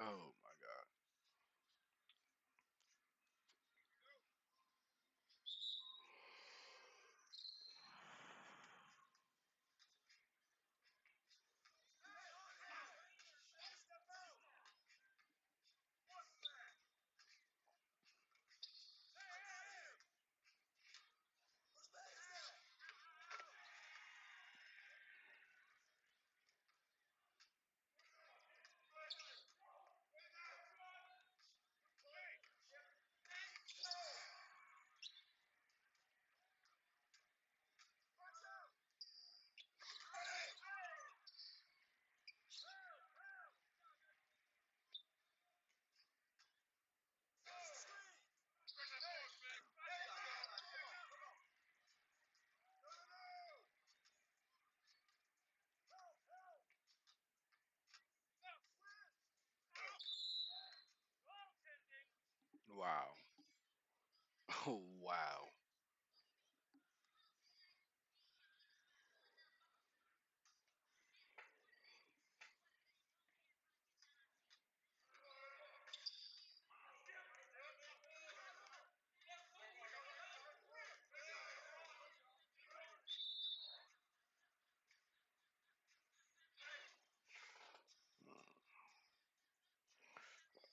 Oh my god. Wow. Oh wow.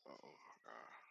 Oh my god.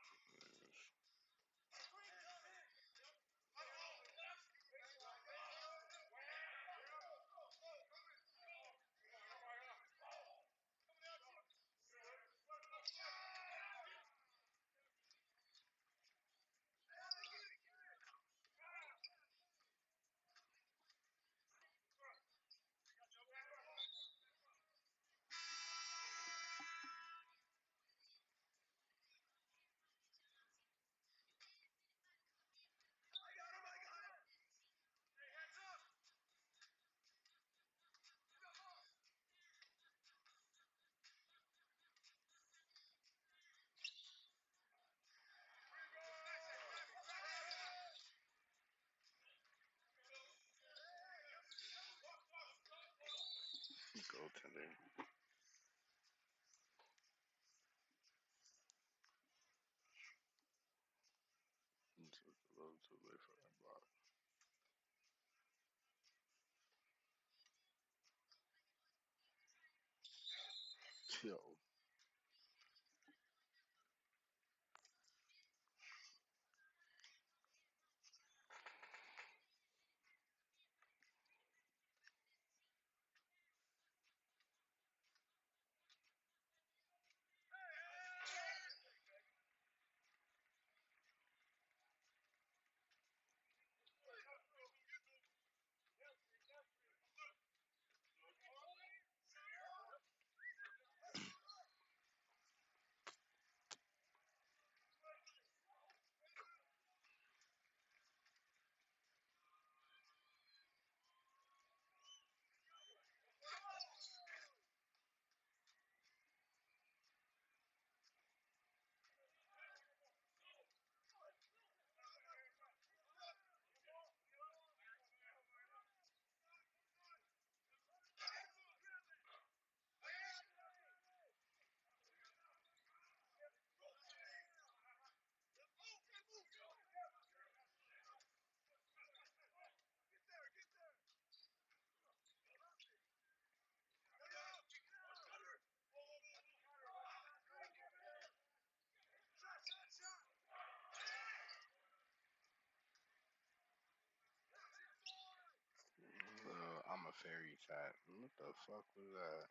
chat. What the fuck was that?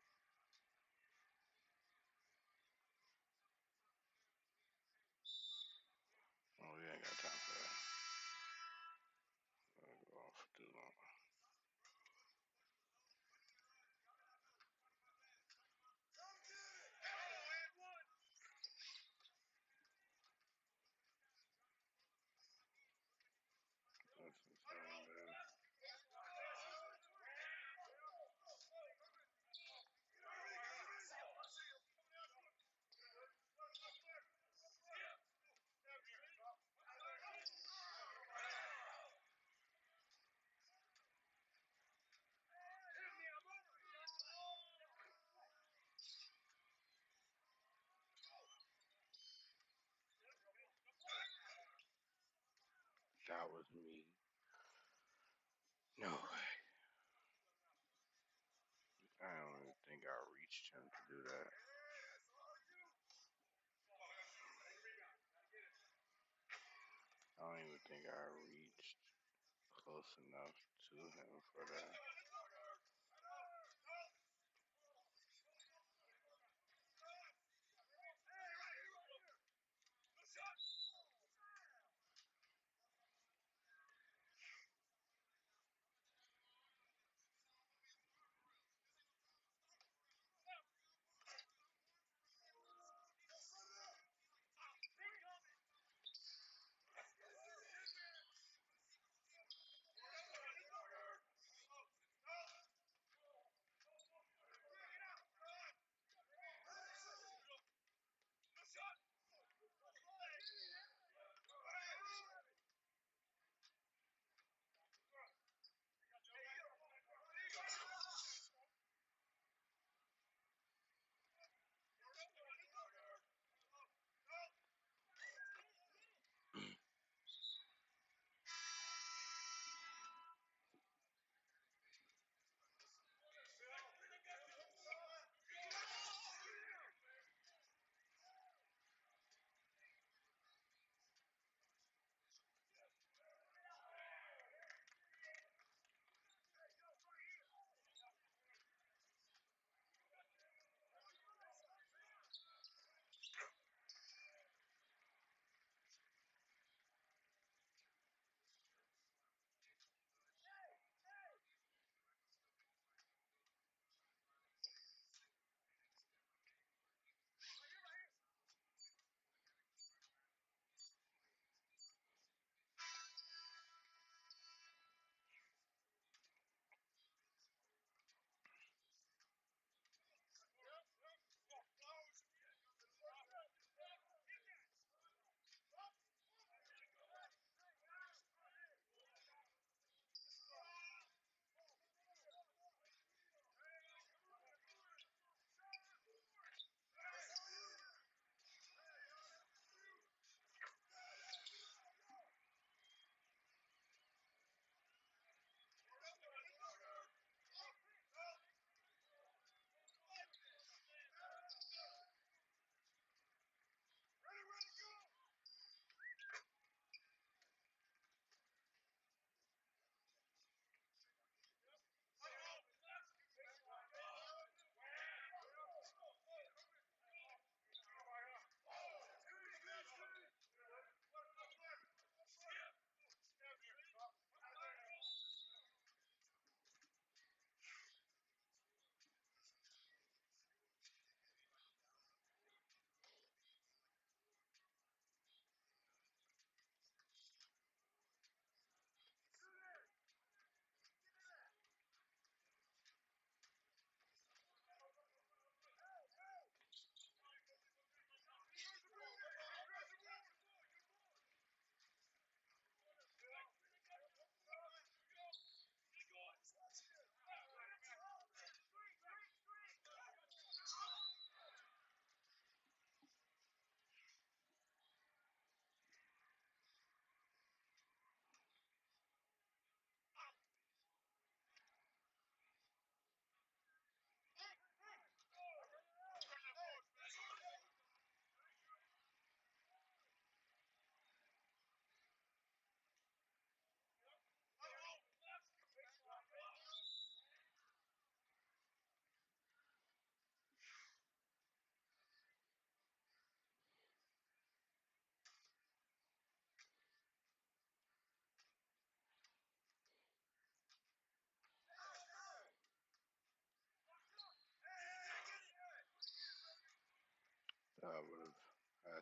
Oh, we ain't got time for that. That'll go on for too long. That's insane, dude. That was me. No way. I don't even think I reached him to do that. I don't even think I reached close enough to him for that.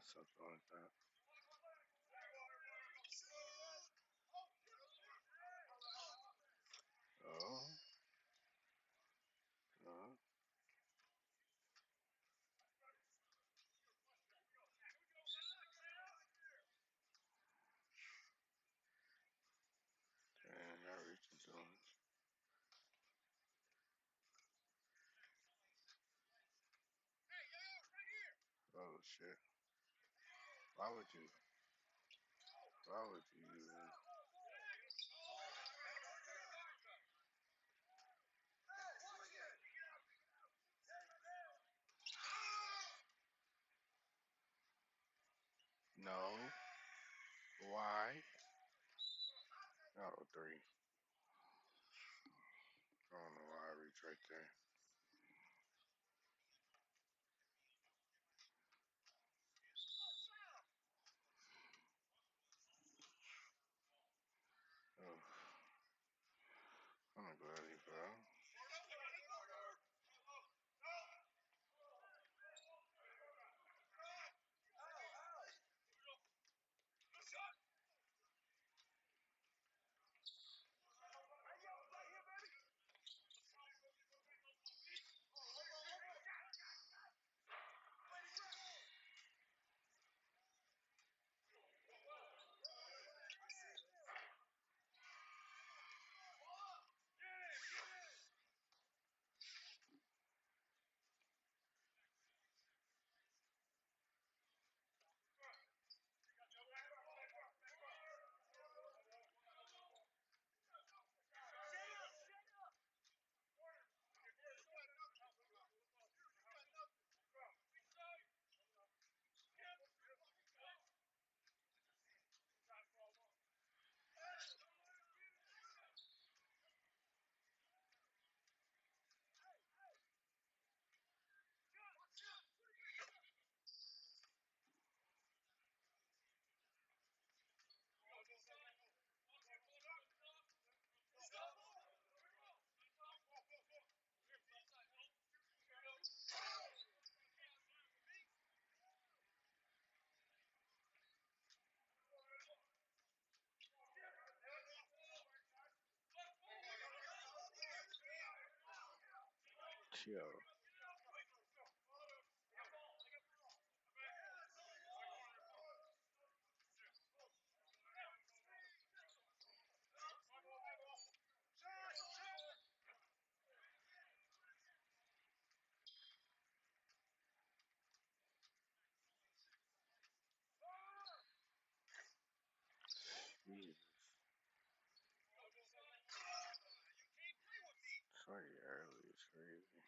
something like that. Oh, no. Damn, not reaching to him. Oh shit. Why would you? Why would you even? No. Why? Oh, three. I don't know why I reached right there. Oh, I'm gonna go ahead, bro. Yo. Jesus. It's already early. It's crazy.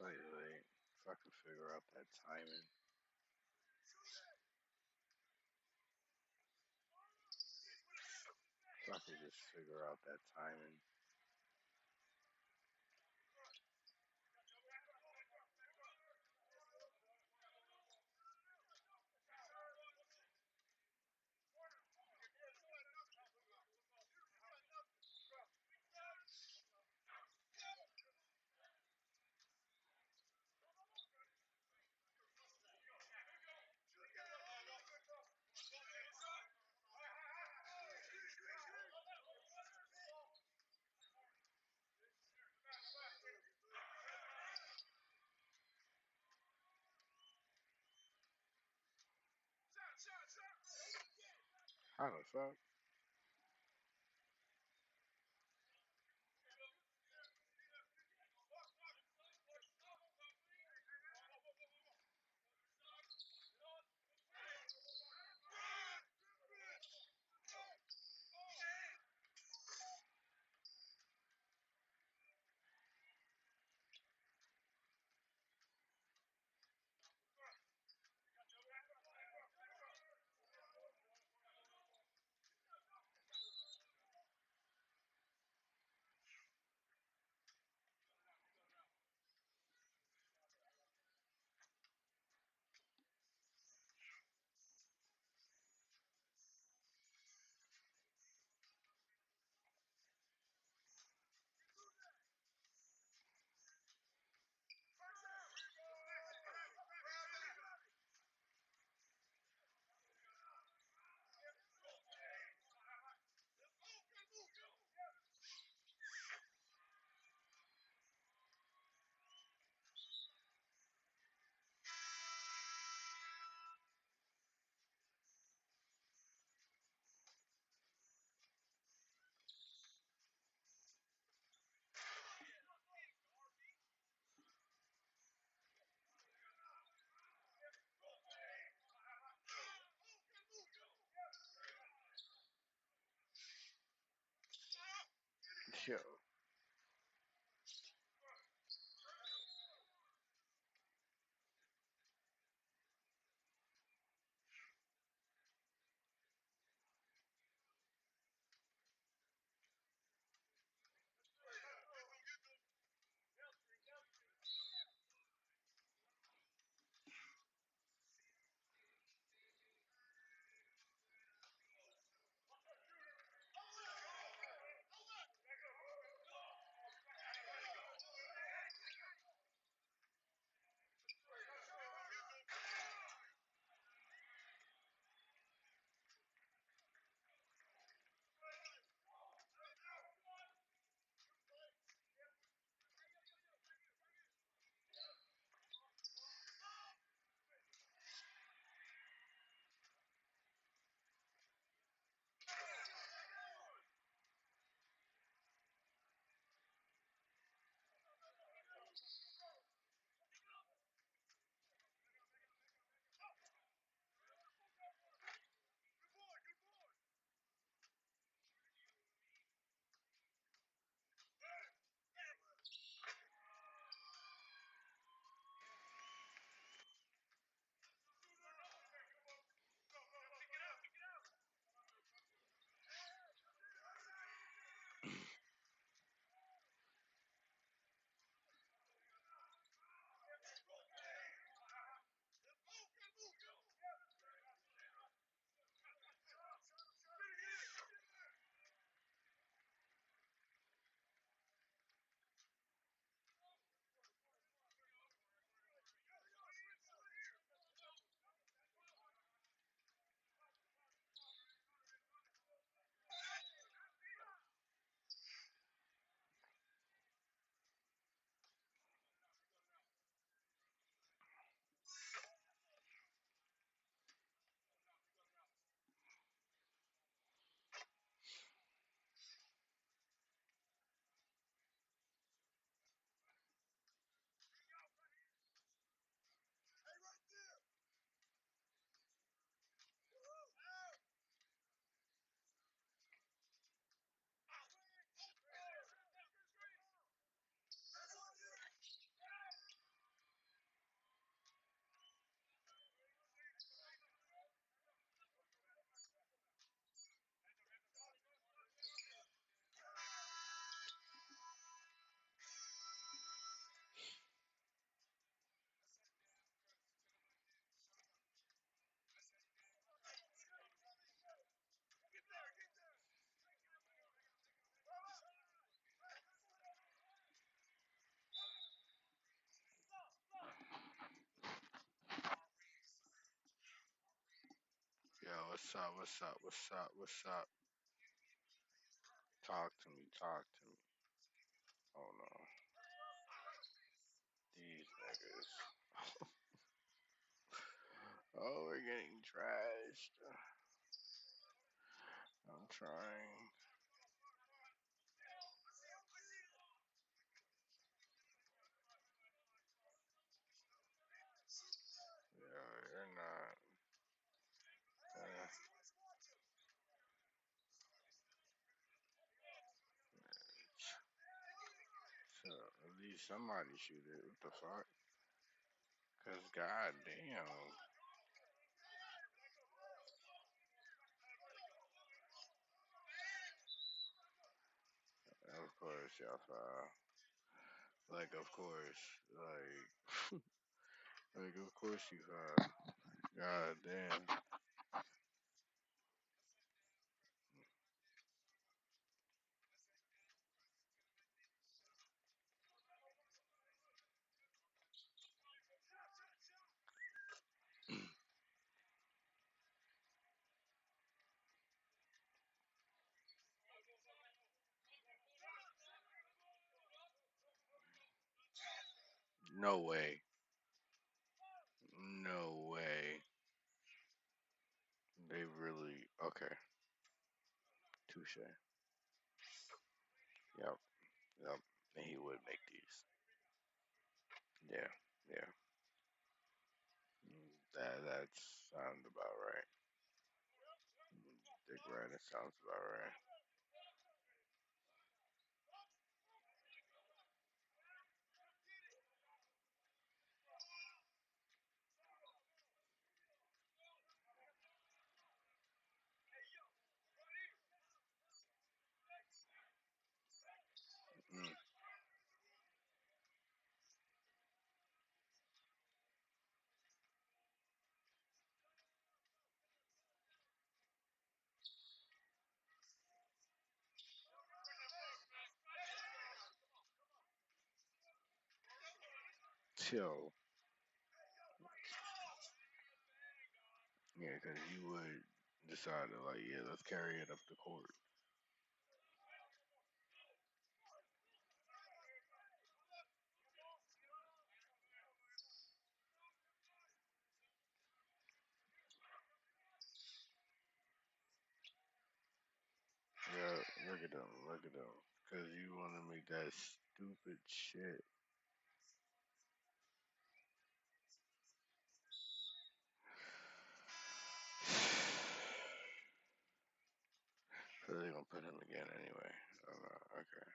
Slightly. If I could figure out that timing. If I could just figure out that timing. How the fuck? What's up? What's up? What's up? What's up? Talk to me. Talk to me. Oh no, these niggas. Oh, we're getting trashed. I'm trying. Yeah, you're not. Uh, so at least somebody shoot it. What the fuck? Cause goddamn. Of course, y'all foul. Like, of course. Like, of course you foul. God damn. No way. No way. They really. Okay. Touche. Yep. Yep. And he would make these. Yeah. Yeah. That sounds about right. Dick Ryder sounds about right. Mm. Chill. Yeah, because you would decide to, like, yeah, let's carry it up the court. Yeah, look at them. Look at them. Because you want to make that stupid shit. So they're going to put him again anyway. Oh, no. Okay.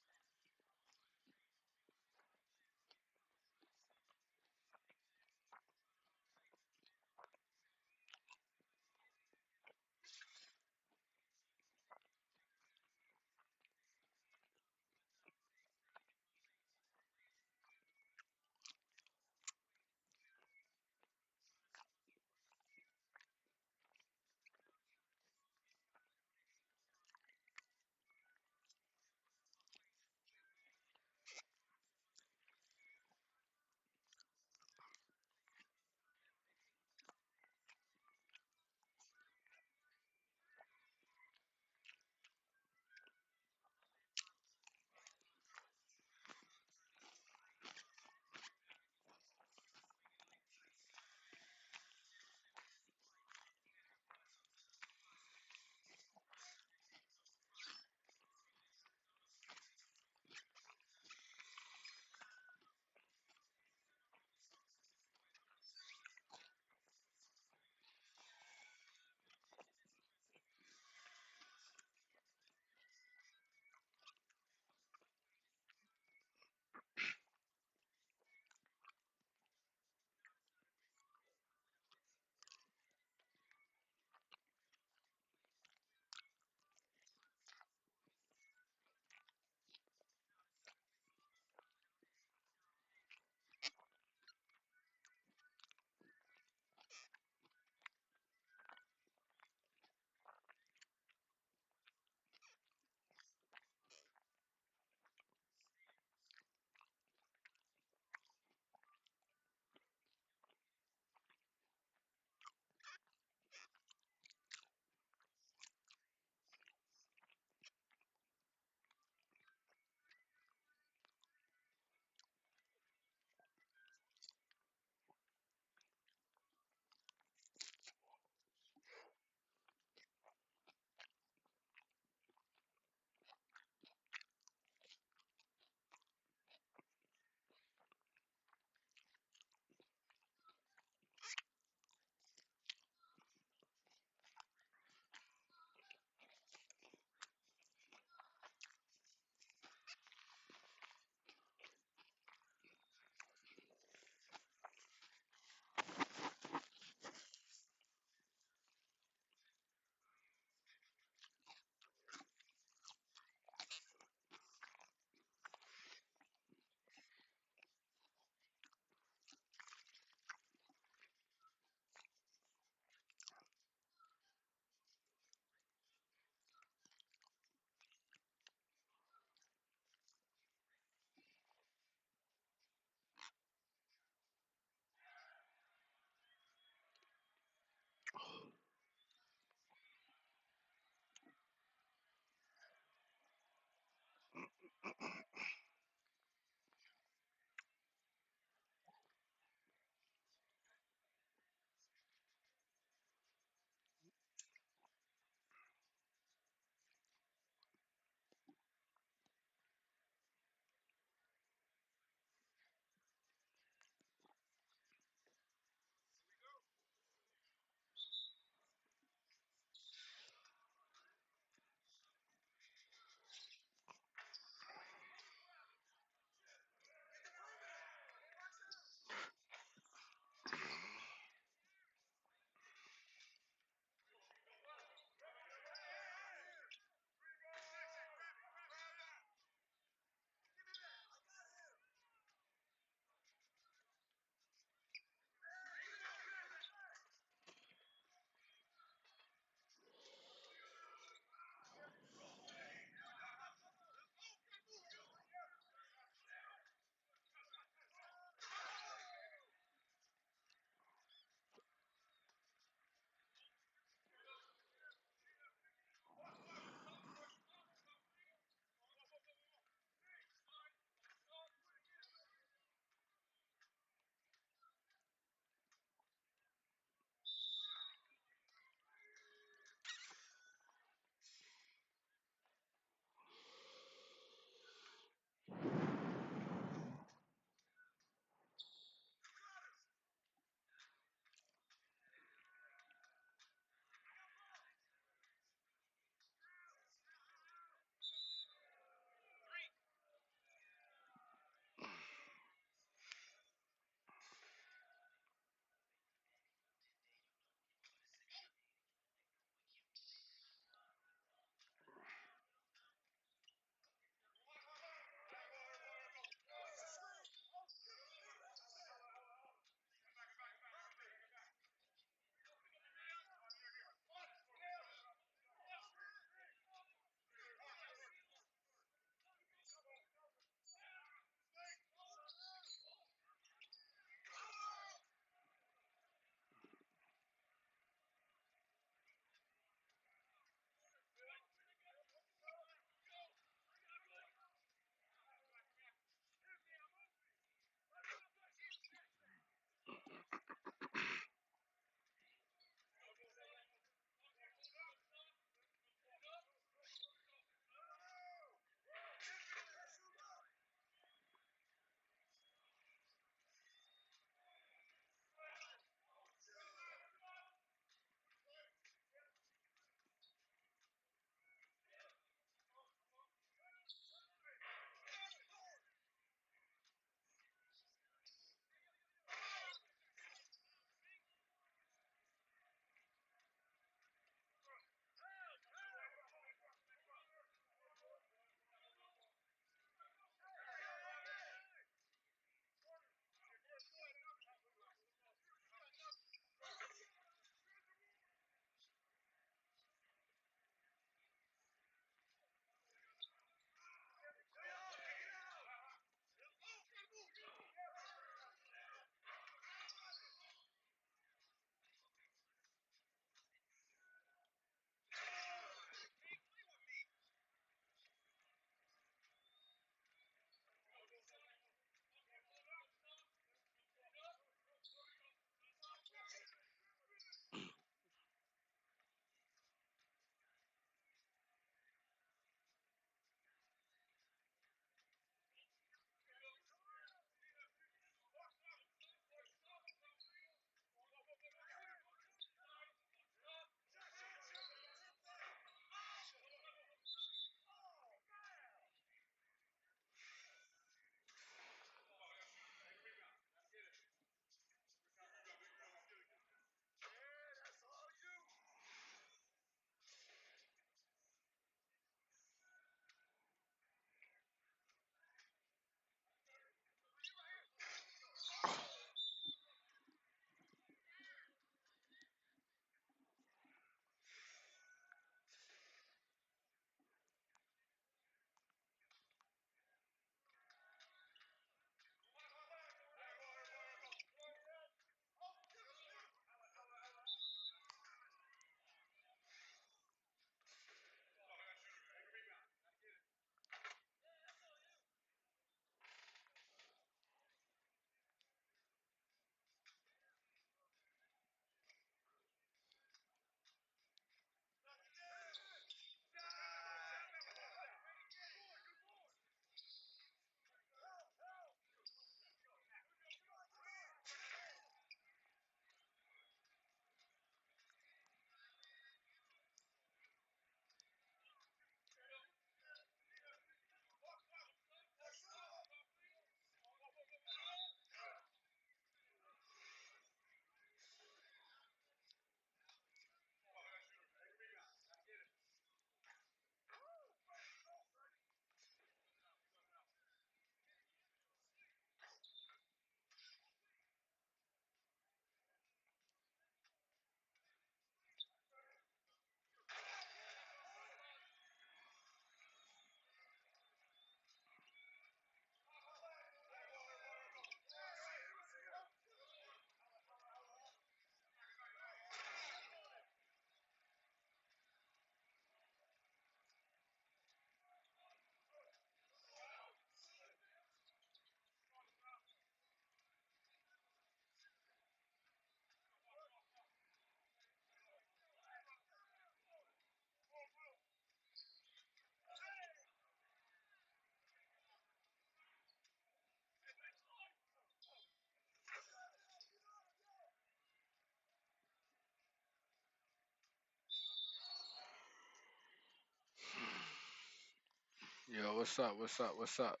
Yo, what's up? What's up? What's up?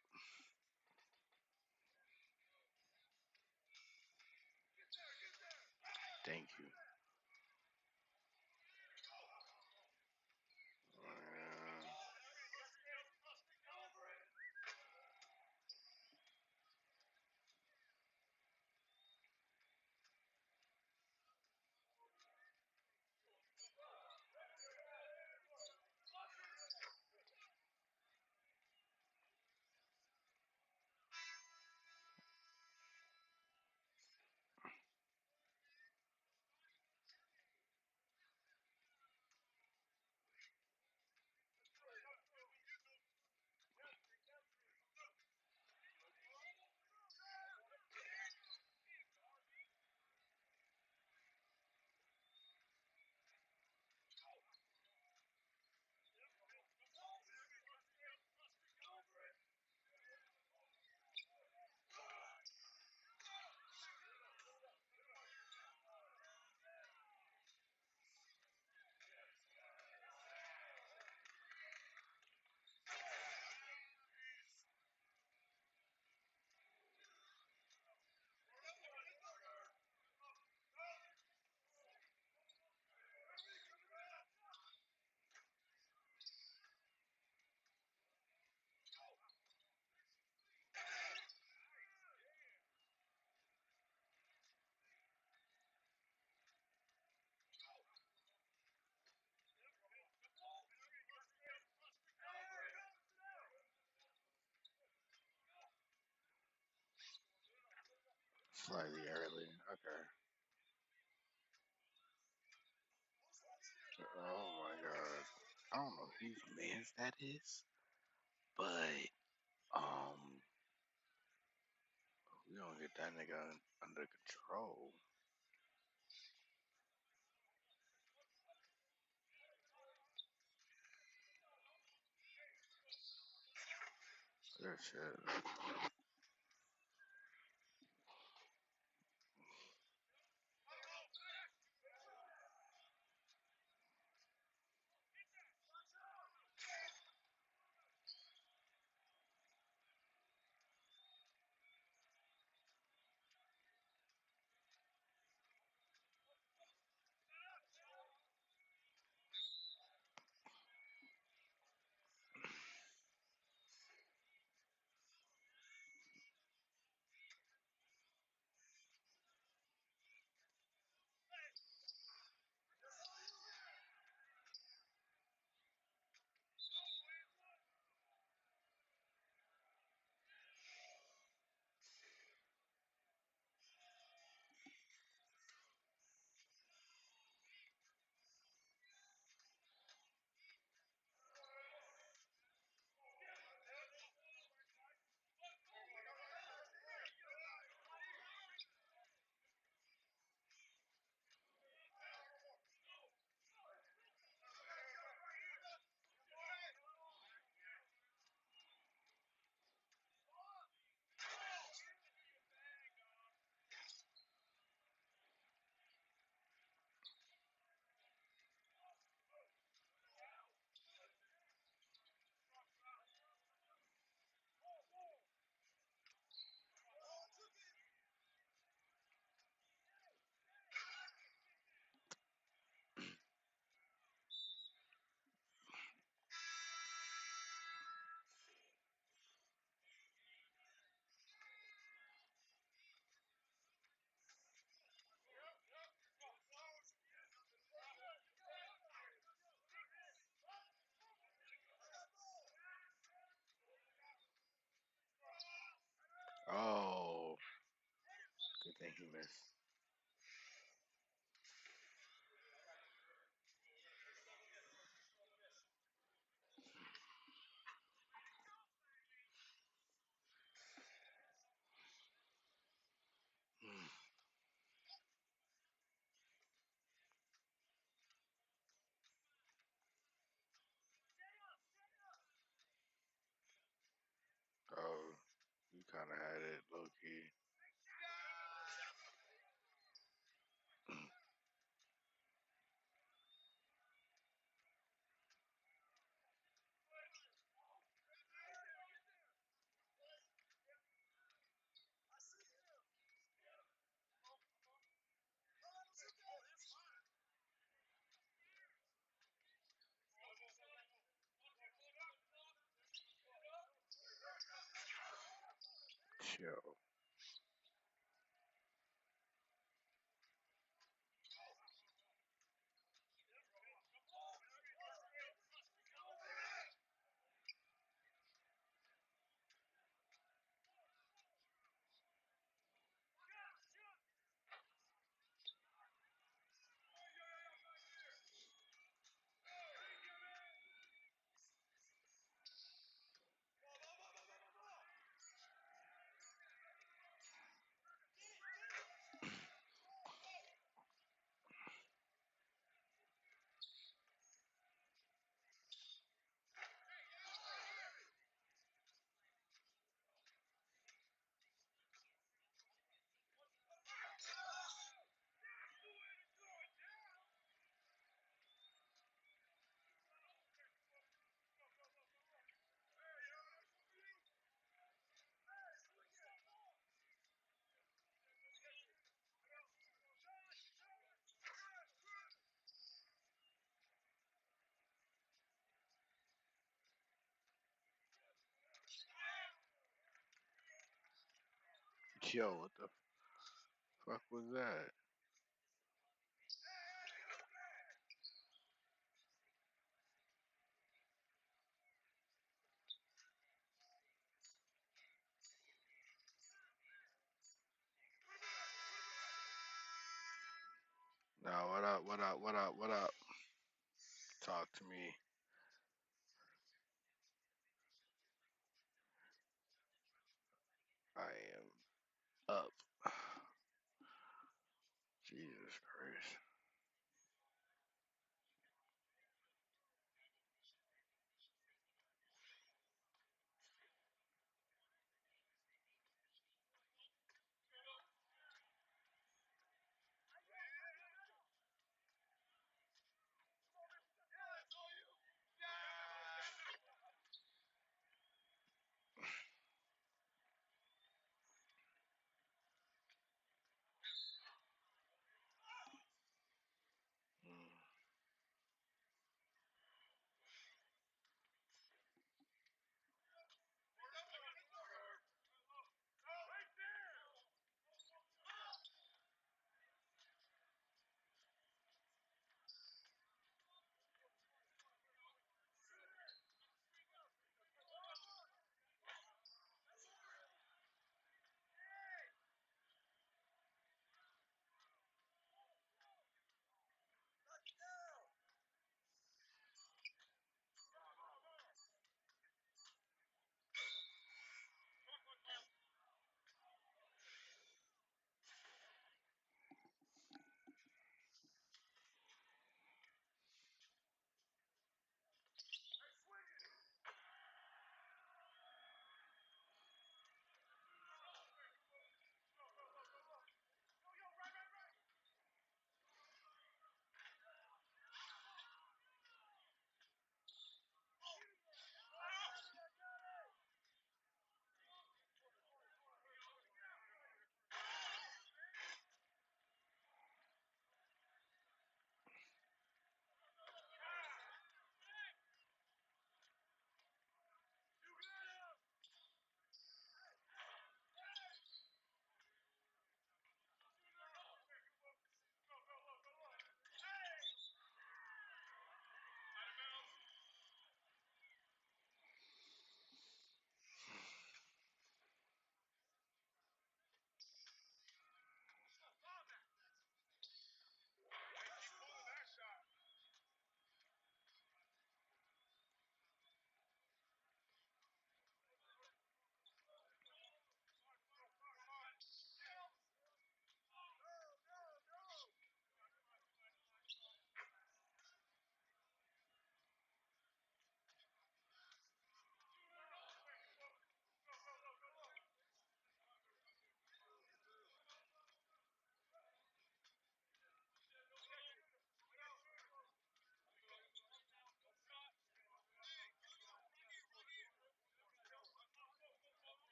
Thank you. Slightly early. Okay. Oh my god. I don't know whose man's that is, but um, we gonna get that nigga under control. Good shit. Oh, good thing he missed. Mm. Oh, you kind of had it low key. Yo, yo, what the fuck was that? Now, what up? What up? What up? What up? Talk to me. I am up. Jesus Christ.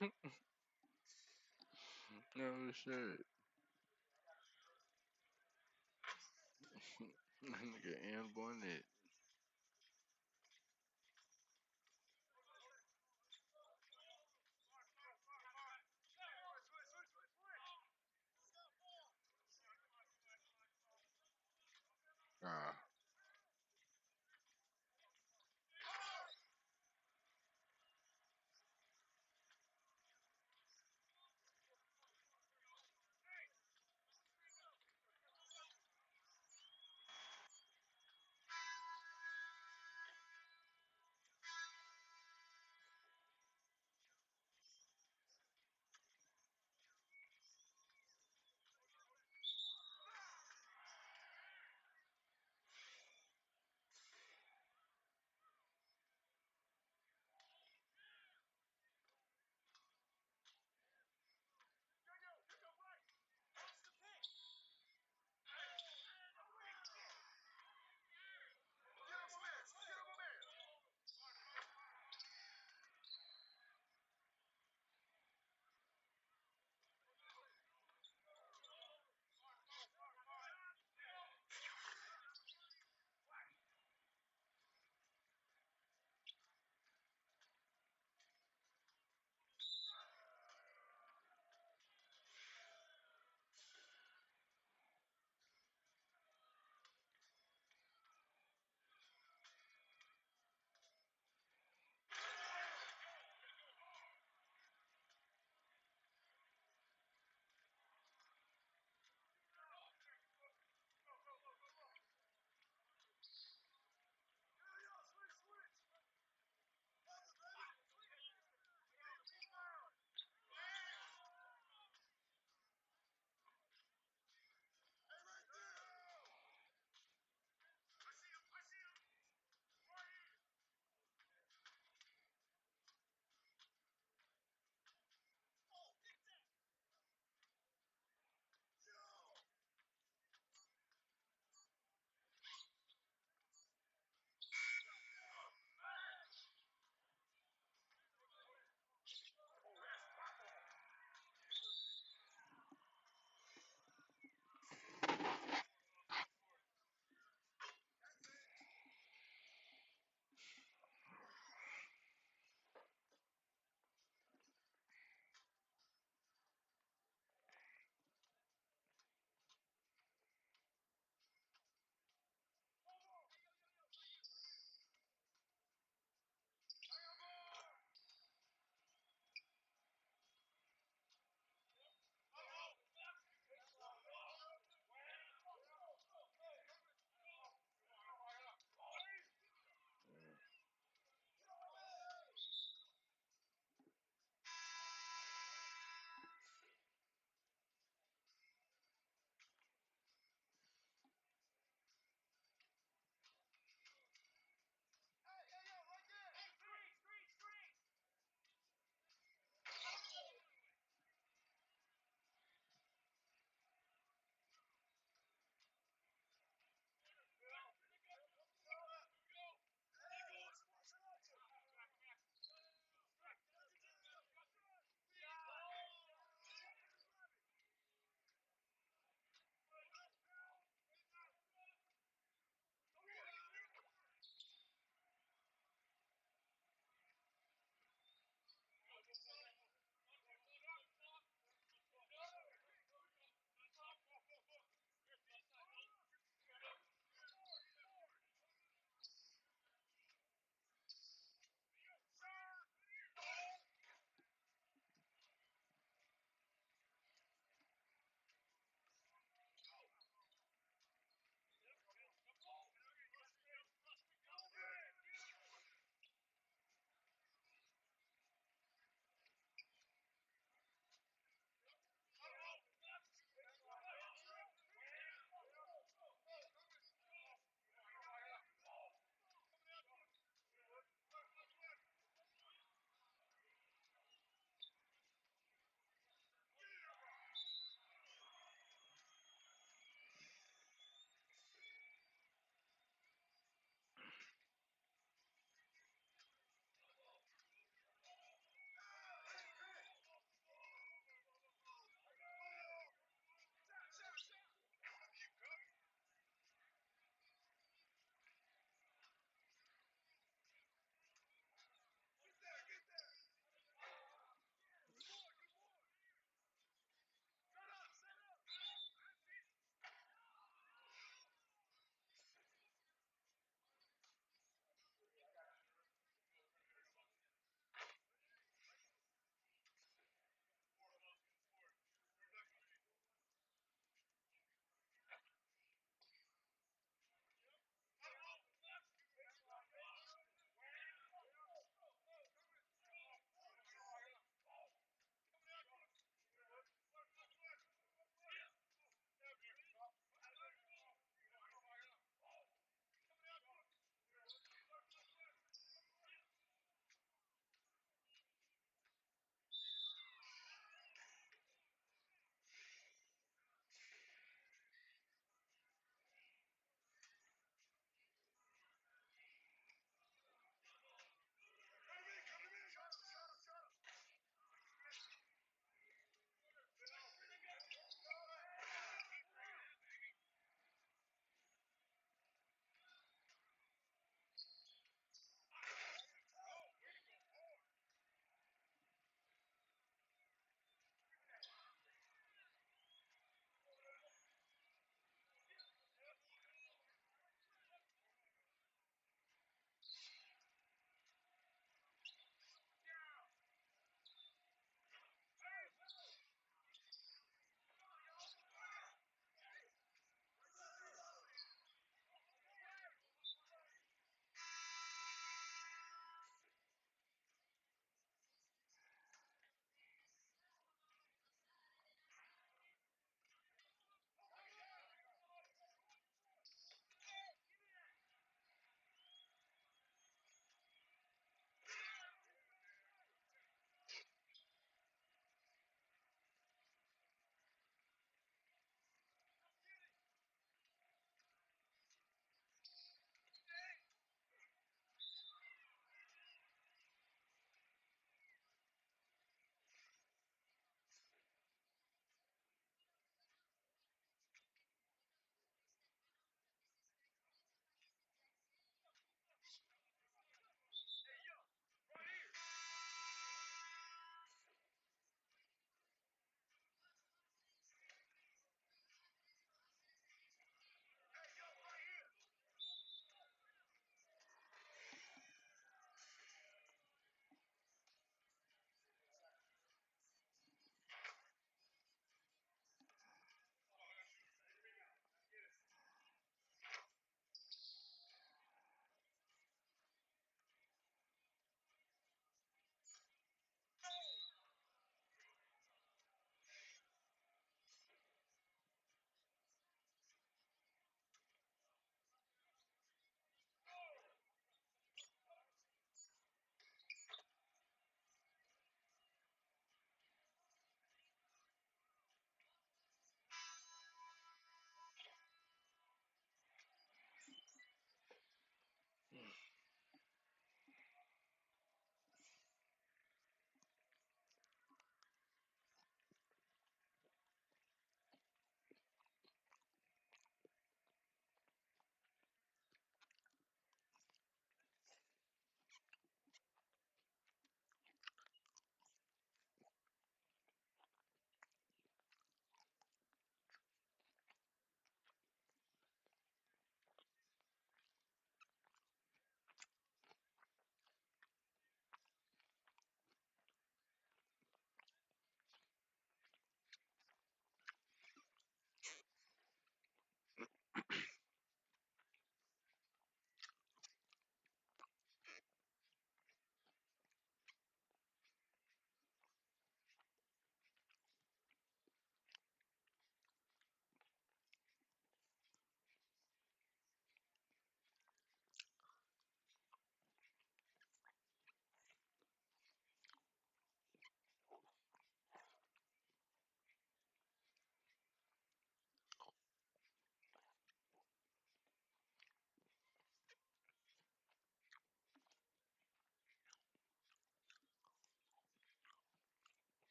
No shit. Nigga and Bonnet. Ah.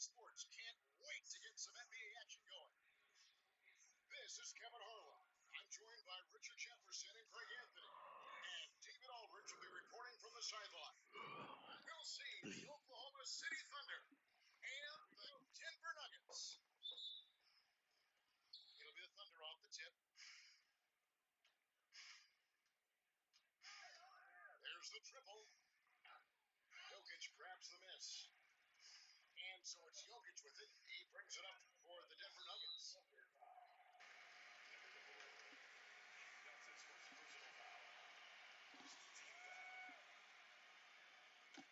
Sports can't wait to get some NBA action going. This is Kevin Harlan. I'm joined by Richard Jefferson and Greg Anthony. And David Aldridge will be reporting from the sideline. We'll see the Oklahoma City Thunder and the Denver Nuggets. It'll be the Thunder off the tip. There's the triple. Jokic grabs the miss. And so it's Jokic with it. He brings it up for the Denver Nuggets. That's his first personal foul. First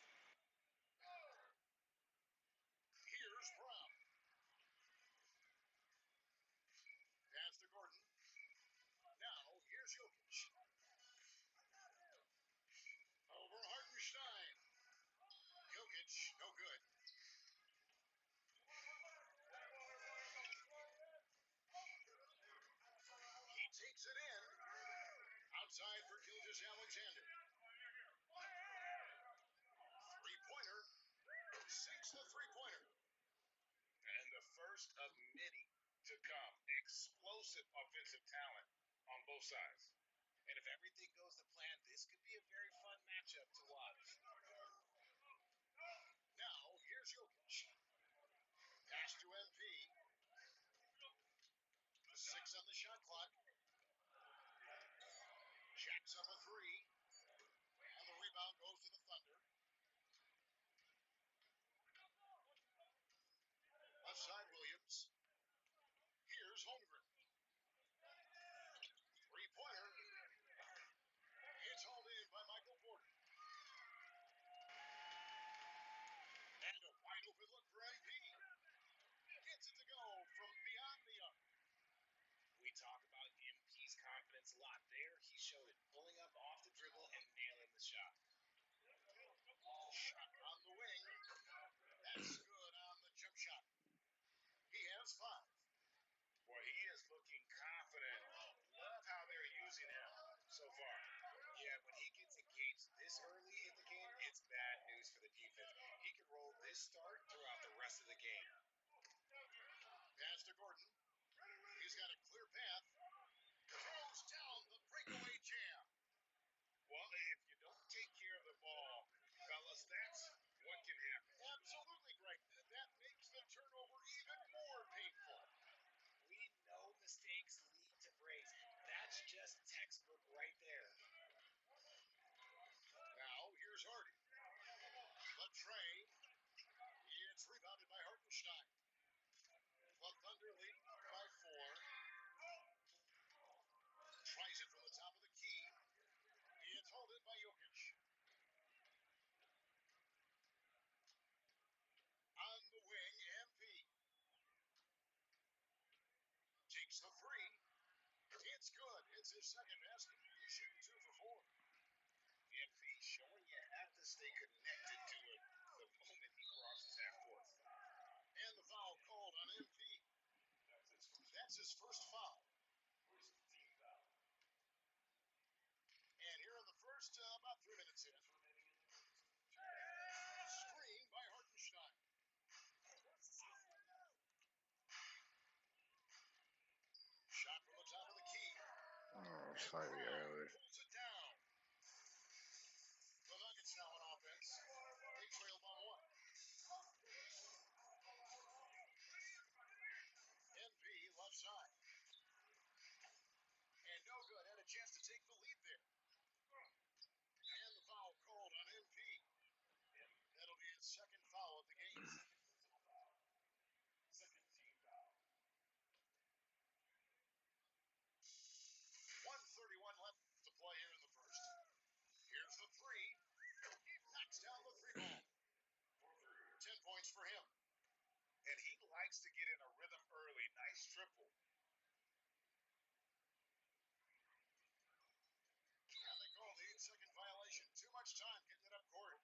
team foul. Here's Brown. Pass to Gordon. Now, here's Jokic. Over Hartenstein. Jokic, no good. He takes it in. Outside for Gilgeous-Alexander. Three-pointer. Sinks the three-pointer. And the first of many to come. Explosive offensive talent on both sides. And if everything goes to plan, this could be a very fun matchup to watch. Now, here's Jokic. Pass to MP. 6 on the shot clock. Jacks up a three. And the rebound goes to the Thunder. Left side, Williams. Here's Holmgren. Three-pointer. It's hauled in by Michael Porter. And a wide open look for MP. Gets it to go from beyond the arc. We talk about MP's confidence a lot. There, he showed it, pulling up off the dribble and nailing the shot. Shot on the wing. That's good on the jump shot. He has 5. Well, he is looking confident. Love how they're using him so far. Yeah, when he gets engaged this early in the game, it's bad news for the defense. He can roll this start throughout the rest of the game. Pass to Gordon. He's got a clear path. Throws down the breakaway jam. Well, if you don't take care of the ball, fellas, that's what can happen. Absolutely, Greg. That makes the turnover even more painful. We know mistakes lead to breaks. That's just textbook right there. Now, here's Hardy. The train. It's rebounded by Hartenstein. The Thunder lead by 4. Tries it from the top of the key. It's hauled in by Jokic. On the wing, MP. Takes the three. It's good. It's his second basket. He's shooting 2 for 4. MP showing you have to stay connected to it the moment he crosses half court. And the foul called on MP. That's his first foul. First team foul. And here in the first, about 3 minutes in. Screen by Hartenstein. Shot from the top of the key. Oh, slightly early. Pulls it down. The Nuggets now on offense. They trail by 1. MP left side. And no good. Had a chance to take the lead there. And the foul called on MP. That'll be his second foul of the game. Second team foul. 1:31 left to play here in the first. Here's the three. He knocks down the 3 ball. 10 points for him. And he likes to get in a rhythm early. Nice triple. And they call the 8-second violation. Too much time getting it up court.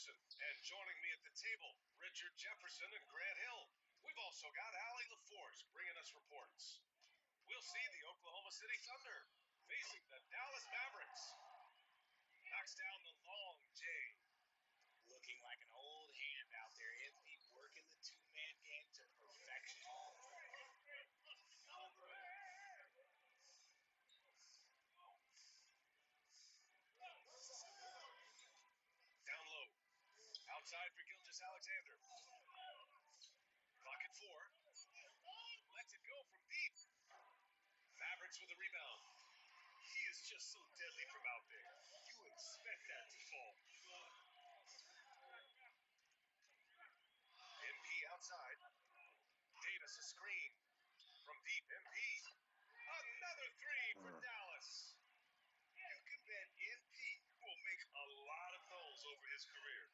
Anderson. And joining me at the table, Richard Jefferson and Grant Hill. We've also got Allie LaForce bringing us reports. We'll see the Oklahoma City Thunder facing the Dallas Mavericks. Knocks down the long J. Looking like an old hand out there. MP working the two-man game to perfection. Down low. Outside for Gilgeous Alexander. Clock at 4. Lets it go from deep. Mavericks with the rebound. He is just so deadly from out there. You expect that to fall. MP outside. Davis a screen. From deep, MP. Another three for Mm. Dallas. You can bet MP will make a lot of those over his career.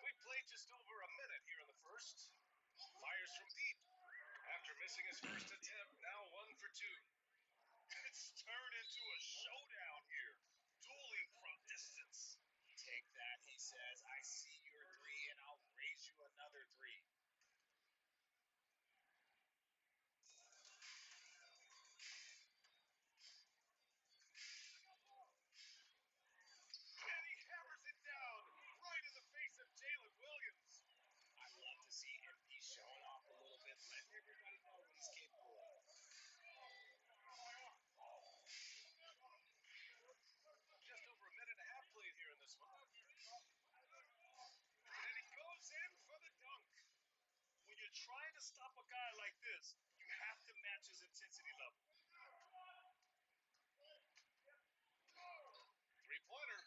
We played just over a minute here in the first. Fires from deep. After missing his first attempt, now 1 for 2. It's turned into a showdown here. Dueling from distance. Take that, he says. I see your three, and I'll raise you another three. And he hammers it down right in the face of Jalen Williams. I love to see MP showing off a little bit, letting everybody know what he's capable of. Just over a minute and a half played here in this one. And he goes in for the dunk. When you're trying to stop a guy like this, you have to match his intensity level. Three-pointer.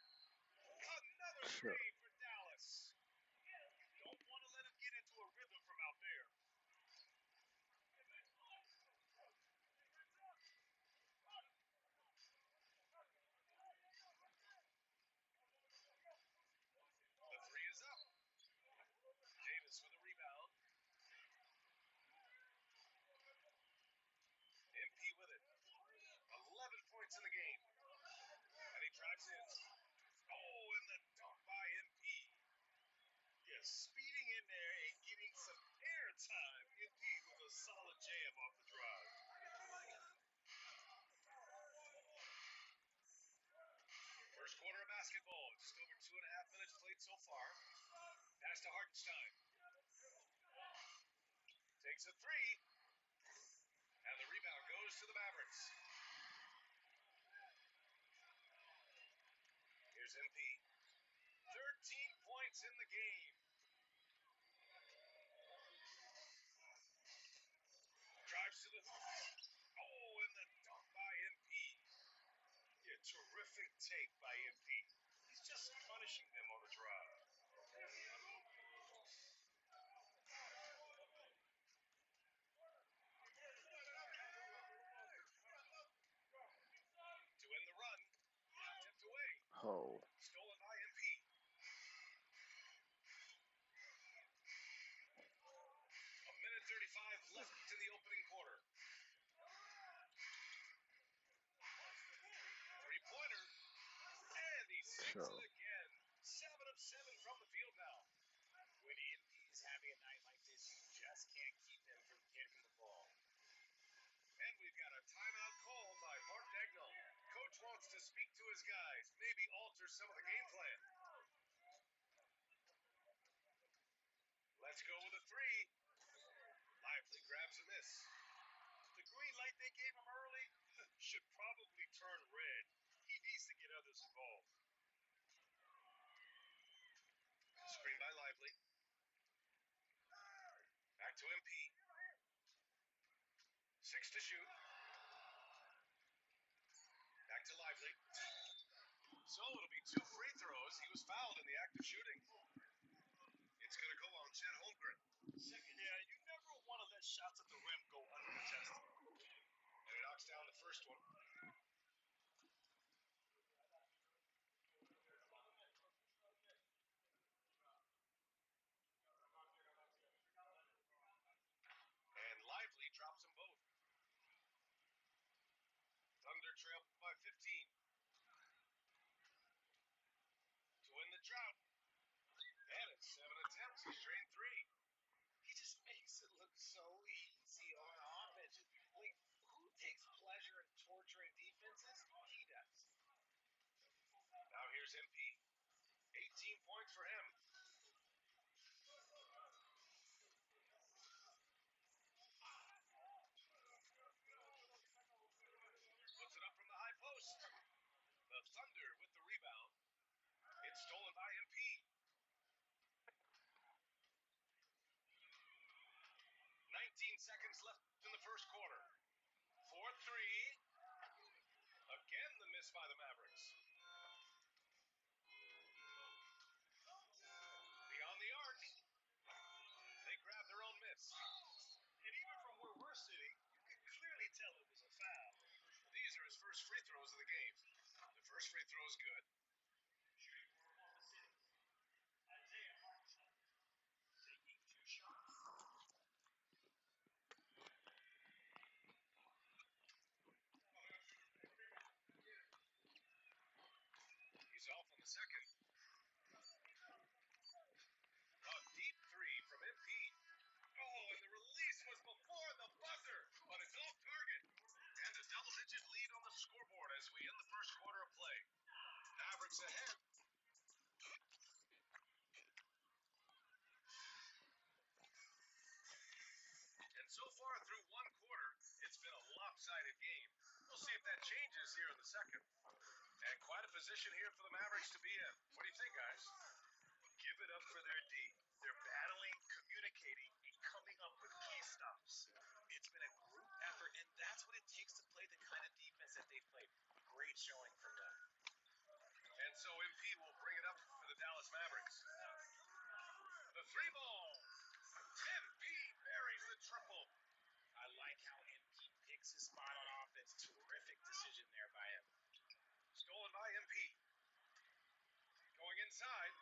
Another Sure. three for Dallas. You don't want to let him get into a rhythm from out there. The three is up. Davis with a rebound. MP with it. 11 points in the game. And he drives in. Oh, and the dunk by MP. Yeah, speeding in there and getting some air time. MP with a solid jam off the drive. First quarter of basketball. Just over 2.5 minutes played so far. Pass to Hartenstein. Takes a three. And the rebound goes to the Mavericks. Here's MP. 13 points in the game. Drives to the hoop. Oh, and the dunk by MP. Yeah, terrific take by MP. He's just punishing them on the drive. To end the run. Tipped away. Oh. Stolen by MP. A minute 35 left to the opening quarter. Three-pointer. And he sinks Sure. it again. 7 of 7 from the field now. When MP is having a night like this, you just can't keep him from getting the ball. And we've got a timeout called by Mark Dagnall. Coach wants to speak to his guys, maybe alter some of the game plan. Let's go with a three. Lively grabs a miss. The green light they gave him early should probably turn red. He needs to get others involved. Screen by Lively. Back to MP. 6 to shoot. Back to Lively. So it'll be 2 free throws. He was fouled in the act of shooting. It's going to go on Chet Holmgren. Yeah, you never want to let shots at the rim go uncontested. And he knocks down the first one. And Lively drops them both. Thunder trail by 15. 19 seconds left in the first quarter. 4-3. Again, the miss by the Mavericks. Beyond the arc. They grab their own miss. And even from where we're sitting, you can clearly tell it was a foul. These are his first free throws of the game. The first free throw is good. Taking 2 shots. He's off on the second. A deep 3 from MP. Oh, and the release was before the buzzer, but it's off target. And a double-digit lead on the scoreboard as we end the first quarter of play. Mavericks ahead. And so far through one quarter, it's been a lopsided game. We'll see if that changes here in the second. And quite a position here for the Mavericks to be in. What do you think, guys? Give it up for their D. They're battling, communicating, and coming up with key stops. It's been a group effort, and that's what it takes to play the kind of defense that they've played. Great showing from them. And so MP will bring it up for the Dallas Mavericks. The 3 ball. MP buries the triple. I like how MP picks his spot on offense. Terrific decision there by him. Stolen by MP. Going inside.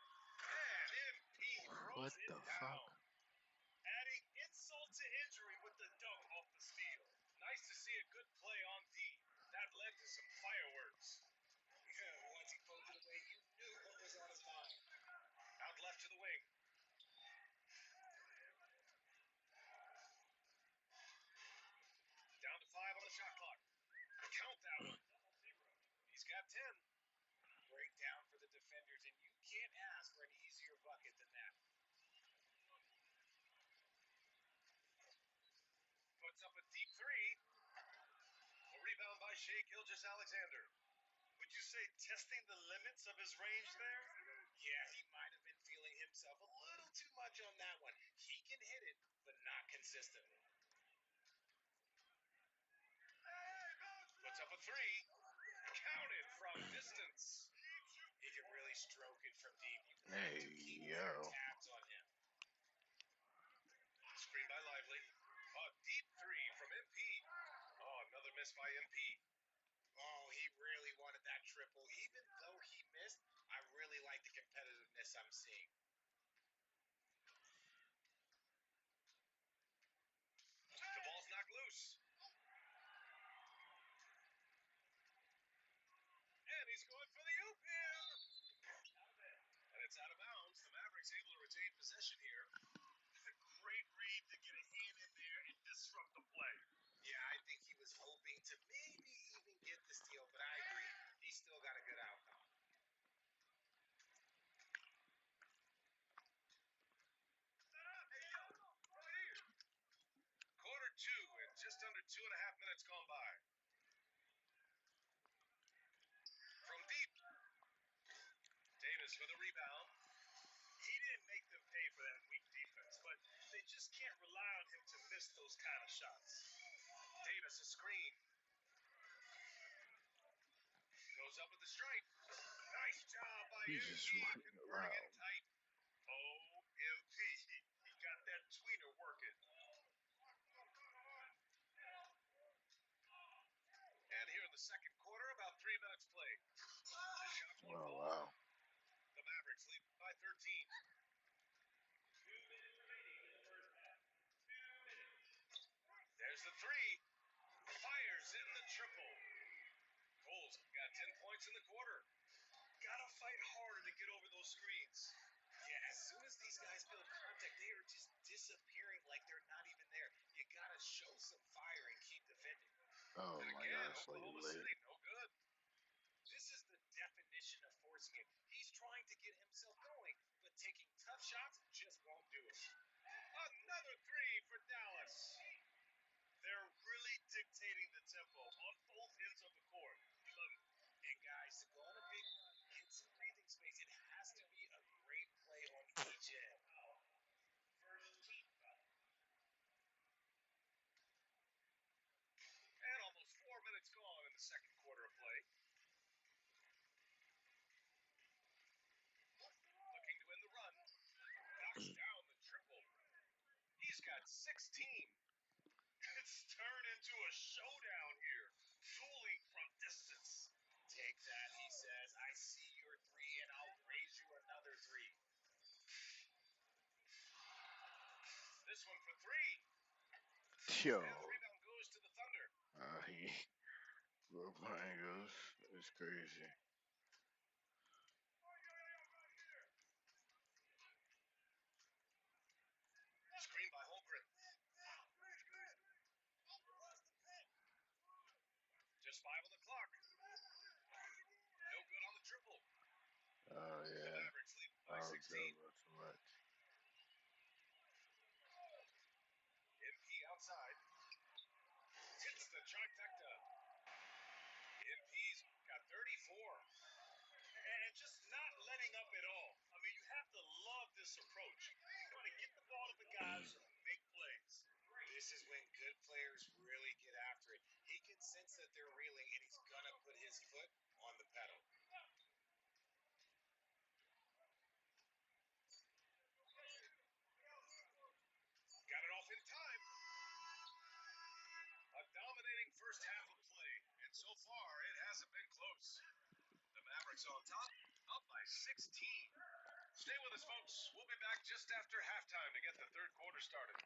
And MP throws What it the down. fuck? Adding insult to injury with the dunk off the steal. Nice to see a good play on D. That led to some fireworks. Yeah, once he poked it away, you knew what was on his mind. Out left to the wing. Down to 5 on the shot clock. Count that one. He's got 10. Break down for the defenders, and you can't ask for an easier bucket than that. Puts up a deep 3. A rebound by Shai Gilgeous-Alexander. Would you say testing the limits of his range there? Yeah, he might have been feeling himself a little too much on that one. He can hit it, but not consistently. Puts up a 3. Counted from distance. He can really stroke it from deep. You have Hey, to keep yo. tabs on him. Screen by Lively. A deep 3 from MP. Oh, another miss by MP. Oh, he really wanted that triple. Even though he missed, I really like the competitiveness I'm seeing. The ball's knocked loose. And he's going for the oop here. And it's out of bounds. The Mavericks able to retain possession here. A great read to get a hand in there and disrupt the play. Yeah, I think he was hoping to maybe even get the steal, but I agree. He still got a good outcome. Quarter 2 and just under 2.5 minutes gone by. From deep. Davis for the rebound. He didn't make them pay for that weak defense, but they just can't rely on him to miss those kind of shots. Davis, a screen. Goes up with the stripe. Nice job by He's just MP, running converting it around. tight. OMP. He got that tweener working. And here in the second quarter, about 3 minutes played. The shot won't Oh, fall. wow. The Mavericks lead by 13. 2 minutes remaining in the first half. 2 minutes. There's the 3. Fires in the triple. Cole's got 10 points in the quarter. Gotta fight harder to get over those screens. Yeah, as soon as these guys feel contact, they are just disappearing like they're not even there. You gotta show some fire and keep defending. Oh And my again, god, so Oklahoma late. City, no good. This is the definition of forcing it. He's trying to get himself going, but taking tough shots just won't do it. Another 3 for Dallas. They're really dictating the tempo on both ends of the court. And guys, to go on a big run, get some breathing space, it has to be a great play on each end. First team foul. the second quarter of play. Looking to end the run. Knocks down the triple. He's got 16. It's turned into a showdown here. Dueling from distance. Take that, he says. I see your three, and I'll raise you another three. This one for three. Yo, And the rebound goes to the Thunder. he broke my ankles. It's crazy. Screen by Holmgren. Just 5 on the clock. No good on the triple. Oh The yeah, Mavericks lead by I 16. regret about too much. MP outside. Hits the trifecta. MP's got 34. And just not letting up at all. I mean, you have to love this approach. You want to get the ball to the guys who make plays. This is when good players really get after it. He can sense that they're reeling, and he's going to put his foot on the pedal. Got it off in time. A dominating first half of play, and so far it hasn't been close. The Mavericks on top, up by 16. Stay with us, folks. We'll be back just after halftime to get the third quarter started.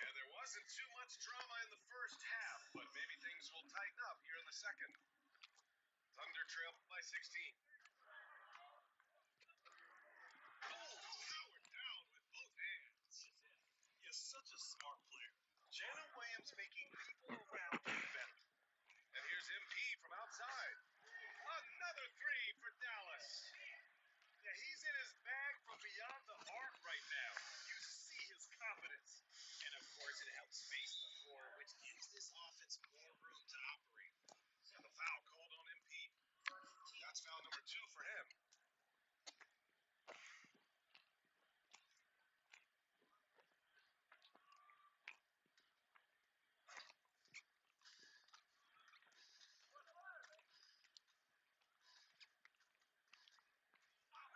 And there wasn't too much drama in the first half, but maybe things will tighten up here in the second. Thunder trail by 16. Oh, powered down with both hands. He's such a smart player. Jalen Williams making people around him better. And here's MP from outside. Another three for Dallas. Yeah, he's in his bag from beyond the arc right now. You see his confidence. And, of course, it helps space the floor, which gives this offense more room to operate. And the foul called on MP. That's foul number 2 for him.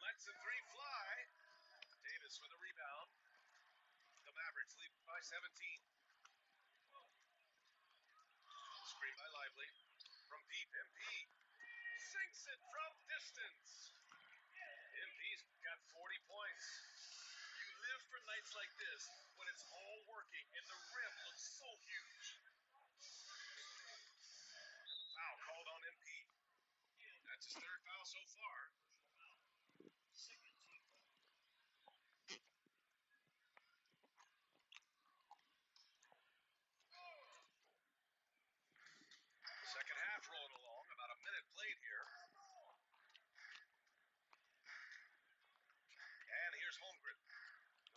Lets the three fly. Davis with a rebound. The Mavericks lead by 17. Screen by Lively. From deep, MP. Sinks it from distance. MP's got 40 points. You live for nights like this when it's all working and the rim looks so huge. And the foul called on MP. That's his third foul so far. Second half rolling along, about a minute played here. And here's Holmgren.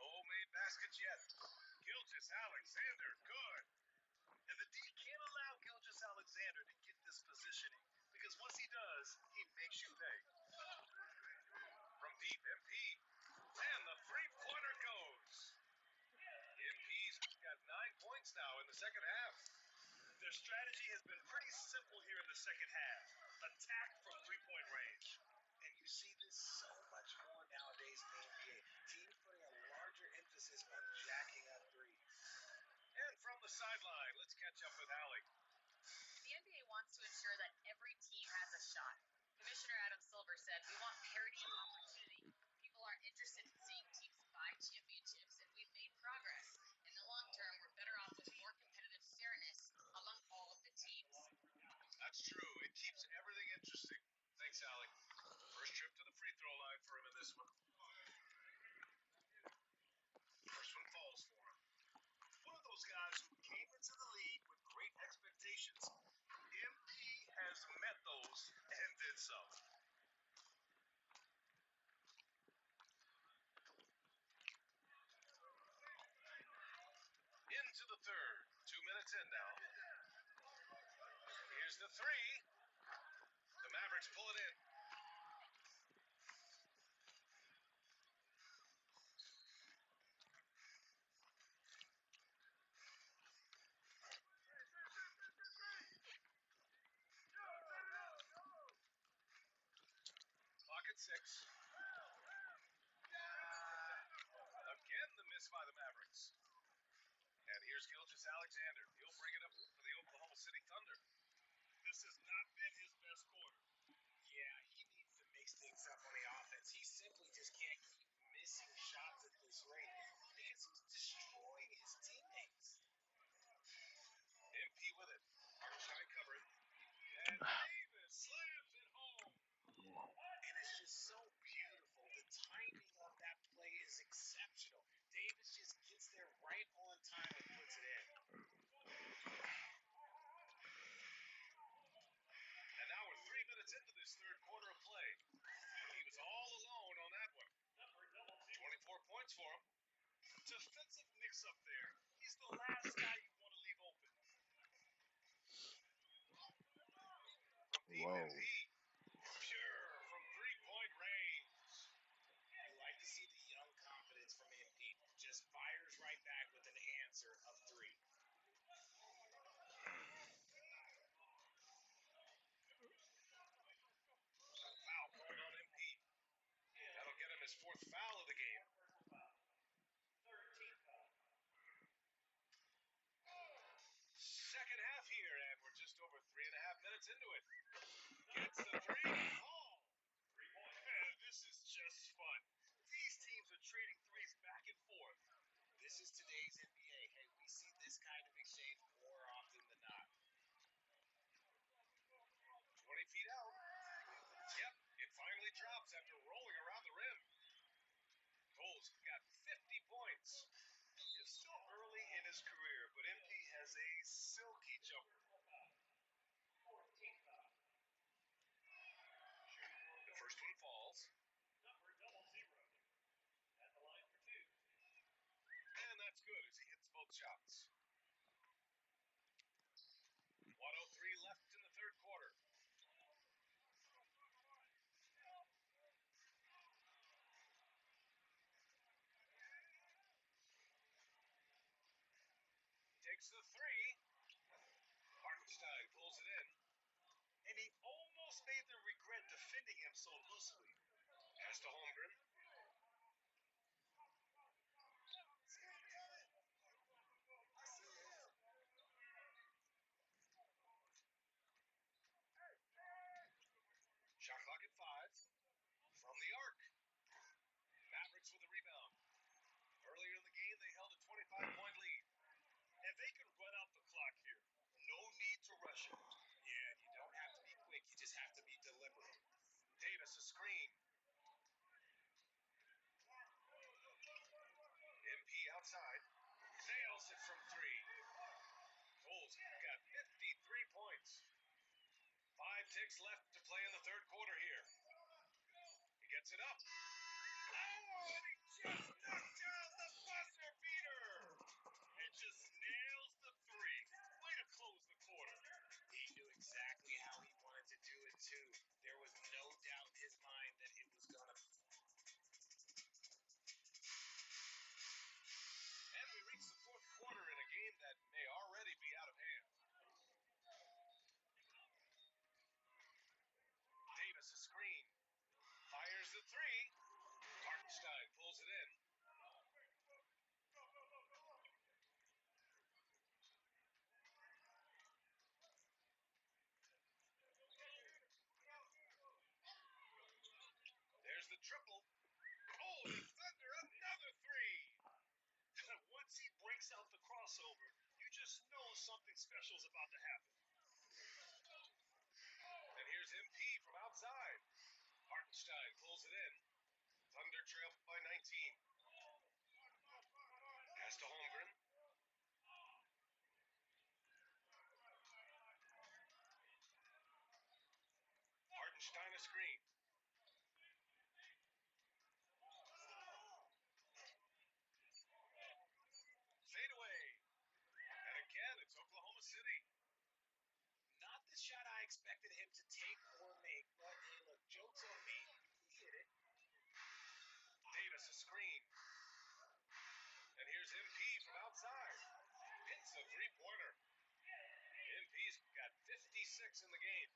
No made baskets yet. Gilgeous Alexander, good. And the D can't allow Gilgeous Alexander to get this positioning because once he does, he makes you pay. From deep, MP. And the three-pointer goes. MP's got 9 points now in the second half. Their strategy has been pretty simple here in the second half. Attack from three-point range. And you see this so much more nowadays in the NBA. Teams putting a larger emphasis on jacking up threes. And from the sideline, let's catch up with Allie. The NBA wants to ensure that every team has a shot. Commissioner Adam Silver said, "We want parity of opportunity. People aren't interested in seeing teams buy championships, and we've made progress. In the long term, we're better off with more competitive fairness among all of the teams." That's true. It keeps everything interesting. Thanks, Allie. First trip to the free throw line for him in this one. First one falls for him. One of those guys who came into the league with great expectations. MP has met those and did so. Into the third. 2 minutes in now. Here's the three. The Mavericks pull it in. at 6. Again, the miss by the Mavericks. And here's Gilgeous Alexander. He'll bring it up for the Oklahoma City Thunder. This has not been his best quarter. Yeah, he needs to mix things up on the offense. He simply just can't keep missing shots at this rate because he's destroying his teammates. MP with it. Hartenstein covered. And Davis slams it home. And it's just so beautiful. The timing of that play is exceptional. Davis just gets there right on time and puts it in. And now we're 3 minutes into this third quarter of play. He was all alone on that one. 24 points for him. Defensive mix-up there. He's the last guy you want to leave open. From deep Whoa. MP. Pure from three-point range. You like to see the young confidence from MP. Just fires right back with an answer of 3. Foul called on MP. That'll get him his 4th foul of the game. Second half here, and we're just over 3.5 minutes into it. Gets the 3. Oh! Man, this is just fun. These teams are trading threes back and forth. This is today's NBA. Hey, we see this kind of exchange more often than not. 20 feet out. Yep, it finally drops after rolling around the rim. Cole's got 50 points. It's still early in his career, but MP has a silky jumper. The first one falls. And that's good as he hits both shots. 1:03 left in the third quarter. Takes the 3. Hartenstein pulls it in. And he almost made them regret defending him so loosely. Pass to Holmgren. Shot clock at 5. From the arc. Mavericks with the rebound. Earlier in the game, they held a 25-point lead. And they can run out the clock here. No need to rush it. Yeah, you don't have to be quick. You just have to be deliberate. Davis a screen. MP outside. Nails it from 3. Cole's got 53 points. 5 ticks left to play in the third quarter here. He gets it up. Oh, and he just knocked down the buzzer beater. And just nails the 3. Way to close the quarter. He knew exactly how he wanted to do it, too. There was no doubt in his mind that it was going to. And we reach the fourth quarter in a game that may already be out of hand. Davis a screen. Fires the 3. Hartenstein pulls it in. There's the triple. Oh, the Thunder, another 3. Once he breaks out the crossover, you just know something special is about to happen. And here's MP from outside. Hartenstein pulls it in. Thunder trail by 19. Pass to Holmgren. Hartenstein a screen. Fade away. And again, it's Oklahoma City. Not the shot I expected him to take or make, but hey, look, joke's on me. He hit it. Davis a screen. And here's MP from outside. Hits a three-pointer. MP's got 56 in the game.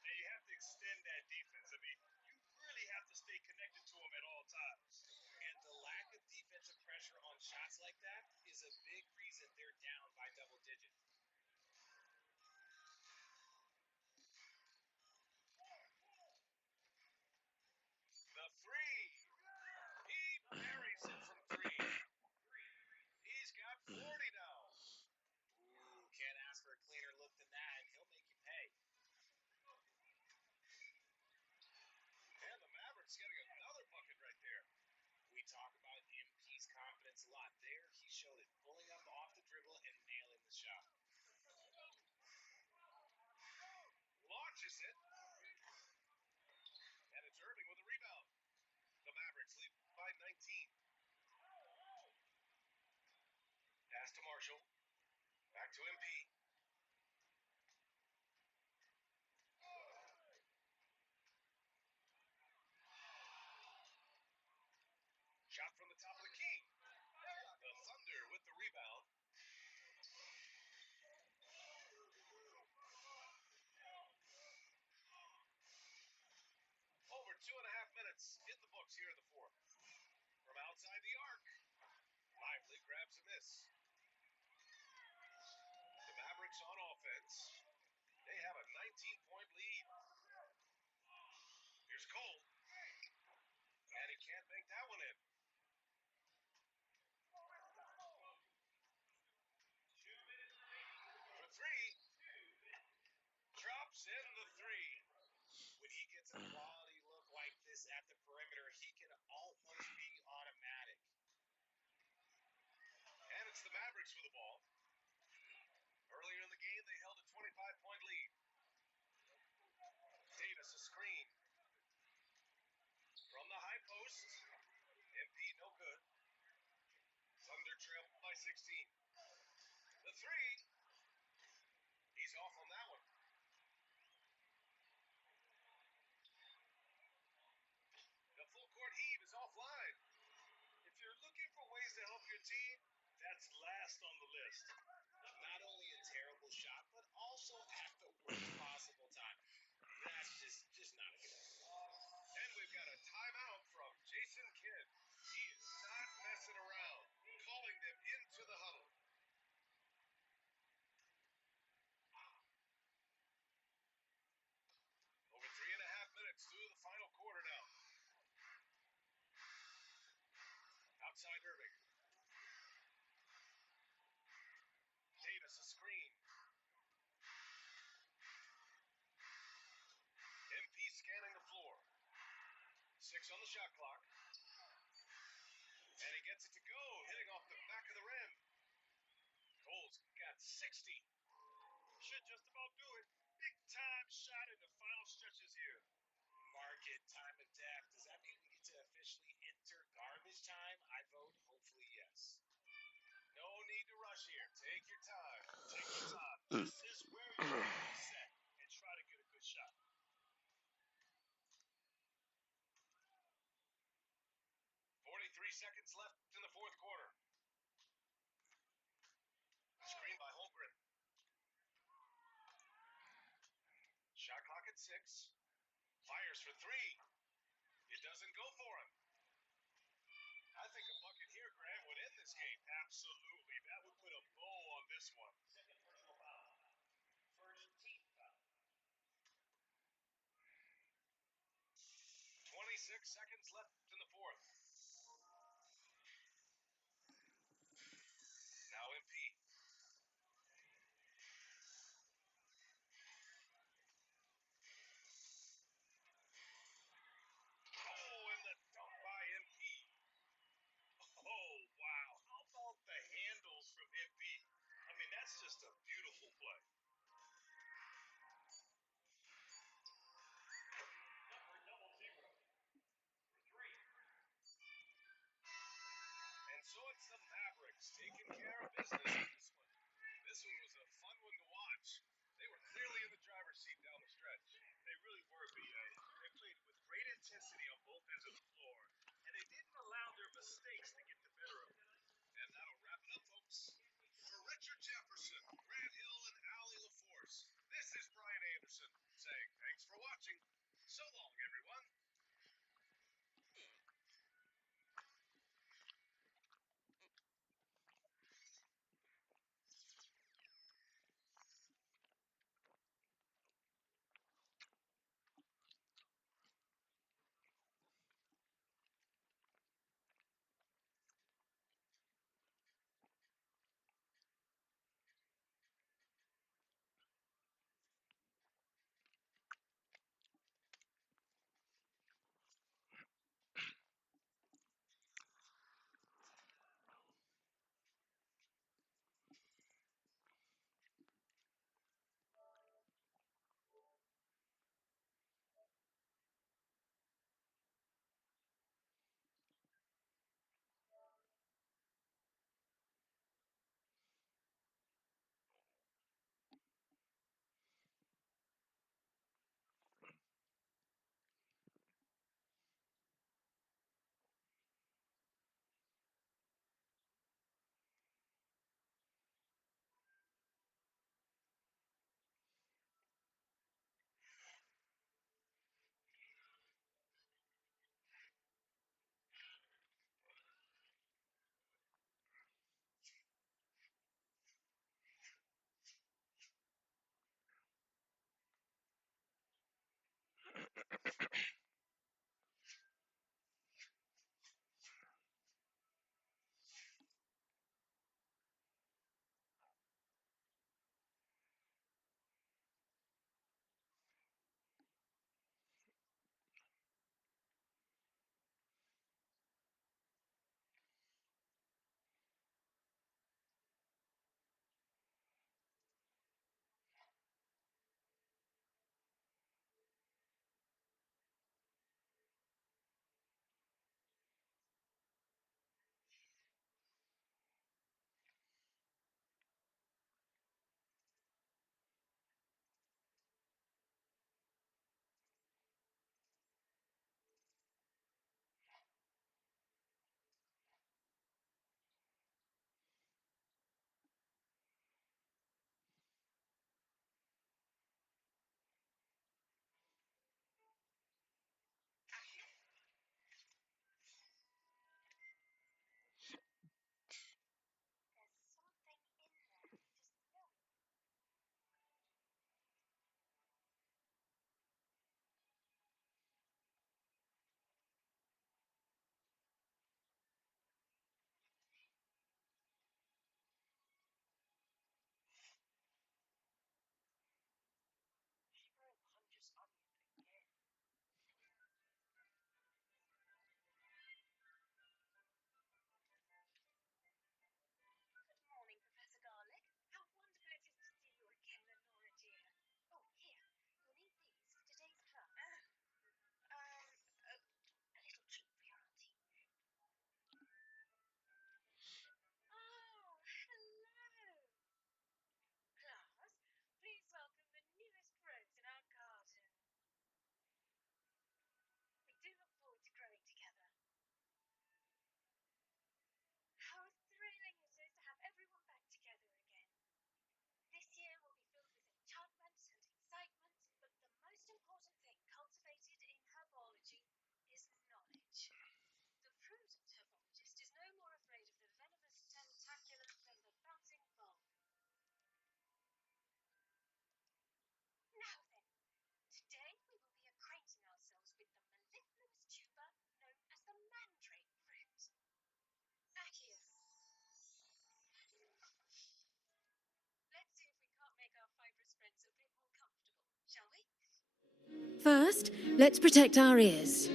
Now you have to extend that defense. I mean, you really really have to stay connected to him at all times. And the lack of defensive pressure on shots like that is a big reason they're down by double digits. The three. He buries it from three. He's got 40 now. Ooh, can't ask for a cleaner look than that, and he'll make you pay. And the Mavericks getting another bucket right there. We talk about MP's confidence a lot. There, he showed it, pulling up off the dribble and nailing the shot. Launches it. And it's Irving with a rebound. The Mavericks lead by 19. Pass to Marshall. Back to MP. Shot from the top of the key. The Thunder with the rebound. Over 2.5 minutes in the books here in the fourth. From outside the arc. Lively grabs a miss. The Mavericks on offense. They have a 19-point lead. Here's Cole. And he can't make that one in. For three. Drops in the three. When he gets a quality look like this at the perimeter, he can almost be automatic. And it's the Mavericks with the ball. Earlier in the game, they held a 25-point lead. Davis a screen. From the high post. MP no good. Thunder trail by 16. The three. He's off on that one. The full court heave is offline. If you're looking for ways to help your team, that's last on the list. Not only a terrible shot, but also at the worst possible time. That's just not a good idea. And we've got a timeout from Jason Kidd. He is not messing around, calling them into the huddle. Over 3.5 minutes through the final quarter now. Outside Irving. Davis a screen. MP scanning the floor. 6 on the shot clock. And he gets it to go, hitting off the back of the rim. Cole's got 60. Should just about do it. Big time shot in the final stretches here. Market time of death. Does that mean we get to officially enter garbage time? I vote hopefully yes. No need to rush here. Take your time. Take your time. This is where you reset and try to get a good shot. 43 seconds left in the fourth quarter. Screen by Holmgren. Shot clock at 6. Fires for 3. It doesn't go for him. I think a bucket here, Grant, would end this game. Absolutely. That would put a bow on this one. Second personal foul. First team foul. 26 seconds left in the fourth. Now MP. Oh, and the dunk by MP. Oh, wow. How about the handles from MP? I mean, that's just a beautiful play. Number 00. For 3. age. The prudent herbologist is no more afraid of the venomous tentaculum than the bouncing bulb. Now then, today we will be acquainting ourselves with the mellifluous tuber known as the mandrake root. Accio. Let's see if we can't make our fibrous friends a bit more comfortable, shall we? First, let's protect our ears.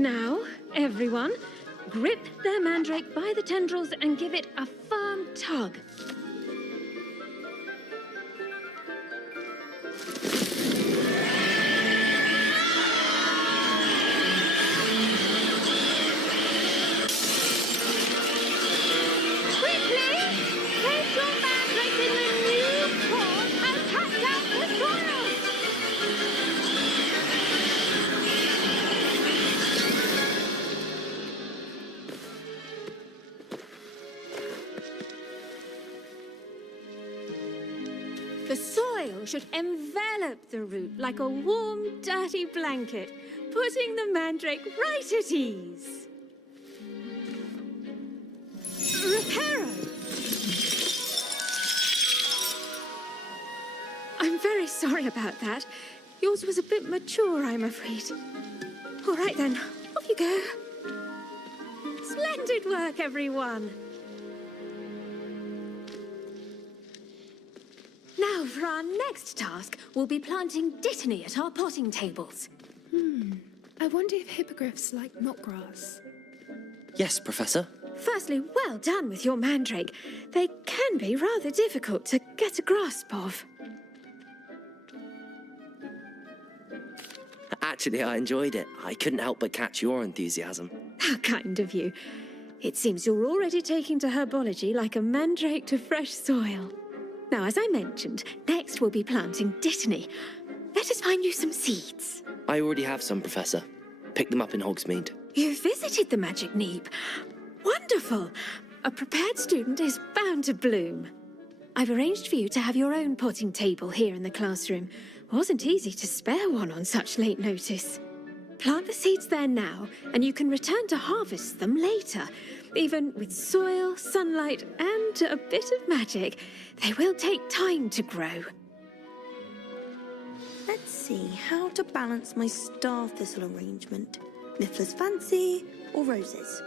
Now, everyone, grip their mandrake by the tendrils and give it a firm tug. Quickly! Place your mandrake in the new pot and cut out the soil! The soil should envelop the root like a warm, dirty blanket, putting the mandrake right at ease. Reparo! I'm very sorry about that. Yours was a bit mature, I'm afraid. All right then, off you go. Splendid work, everyone. Now, for our next task, we'll be planting dittany at our potting tables. I wonder if hippogriffs like knotgrass. Yes, Professor. Firstly, well done with your mandrake. They can be rather difficult to get a grasp of. Actually, I enjoyed it. I couldn't help but catch your enthusiasm. How kind of you. It seems you're already taking to herbology like a mandrake to fresh soil. Now, as I mentioned, next we'll be planting dittany. Let us find you some seeds. I already have some, Professor. Picked them up in Hogsmeade. You visited the Magic Neep. Wonderful. A prepared student is bound to bloom. I've arranged for you to have your own potting table here in the classroom. Wasn't easy to spare one on such late notice. Plant the seeds there now, and you can return to harvest them later. Even with soil, sunlight, and a bit of magic, they will take time to grow. Let's see how to balance my star thistle arrangement. Niffler's Fancy or roses?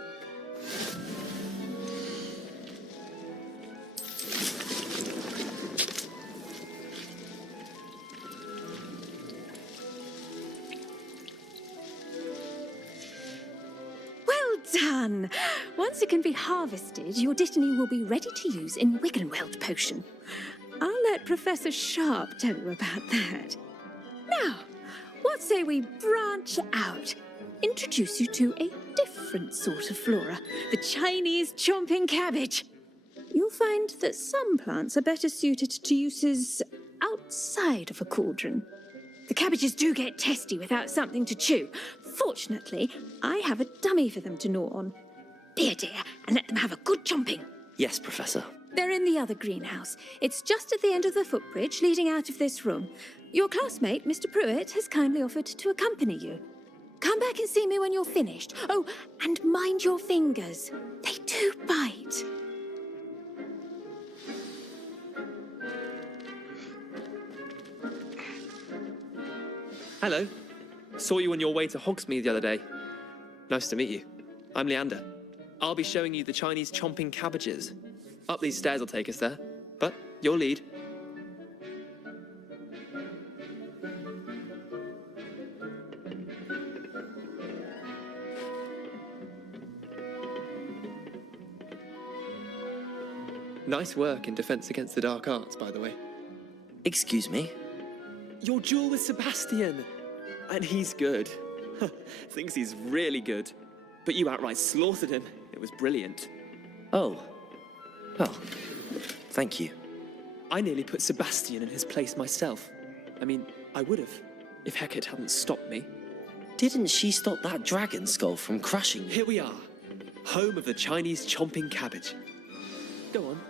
Well done! Once it can be harvested, your dittany will be ready to use in Wiggenweld potion. I'll let Professor Sharp tell you about that. Now, what say we branch out? Introduce you to a different sort of flora, the Chinese chomping cabbage. You'll find that some plants are better suited to uses outside of a cauldron. The cabbages do get testy without something to chew. Fortunately, I have a dummy for them to gnaw on. Be a dear and let them have a good chomping. Yes, Professor. They're in the other greenhouse. It's just at the end of the footbridge leading out of this room. Your classmate, Mr. Pruitt, has kindly offered to accompany you. Come back and see me when you're finished. Oh, and mind your fingers. They do bite. Hello. Saw you on your way to Hogsmeade the other day. Nice to meet you. I'm Leander. I'll be showing you the Chinese chomping cabbages. Up these stairs will take us there, but your lead. Nice work in Defense Against the Dark Arts, by the way. Excuse me? Your duel with Sebastian! And he's good. Thinks he's really good. But you outright slaughtered him. It was brilliant. Oh. Well, thank you. I nearly put Sebastian in his place myself. I mean, I would have, if Hecate hadn't stopped me. Didn't she stop that dragon skull from crushing you? Here we are, home of the Chinese chomping cabbage. Go on,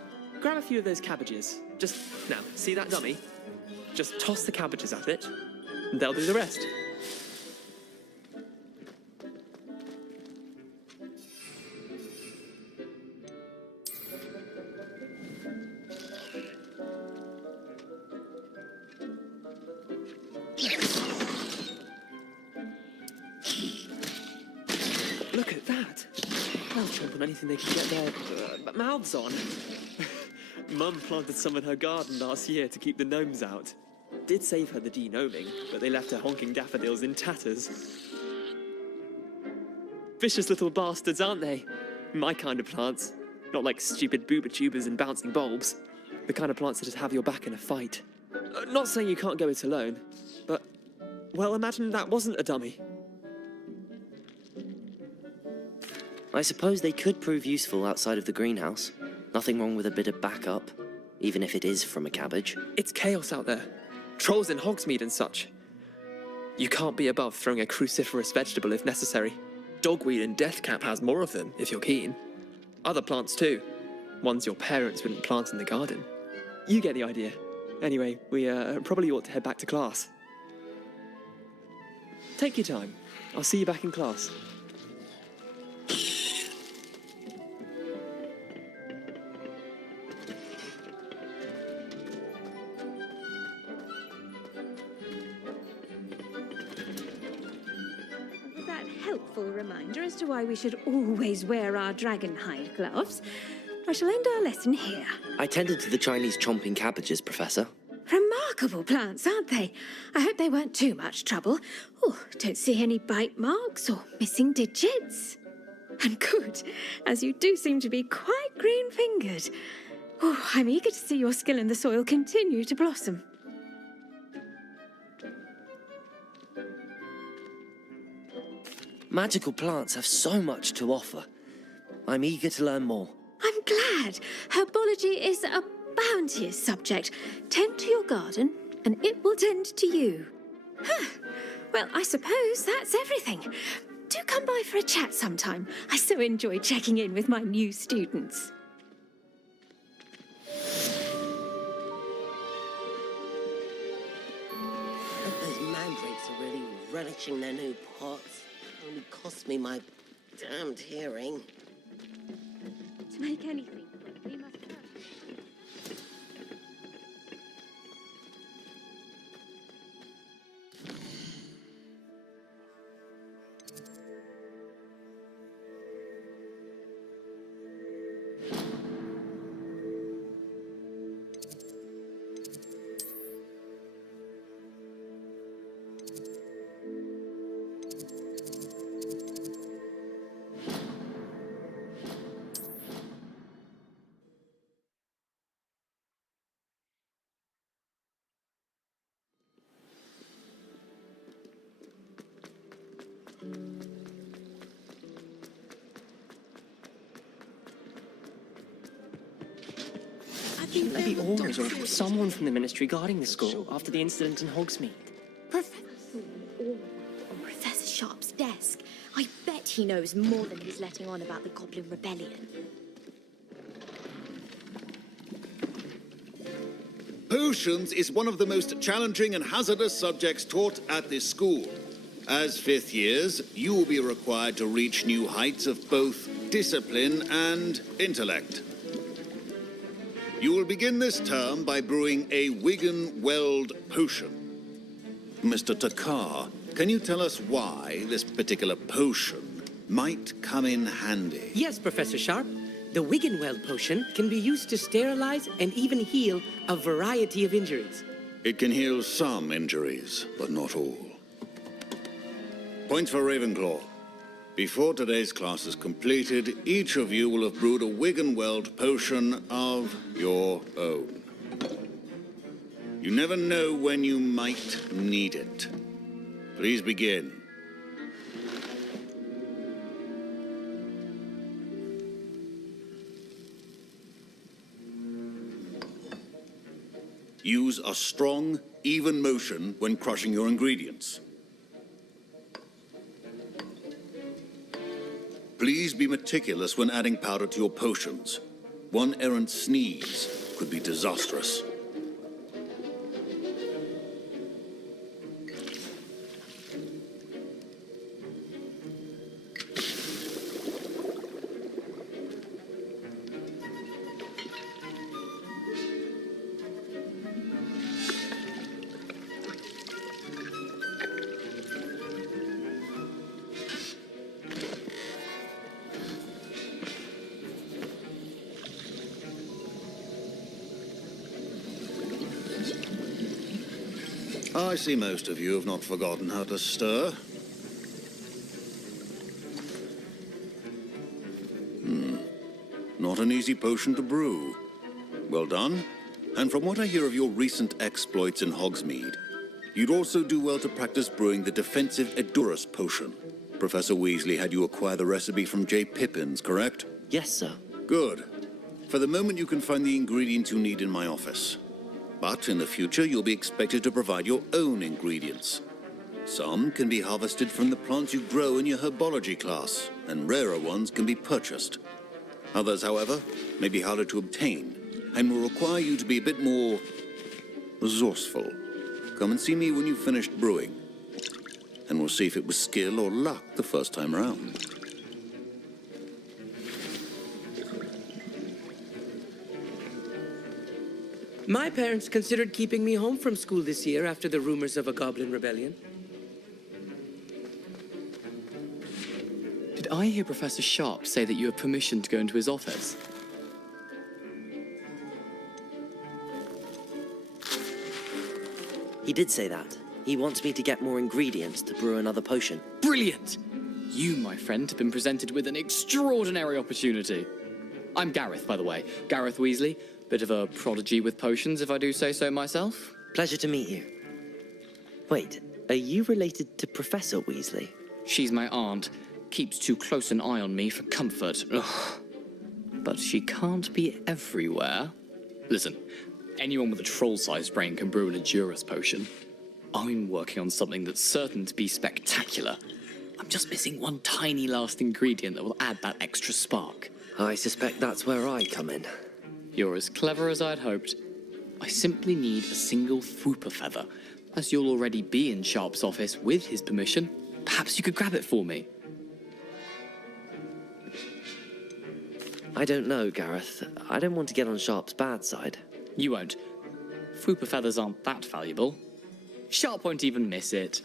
grab a few of those cabbages. Just, now, see that dummy? Just toss the cabbages at it, and they'll do the rest. Look at that. They'll chomp on anything they can get their mouths on. Mum planted some in her garden last year to keep the gnomes out. Did save her the de-gnoming, but they left her honking daffodils in tatters. Vicious little bastards, aren't they? My kind of plants. Not like stupid booba tubers and bouncing bulbs. The kind of plants that just have your back in a fight. Not saying you can't go it alone, but, well, imagine that wasn't a dummy. I suppose they could prove useful outside of the greenhouse. Nothing wrong with a bit of backup, even if it is from a cabbage. It's chaos out there. Trolls in Hogsmeade and such. You can't be above throwing a cruciferous vegetable if necessary. Dogweed and deathcap has more of them, if you're keen. Other plants too. Ones your parents wouldn't plant in the garden. You get the idea. Anyway, we probably ought to head back to class. Take your time. I'll see you back in class. Helpful reminder as to why we should always wear our dragon hide gloves. I shall end our lesson here. I tended to the Chinese chomping cabbages, Professor. Remarkable plants, aren't they? I hope they weren't too much trouble. Oh, don't see any bite marks or missing digits. And good, as you do seem to be quite green-fingered. Oh, I'm eager to see your skill in the soil continue to blossom. Magical plants have so much to offer. I'm eager to learn more. I'm glad. Herbology is a bounteous subject. Tend to your garden, and it will tend to you. Huh. Well, I suppose that's everything. Do come by for a chat sometime. I so enjoy checking in with my new students. Those mandrakes are really relishing their new pots. Only cost me my damned hearing. To make anything, we must first. Maybe Orange or someone from the Ministry guarding the school after the incident in Hogsmeade. Professor Sharp's desk. I bet he knows more than he's letting on about the Goblin Rebellion. Potions is one of the most challenging and hazardous subjects taught at this school. As fifth years, you will be required to reach new heights of both discipline and intellect. You will begin this term by brewing a Wigan-Weld potion. Mr. Takar, can you tell us why this particular potion might come in handy? Yes, Professor Sharp. The Wiggenweld potion can be used to sterilize and even heal a variety of injuries. It can heal some injuries, but not all. Points for Ravenclaw. Before today's class is completed, each of you will have brewed a Wiggenweld potion of your own. You never know when you might need it. Please begin. Use a strong, even motion when crushing your ingredients. Please be meticulous when adding powder to your potions. one errant sneeze could be disastrous. I see most of you have not forgotten how to stir. Not an easy potion to brew. Well done. And from what I hear of your recent exploits in Hogsmeade, you'd also do well to practice brewing the defensive Edurus potion. Professor Weasley had you acquire the recipe from J. Pippins, correct? Yes, sir. Good. For the moment, you can find the ingredients you need in my office. But in the future, you'll be expected to provide your own ingredients. Some can be harvested from the plants you grow in your herbology class, and rarer ones can be purchased. Others, however, may be harder to obtain, and will require you to be a bit more resourceful. Come and see me when you've finished brewing, and we'll see if it was skill or luck the first time around. My parents considered keeping me home from school this year after the rumors of a goblin rebellion. Did I hear Professor Sharp say that you have permission to go into his office? He did say that. He wants me to get more ingredients to brew another potion. Brilliant! You, my friend, have been presented with an extraordinary opportunity. I'm Gareth, by the way. Gareth Weasley. Bit of a prodigy with potions, if I do say so myself. Pleasure to meet you. Wait, are you related to Professor Weasley? She's my aunt. Keeps too close an eye on me for comfort. Ugh. But she can't be everywhere. Listen, anyone with a troll-sized brain can brew an Edurus potion. I'm working on something that's certain to be spectacular. I'm just missing one tiny last ingredient that will add that extra spark. I suspect that's where I come in. You're as clever as I'd hoped. I simply need a single Fwooper feather. As you'll already be in Sharp's office with his permission, perhaps you could grab it for me. I don't know, Gareth. I don't want to get on Sharp's bad side. You won't. Fwooper feathers aren't that valuable. Sharp won't even miss it.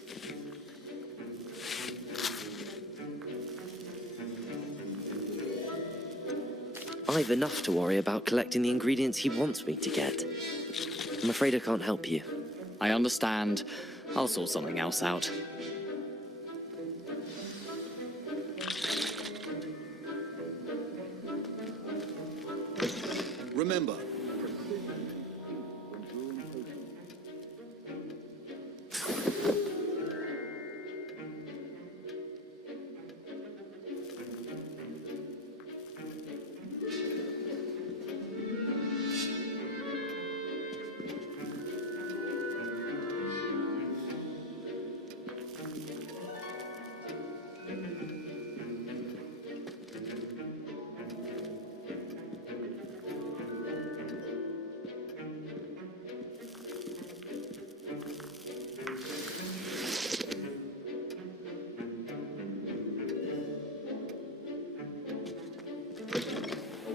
I've enough to worry about collecting the ingredients he wants me to get. I'm afraid I can't help you. I understand. I'll sort something else out. Remember,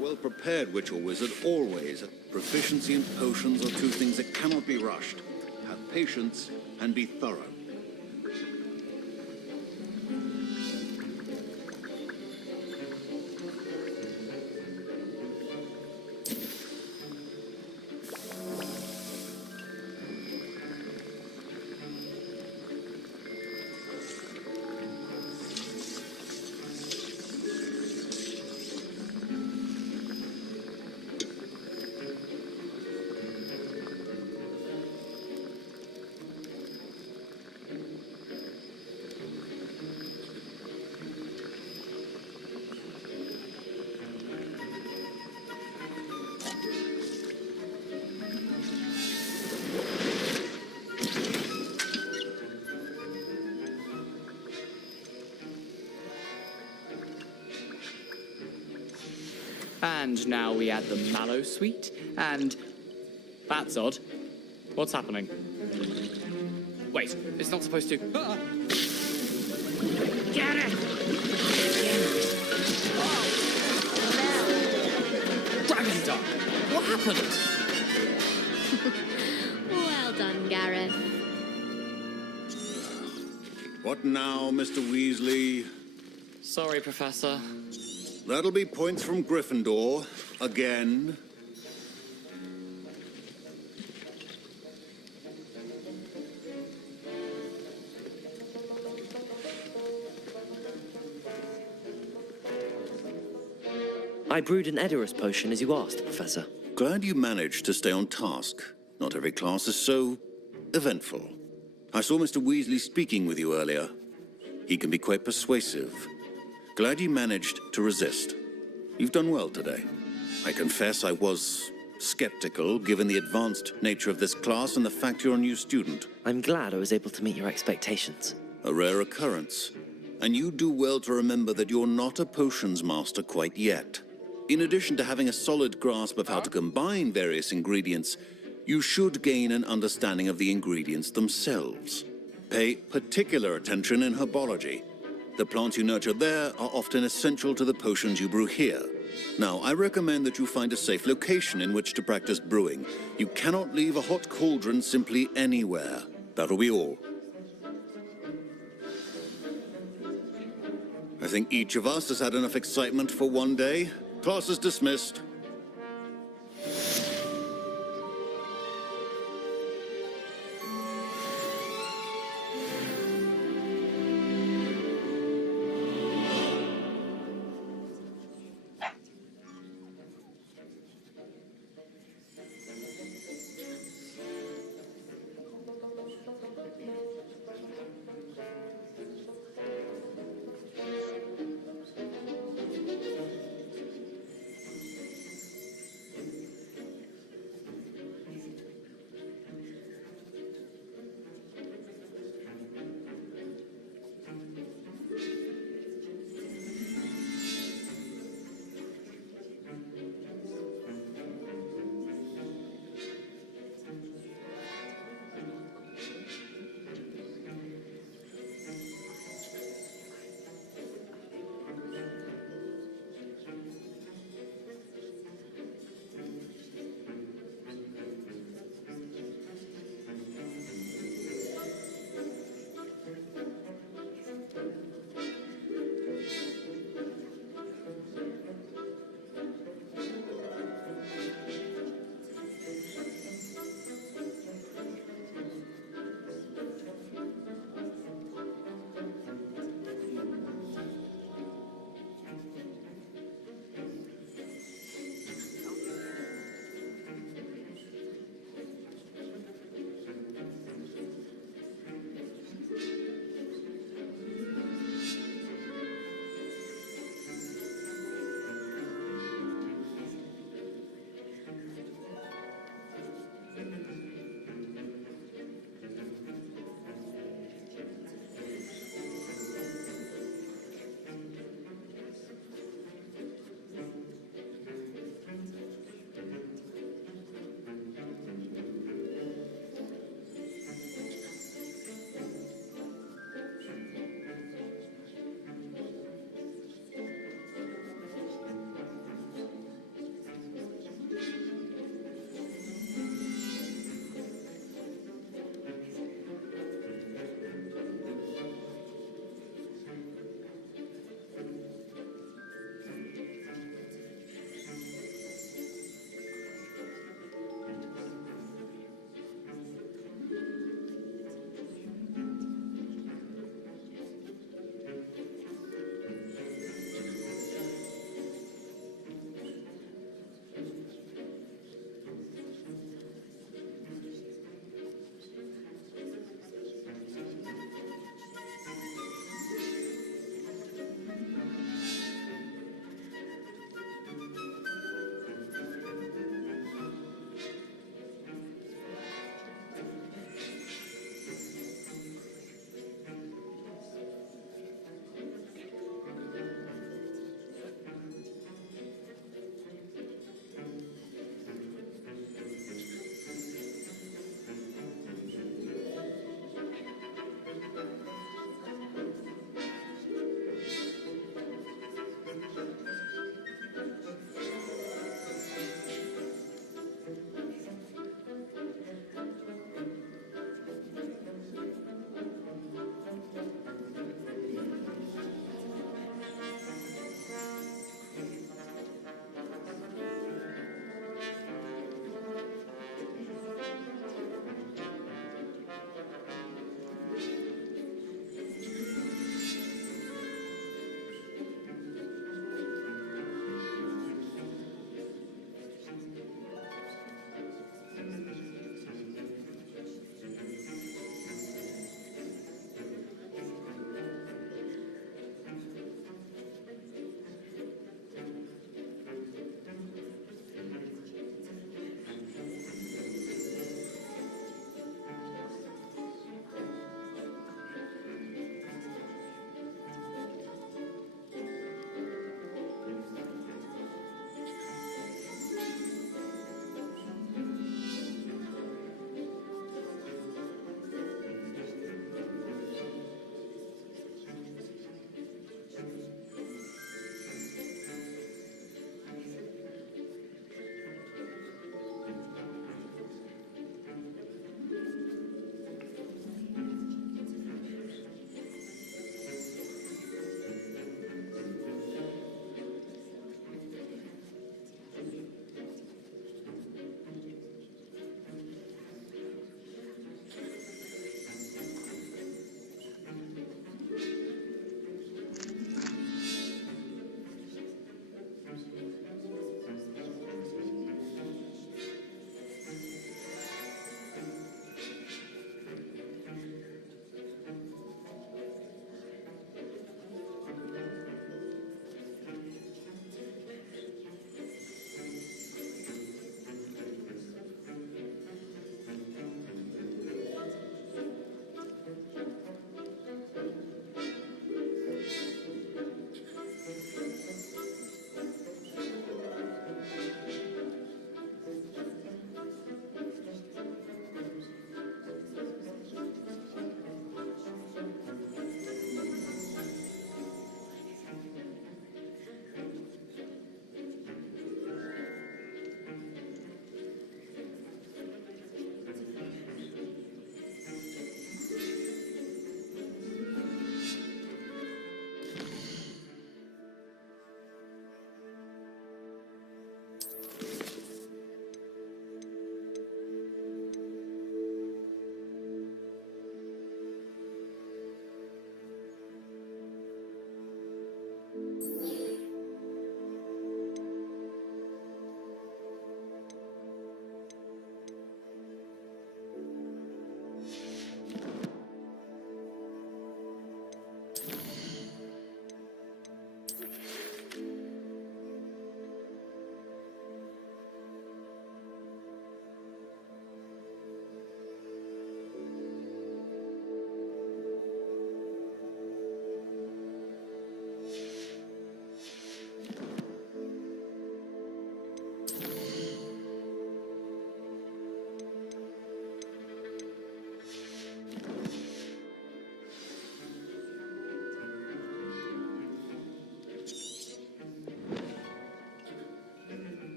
well-prepared witch or wizard always. Proficiency in potions are two things that cannot be rushed. Have patience and be thorough. And now we add the mallow sweet, and... That's odd. What's happening? Wait, it's not supposed to... Ah! Get it! Dragon Duck! What happened? Well done, Gareth. What now, Mr. Weasley? Sorry, Professor. That'll be points from Gryffindor. Again. I brewed an Edorus potion as you asked, Professor. Glad you managed to stay on task. Not every class is so eventful. I saw Mr. Weasley speaking with you earlier. He can be quite persuasive. Glad you managed to resist. You've done well today. I confess I was skeptical, given the advanced nature of this class and the fact you're a new student. I'm glad I was able to meet your expectations. A rare occurrence. And you do well to remember that you're not a potions master quite yet. In addition to having a solid grasp of how to combine various ingredients, you should gain an understanding of the ingredients themselves. Pay particular attention in herbology. The plants you nurture there are often essential to the potions you brew here. Now, I recommend that you find a safe location in which to practice brewing. You cannot leave a hot cauldron simply anywhere. That'll be all. I think each of us has had enough excitement for one day. Class is dismissed.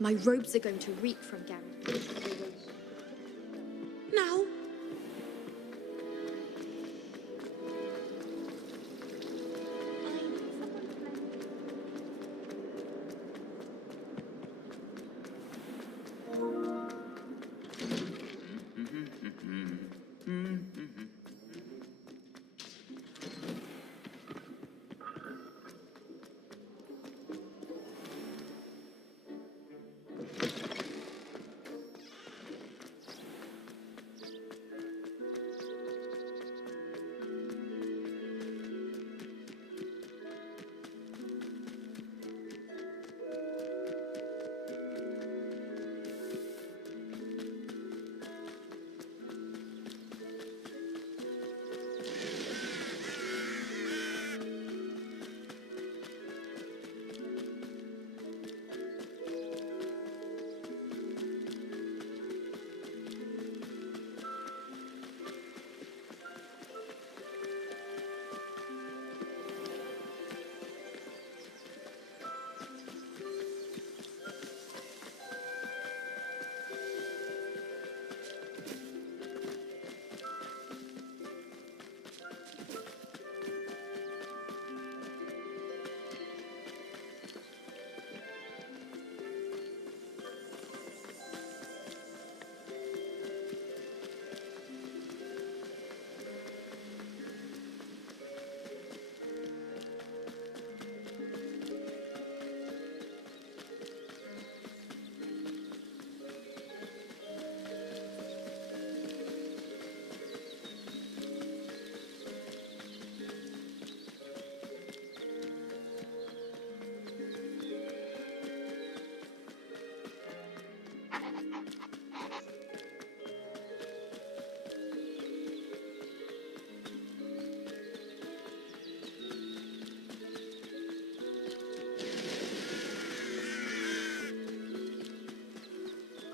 My robes are going to reek from Gary. Now,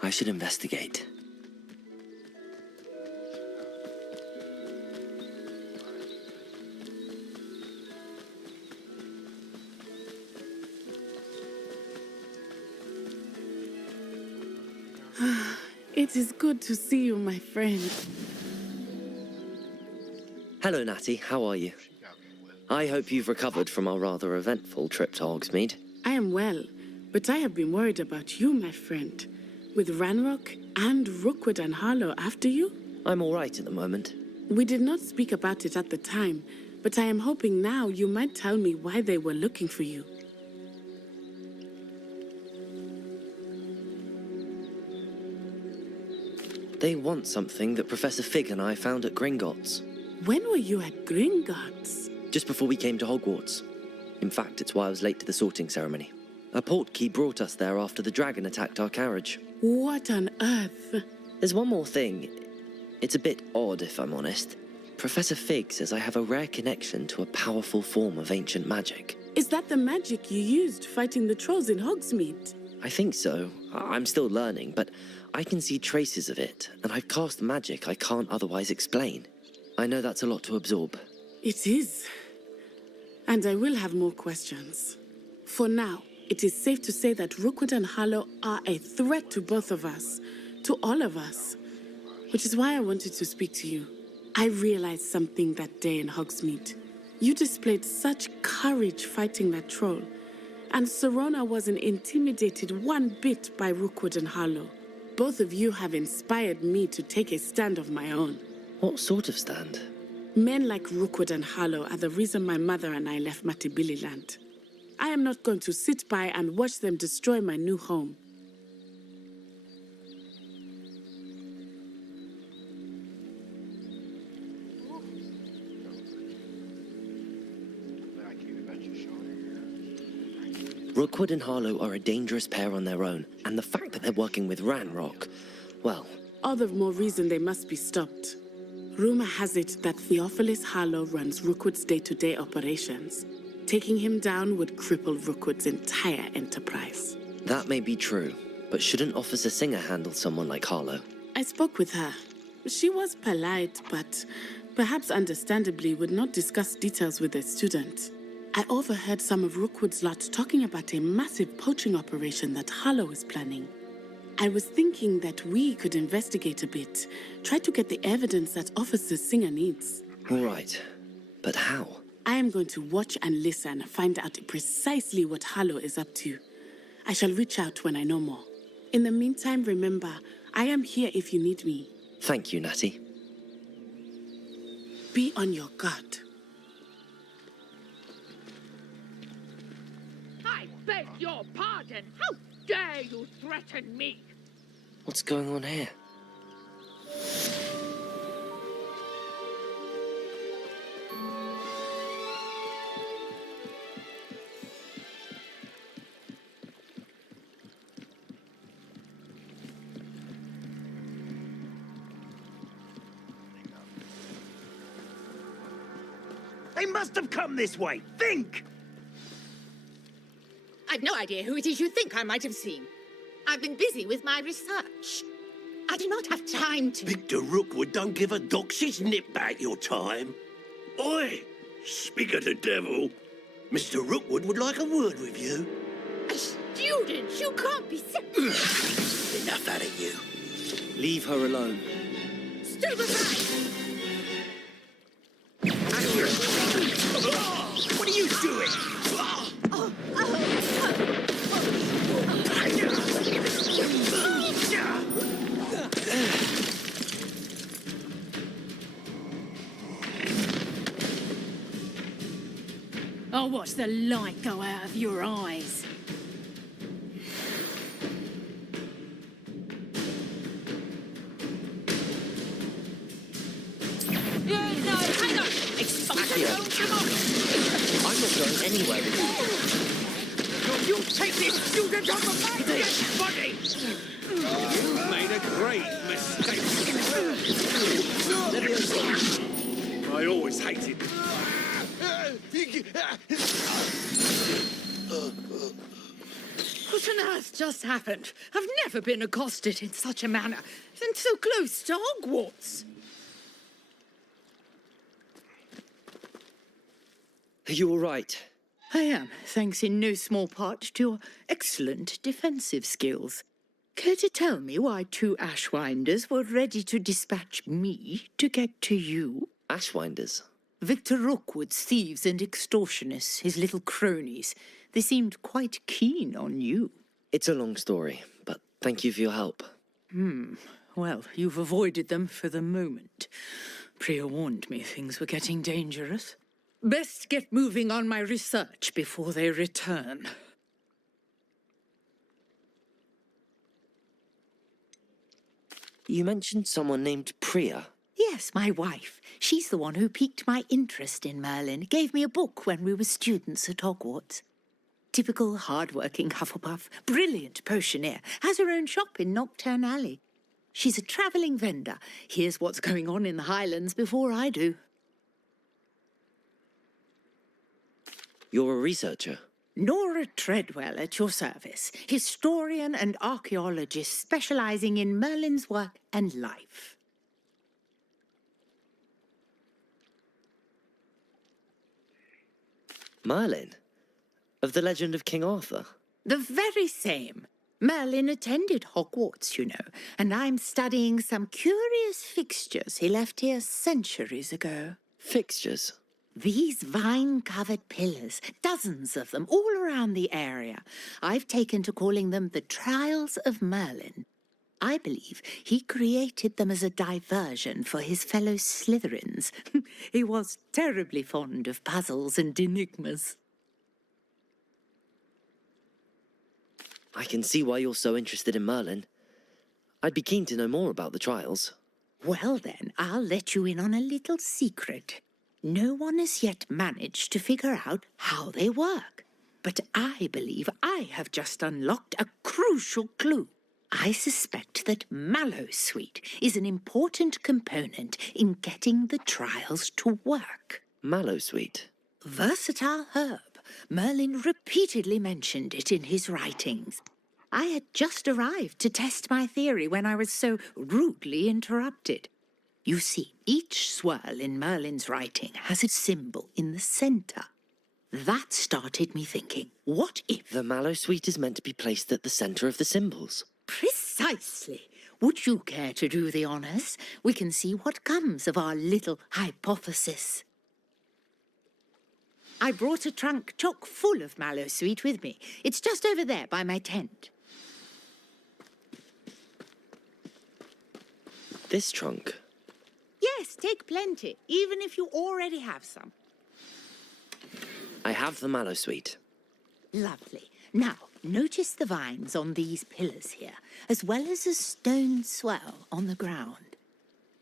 I should investigate. It is good to see you, my friend. Hello, Natty. How are you? I hope you've recovered from our rather eventful trip to Hogsmeade. I am well, but I have been worried about you, my friend. With Ranrock and Rookwood and Harlow after you? I'm all right at the moment. We did not speak about it at the time, but I am hoping now you might tell me why they were looking for you. They want something that Professor Fig and I found at Gringotts. When were you at Gringotts? Just before we came to Hogwarts. In fact, it's why I was late to the sorting ceremony. A portkey brought us there after the dragon attacked our carriage. What on earth? There's one more thing. It's a bit odd, if I'm honest. Professor Fig says I have a rare connection to a powerful form of ancient magic. Is that the magic you used fighting the trolls in Hogsmeade? I think so. I'm still learning, but I can see traces of it, and I've cast magic I can't otherwise explain. I know that's a lot to absorb. It is. And I will have more questions. For now, it is safe to say that Rookwood and Harlow are a threat to both of us, to all of us. Which is why I wanted to speak to you. I realized something that day in Hogsmeade. You displayed such courage fighting that troll, and Serona wasn't intimidated one bit by Rookwood and Harlow. Both of you have inspired me to take a stand of my own. What sort of stand? Men like Rookwood and Harlow are the reason my mother and I left Matibili land. I am not going to sit by and watch them destroy my new home. Rookwood and Harlow are a dangerous pair on their own, and the fact that they're working with Ranrock, well... All the more reason they must be stopped. Rumor has it that Theophilus Harlow runs Rookwood's day-to-day operations. Taking him down would cripple Rookwood's entire enterprise. That may be true, but shouldn't Officer Singer handle someone like Harlow? I spoke with her. She was polite, but perhaps understandably would not discuss details with a student. I overheard some of Rookwood's lot talking about a massive poaching operation that Harlow is planning. I was thinking that we could investigate a bit, try to get the evidence that Officer Singer needs. All right, but how? I am going to watch and listen, find out precisely what Harlow is up to. I shall reach out when I know more. In the meantime, remember, I am here if you need me. Thank you, Natty. Be on your guard. I beg your pardon. How dare you threaten me? What's going on here? They must have come this way. Think! I've no idea who it is you think I might have seen. I've been busy with my research. I do not have time to... Victor Rookwood don't give a doxy's nip back your time. Oi! Speak of the devil. Mr. Rookwood would like a word with you. A student? You can't be serious. Enough out of you. Leave her alone. Stay aside! What are you doing? I'll watch the light go out of your eyes. No, hang on! I'm not going anywhere with you. You take this student off of my dead body! You've made a great mistake. I always hated. What on earth just happened? I've never been accosted in such a manner, and so close to Hogwarts. Are you all right? I am, thanks in no small part to your excellent defensive skills. Care to tell me why two Ashwinders were ready to dispatch me to get to you? Ashwinders? Victor Rookwood's thieves and extortionists, his little cronies. They seemed quite keen on you. It's a long story, but thank you for your help. Well, you've avoided them for the moment. Priya warned me things were getting dangerous. Best get moving on my research before they return. You mentioned someone named Priya. Yes, my wife. She's the one who piqued my interest in Merlin. Gave me a book when we were students at Hogwarts. Typical hard-working Hufflepuff, brilliant potioneer, has her own shop in Nocturne Alley. She's a travelling vendor. Hears what's going on in the Highlands before I do. You're a researcher? Nora Treadwell at your service, historian and archaeologist specialising in Merlin's work and life. Merlin? Of the legend of King Arthur? The very same. Merlin attended Hogwarts, you know, and I'm studying some curious fixtures he left here centuries ago. Fixtures? These vine-covered pillars, dozens of them, all around the area. I've taken to calling them the Trials of Merlin. I believe he created them as a diversion for his fellow Slytherins. He was terribly fond of puzzles and enigmas. I can see why you're so interested in Merlin. I'd be keen to know more about the trials. Well then, I'll let you in on a little secret. No one has yet managed to figure out how they work. But I believe I have just unlocked a crucial clue. I suspect that Mallowsweet is an important component in getting the trials to work. Mallowsweet? Versatile herb. Merlin repeatedly mentioned it in his writings. I had just arrived to test my theory when I was so rudely interrupted. You see, each swirl in Merlin's writing has a symbol in the centre. That started me thinking, what if... The mallow sweet is meant to be placed at the centre of the symbols. Precisely. Would you care to do the honours? We can see what comes of our little hypothesis. I brought a trunk chock full of mallow sweet with me. It's just over there by my tent. This trunk? Yes, take plenty, even if you already have some. I have the mallow sweet. Lovely. Now, notice the vines on these pillars here, as well as a stone swell on the ground.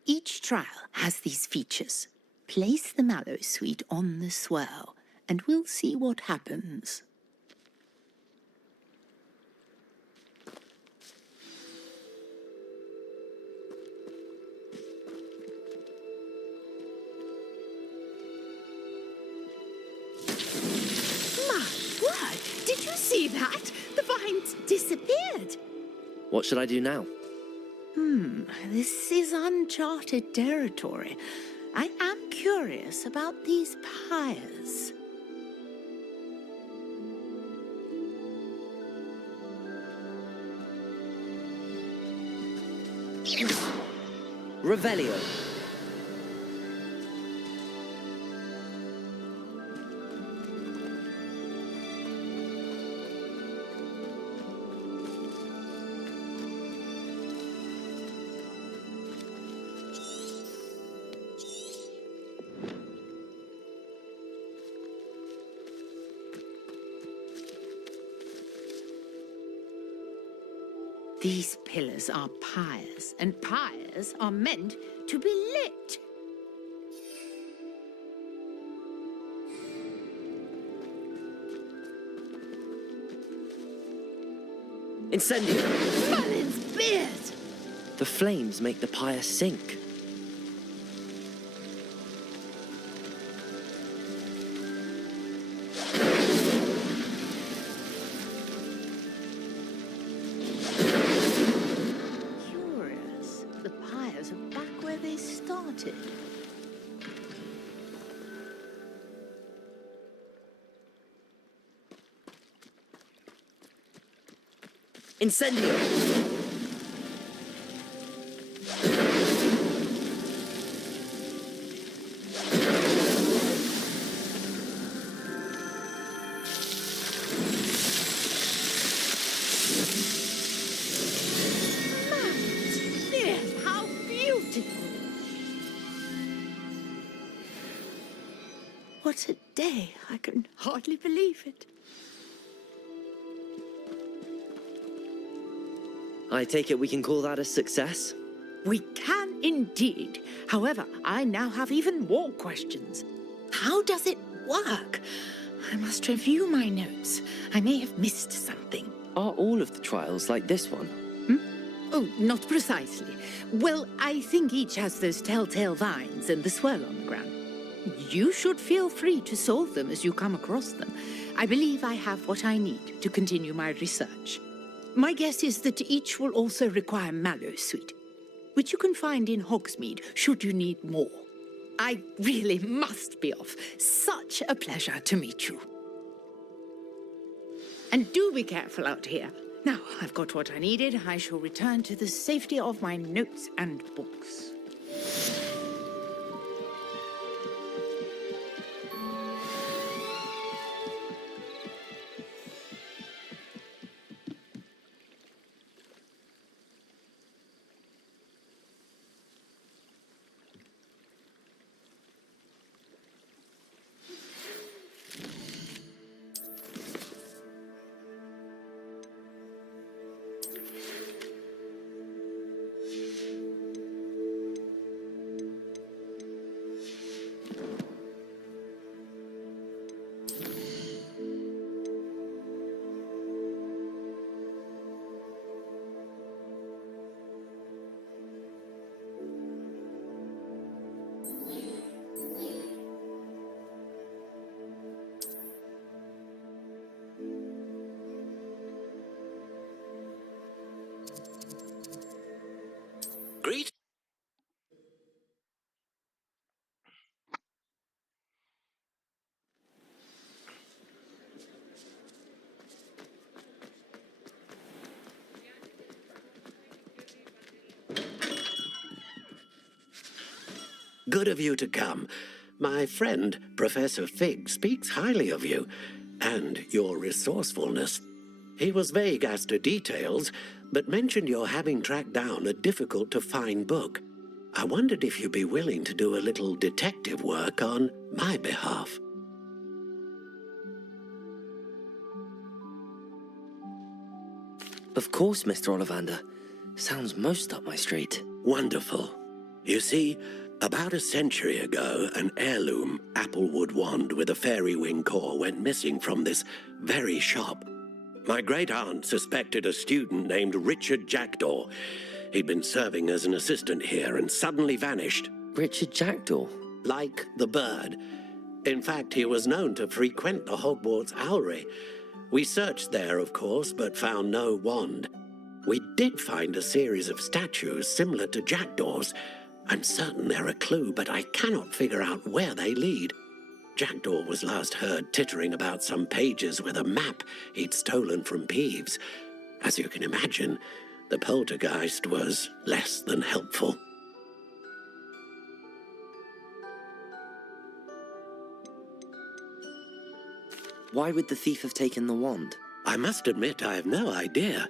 Each trial has these features. Place the mallow sweet on the swell, and we'll see what happens. My word! Did you see that? The vines disappeared. What should I do now? This is uncharted territory. I am curious about these pyres. Revelio. These pillars are pyres, and pyres are meant to be lit. Incendio! Merlin's beard! The flames make the pyre sink. Curious. The pyres are back where they started. Incendio! Yes, how beautiful! What a day! I can hardly believe it. I take it we can call that a success? We can indeed. However, I now have even more questions. How does it work? I must review my notes. I may have missed something. Are all of the trials like this one? Oh, not precisely. Well, I think each has those telltale vines and the swirl on the ground. You should feel free to solve them as you come across them. I believe I have what I need to continue my research. My guess is that each will also require mallow sweet, which you can find in Hogsmeade should you need more. I really must be off. Such a pleasure to meet you. And do be careful out here. Now, I've got what I needed. I shall return to the safety of my notes and books. Good of you to come. My friend, Professor Fig, speaks highly of you and your resourcefulness. He was vague as to details, but mentioned your having tracked down a difficult-to-find book. I wondered if you'd be willing to do a little detective work on my behalf. Of course, Mr. Ollivander. Sounds most up my street. Wonderful. You see, about a century ago, an heirloom applewood wand with a fairy wing core went missing from this very shop. My great-aunt suspected a student named Richard Jackdaw. He'd been serving as an assistant here and suddenly vanished. Richard Jackdaw? Like the bird. In fact, he was known to frequent the Hogwarts Owlery. We searched there, of course, but found no wand. We did find a series of statues similar to Jackdaw's. I'm certain they're a clue, but I cannot figure out where they lead. Jackdaw was last heard tittering about some pages with a map he'd stolen from Peeves. As you can imagine, the poltergeist was less than helpful. Why would the thief have taken the wand? I must admit I have no idea.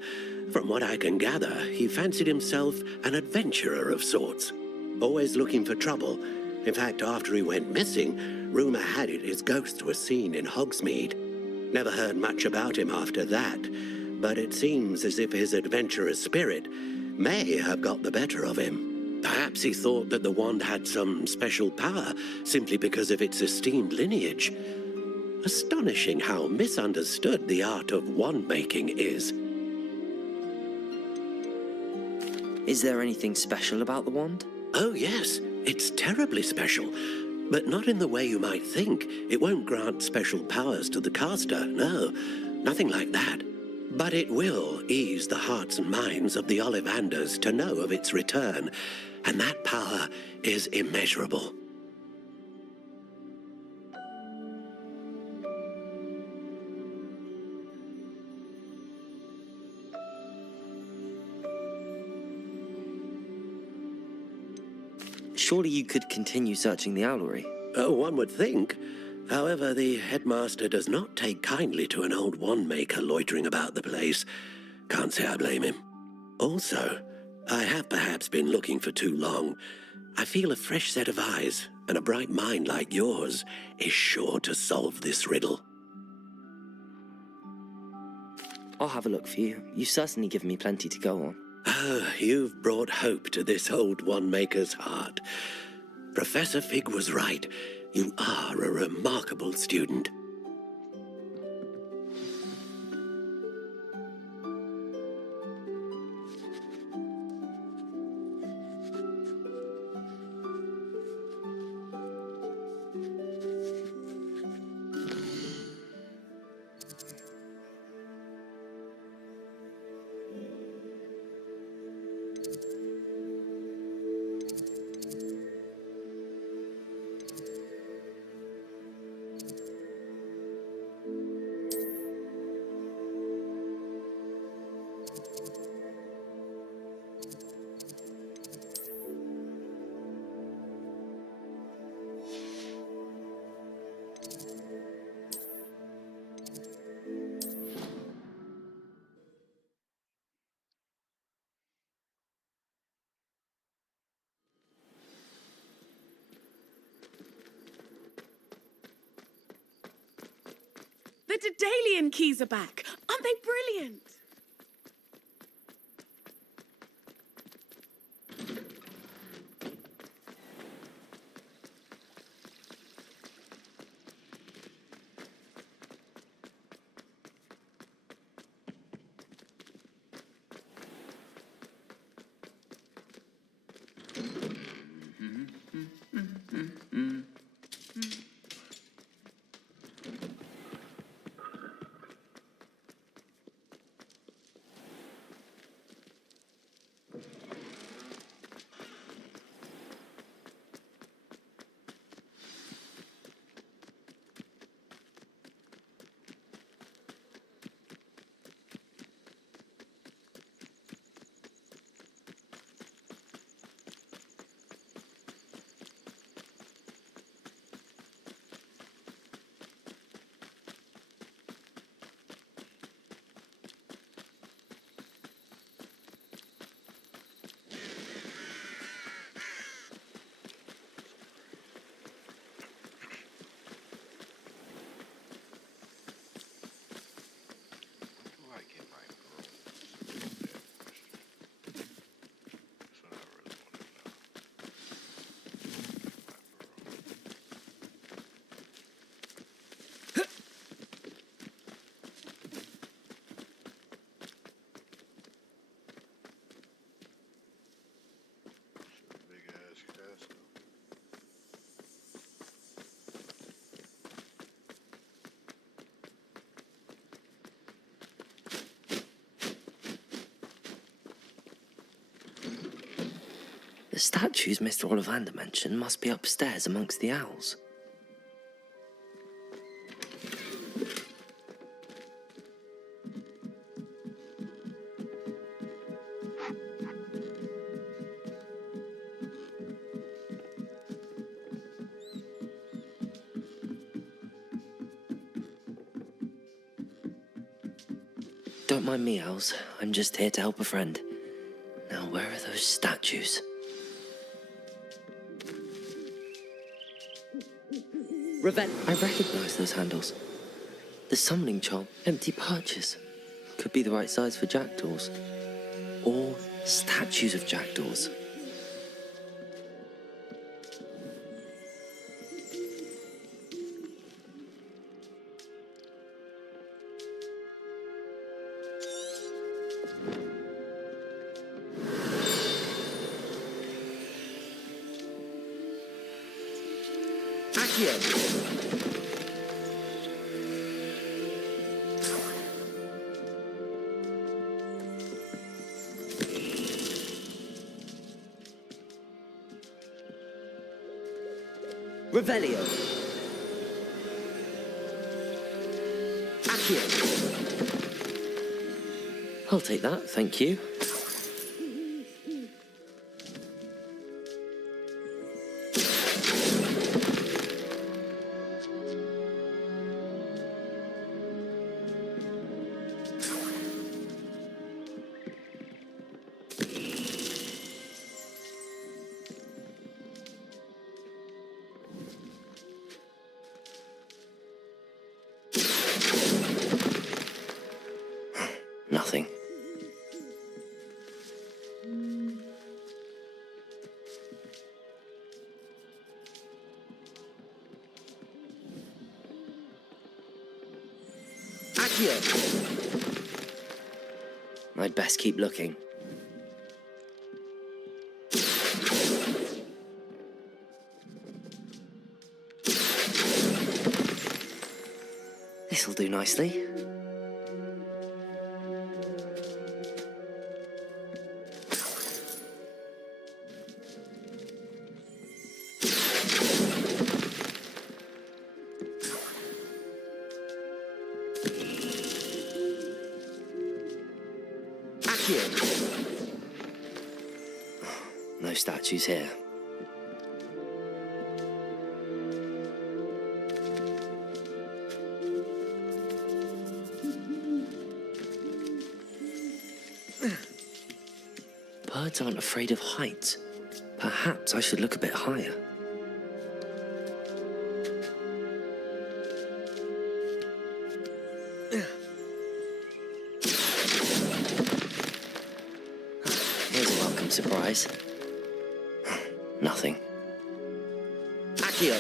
From what I can gather, he fancied himself an adventurer of sorts, always looking for trouble. In fact, after he went missing, rumour had it his ghost was seen in Hogsmeade. Never heard much about him after that, but it seems as if his adventurous spirit may have got the better of him. Perhaps he thought that the wand had some special power simply because of its esteemed lineage. Astonishing how misunderstood the art of wand-making is. Is there anything special about the wand? Oh yes, it's terribly special. But not in the way you might think. It won't grant special powers to the caster, no. Nothing like that. But it will ease the hearts and minds of the Ollivanders to know of its return. And that power is immeasurable. Surely you could continue searching the owlery. Oh, one would think. However, the headmaster does not take kindly to an old wand-maker loitering about the place. Can't say I blame him. Also, I have perhaps been looking for too long. I feel a fresh set of eyes, and a bright mind like yours is sure to solve this riddle. I'll have a look for you. You've certainly given me plenty to go on. Oh, you've brought hope to this old wand-maker's heart. Professor Fig was right. You are a remarkable student. The Daedalian keys are back. Aren't they brilliant? The statues Mr. Ollivander mentioned must be upstairs amongst the owls. Don't mind me, owls. I'm just here to help a friend. Now, where are those statues? I recognize those handles. The summoning charm, empty perches. Could be the right size for jackdaws. Or statues of jackdaws. Revelio. Accio. I'll take that, thank you. Nothing. Accio! I'd best keep looking. This'll do nicely. No statues here. Birds aren't afraid of heights. Perhaps I should look a bit higher. Here's a welcome surprise. Nothing. Accio!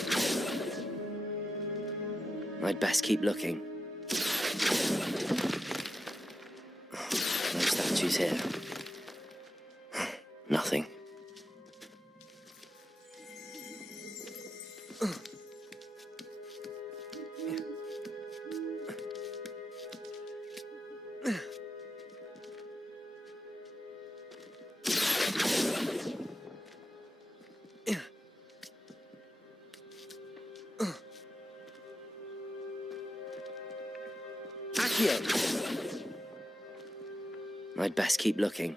I'd best keep looking. No statues here. Nothing. I'd best keep looking.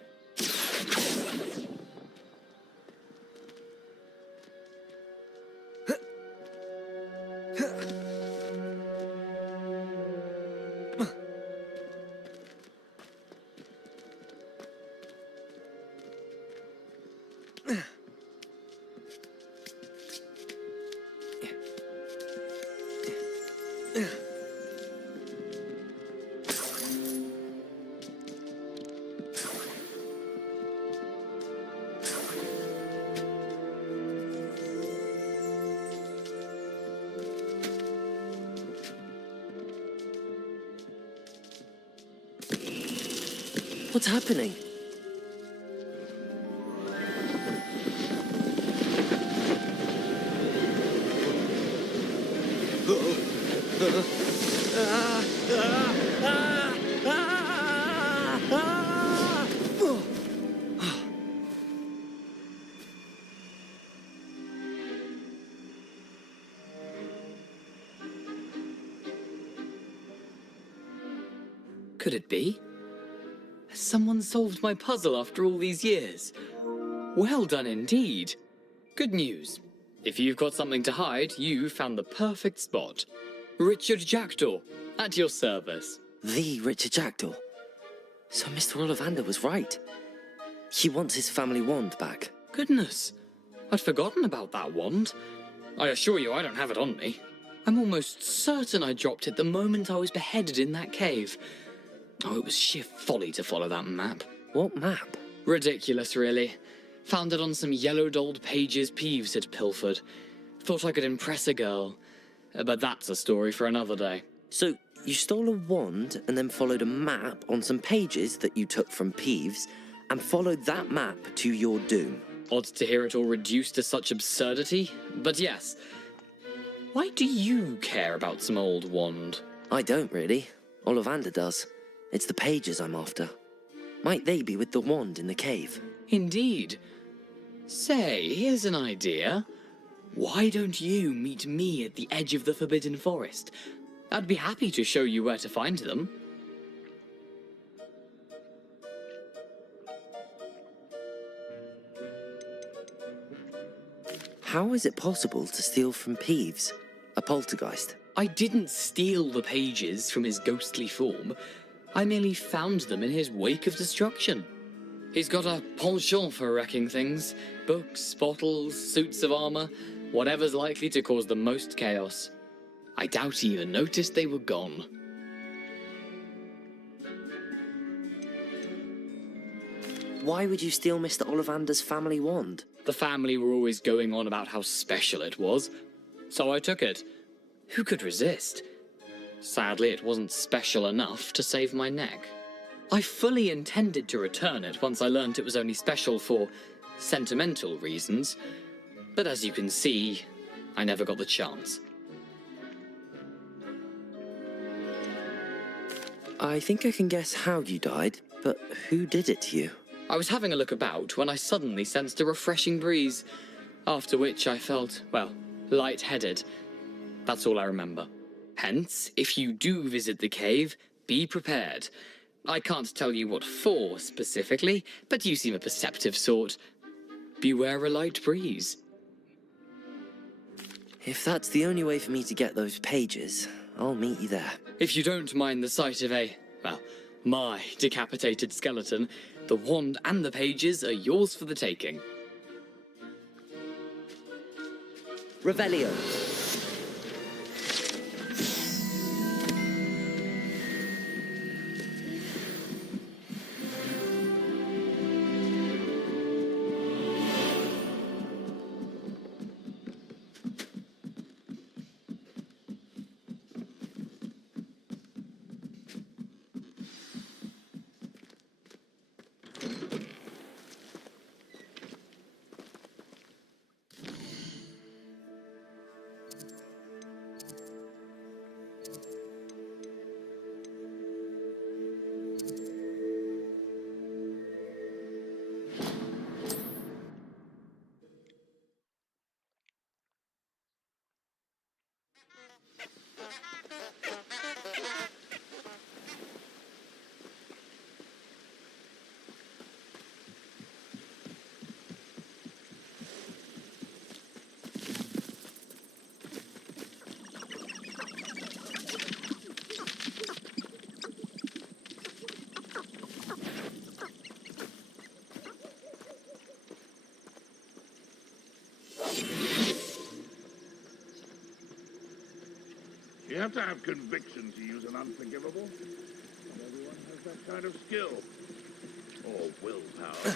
What's happening? Could it be? Has someone solved my puzzle after all these years? Well done indeed. Good news. If you've got something to hide, you found the perfect spot. Richard Jackdaw, at your service. The Richard Jackdaw. So Mr. Ollivander was right. He wants his family wand back. Goodness, I'd forgotten about that wand. I assure you I don't have it on me. I'm almost certain I dropped it the moment I was beheaded in that cave. Oh, it was sheer folly to follow that map. What map? Ridiculous, really. Found it on some yellowed old pages Peeves had pilfered. Thought I could impress a girl. But that's a story for another day. So, you stole a wand and then followed a map on some pages that you took from Peeves and followed that map to your doom. Odd to hear it all reduced to such absurdity, but yes. Why do you care about some old wand? I don't really. Ollivander does. It's the pages I'm after. Might they be with the wand in the cave? Indeed. Say, here's an idea. Why don't you meet me at the edge of the Forbidden Forest? I'd be happy to show you where to find them. How is it possible to steal from Peeves, a poltergeist? I didn't steal the pages from his ghostly form. I merely found them in his wake of destruction. He's got a penchant for wrecking things. Books, bottles, suits of armor, whatever's likely to cause the most chaos. I doubt he even noticed they were gone. Why would you steal Mr. Ollivander's family wand? The family were always going on about how special it was, so I took it. Who could resist? Sadly, it wasn't special enough to save my neck. I fully intended to return it once I learned it was only special for sentimental reasons, but as you can see, I never got the chance. I think I can guess how you died, but who did it to you? I was having a look about when I suddenly sensed a refreshing breeze, after which I felt, well, lightheaded. That's all I remember. Hence, if you do visit the cave, be prepared. I can't tell you what for specifically, but you seem a perceptive sort. Beware a light breeze. If that's the only way for me to get those pages, I'll meet you there. If you don't mind the sight of my decapitated skeleton, the wand and the pages are yours for the taking. Revelio. You have to have conviction to use an unforgivable. Not everyone has that kind of skill. Or willpower.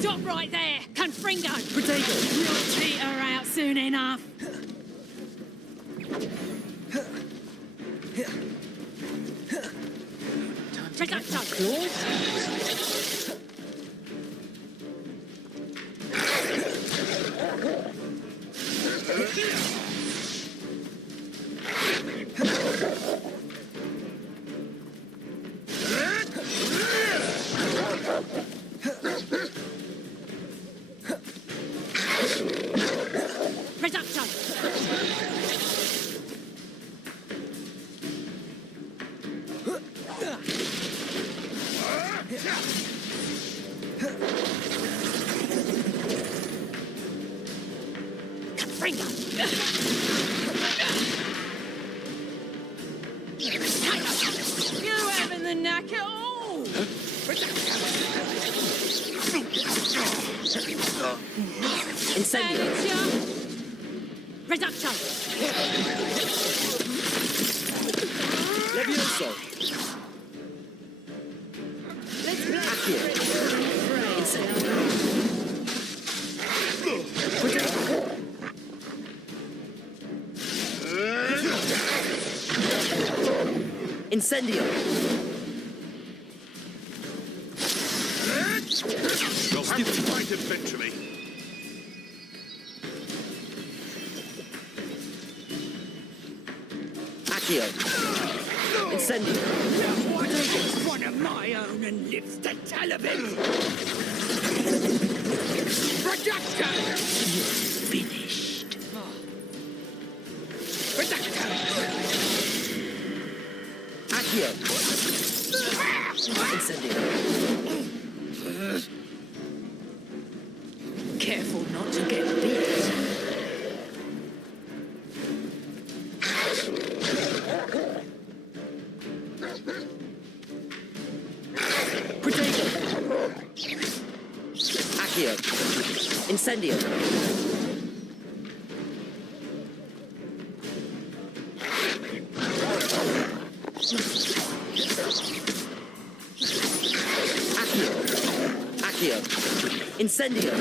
Stop right there! Confringo! Potato! You'll teeter out soon enough. You having the knack at all? Incendio! Reducto! Levioso! Accio! Incendio! Incendio! You'll have to fight eventually. Accio! Incendio! One of my own and lives to tell of it! Reducto! You're finished. Reducto! Accio! Incendio! Careful not to get bit. Accio! Incendio! Accio! Incendio!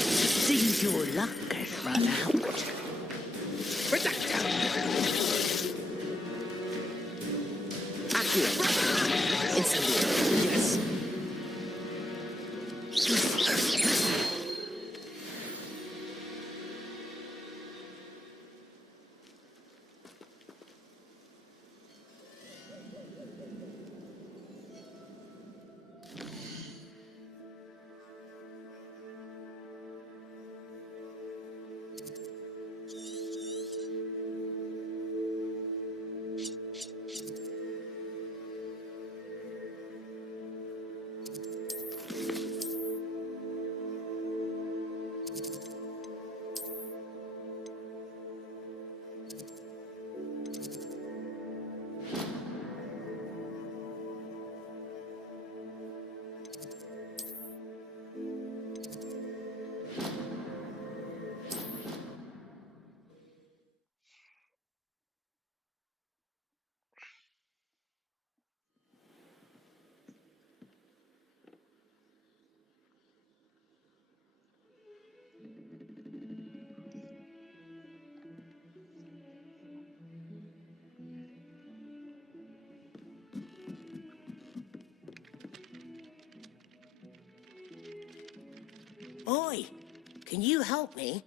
Seems your luck has run out. Accio! Incendio! Yes! Oi, can you help me?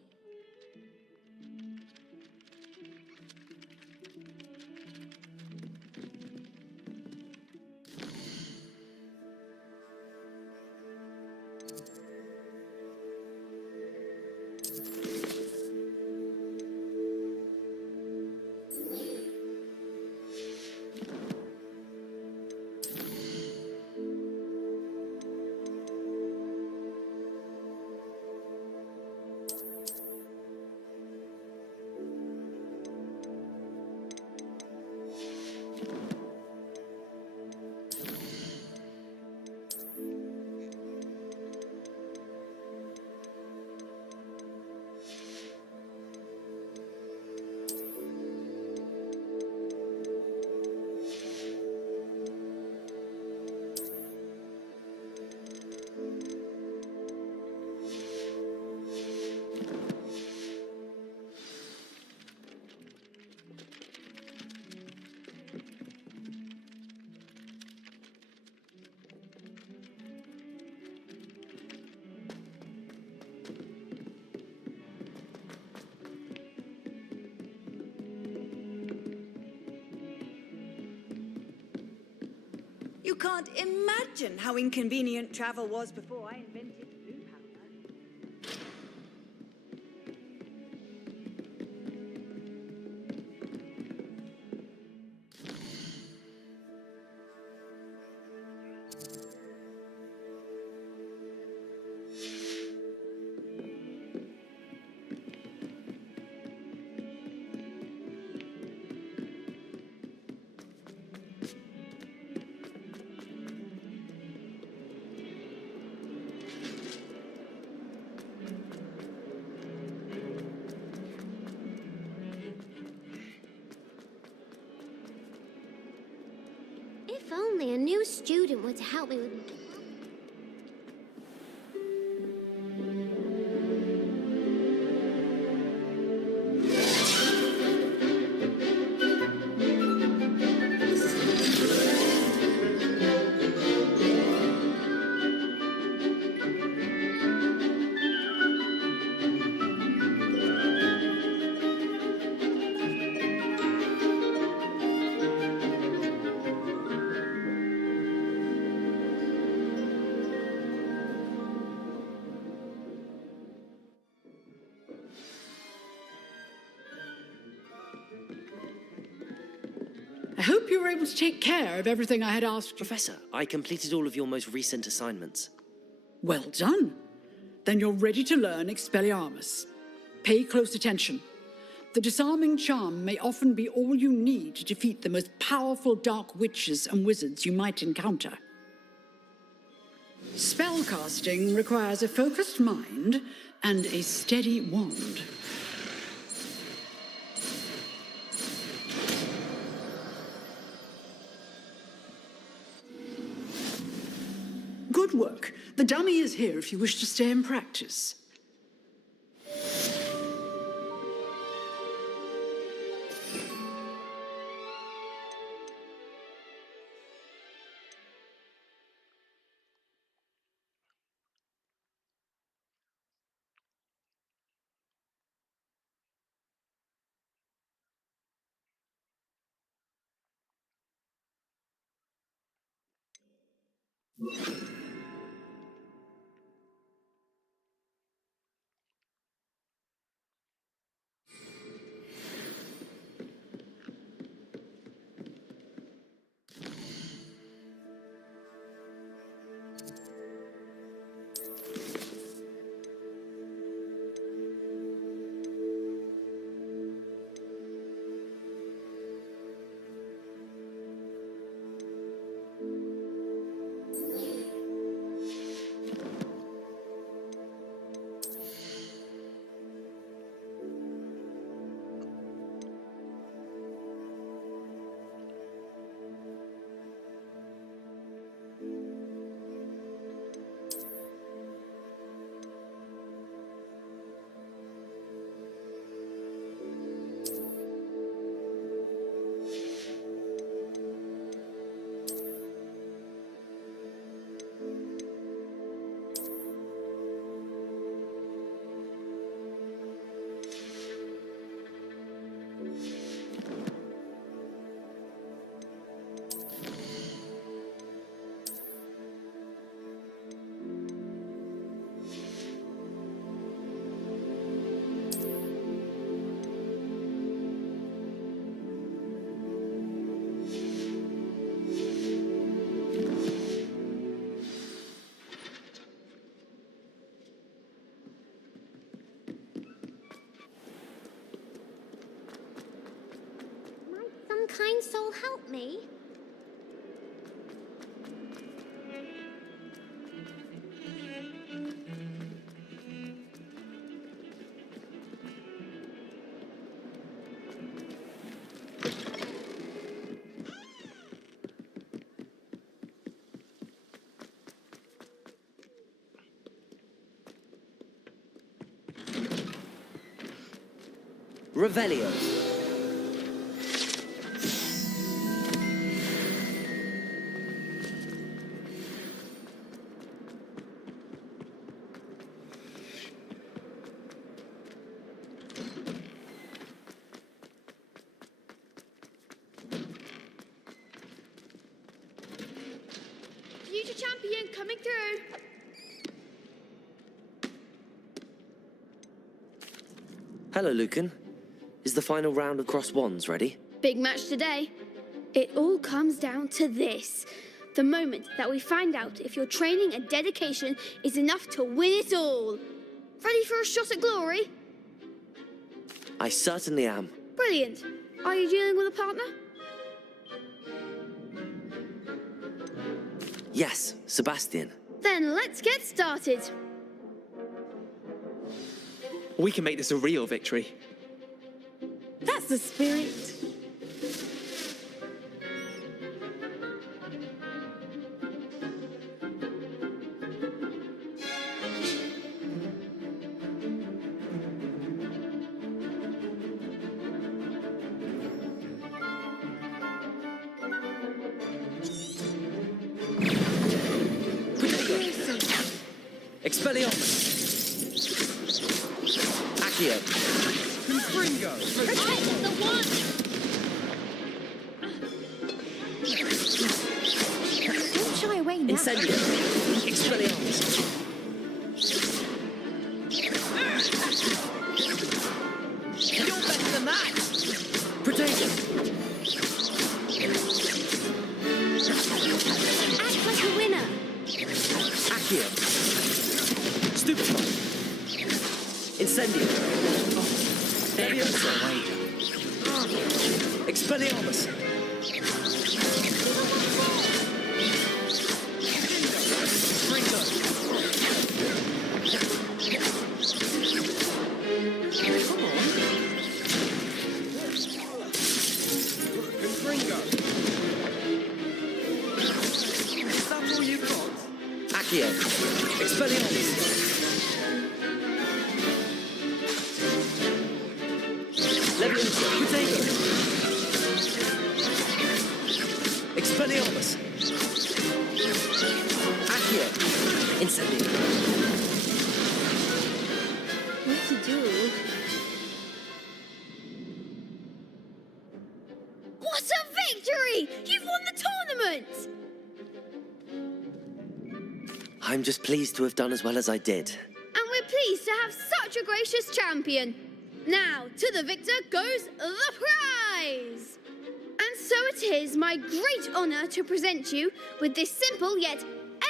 You can't imagine how inconvenient travel was before I invented blue powder. If only a new student were to help me with my... I hope you were able to take care of everything I had asked you. Professor, I completed all of your most recent assignments. Well done. Then you're ready to learn Expelliarmus. Pay close attention. The disarming charm may often be all you need to defeat the most powerful dark witches and wizards you might encounter. Spellcasting requires a focused mind and a steady wand. Good work. The dummy is here if you wish to stay and practice. Some kind soul help me? Revelio. Hello, Lucan. Is the final round of cross wands ready? Big match today. It all comes down to this. The moment that we find out if your training and dedication is enough to win it all. Ready for a shot at glory? I certainly am. Brilliant. Are you dealing with a partner? Yes, Sebastian. Then let's get started. We can make this a real victory. That's the spirit. Expelliarmus! Accio! Confringo! Protect the one! Don't shy away now. Incendio! Expelliarmus! You're better than that! Protection! Act like a winner! Accio! Stupefy! Incendio! Oh, there goes the wager. Expelliarmus! Come on! Confringo! Is that all you got? Accio! Expelliarmus! Leviosa! Potato! Expelliarmus! Accio! Incendio! What to do? What a victory! You've won the tournament! I'm just pleased to have done as well as I did. And we're pleased to have such a gracious champion. Now, to the victor goes the prize! And so it is my great honour to present you with this simple yet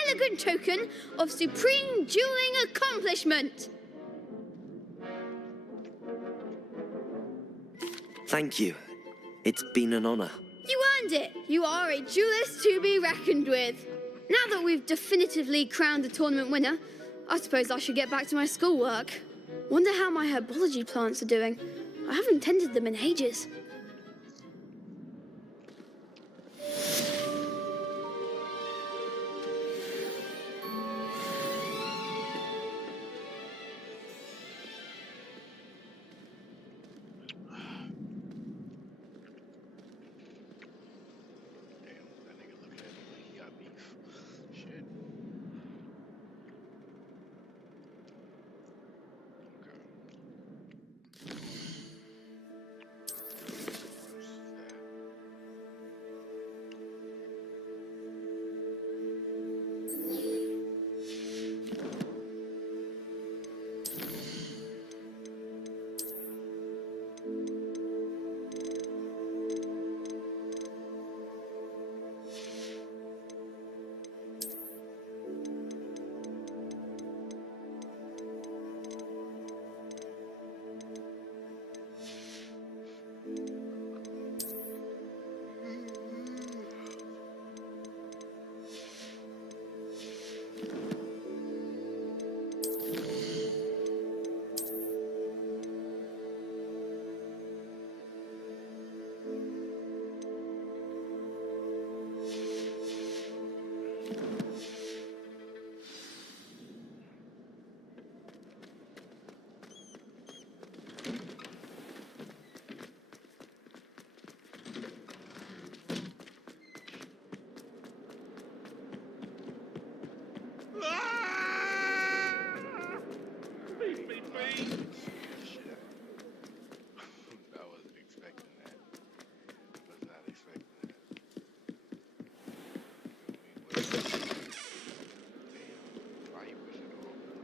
elegant token of supreme dueling accomplishment. Thank you. It's been an honor. You earned it. You are a duelist to be reckoned with. Now that we've definitively crowned the tournament winner, I suppose I should get back to my schoolwork. Wonder how my herbology plants are doing. I haven't tended them in ages.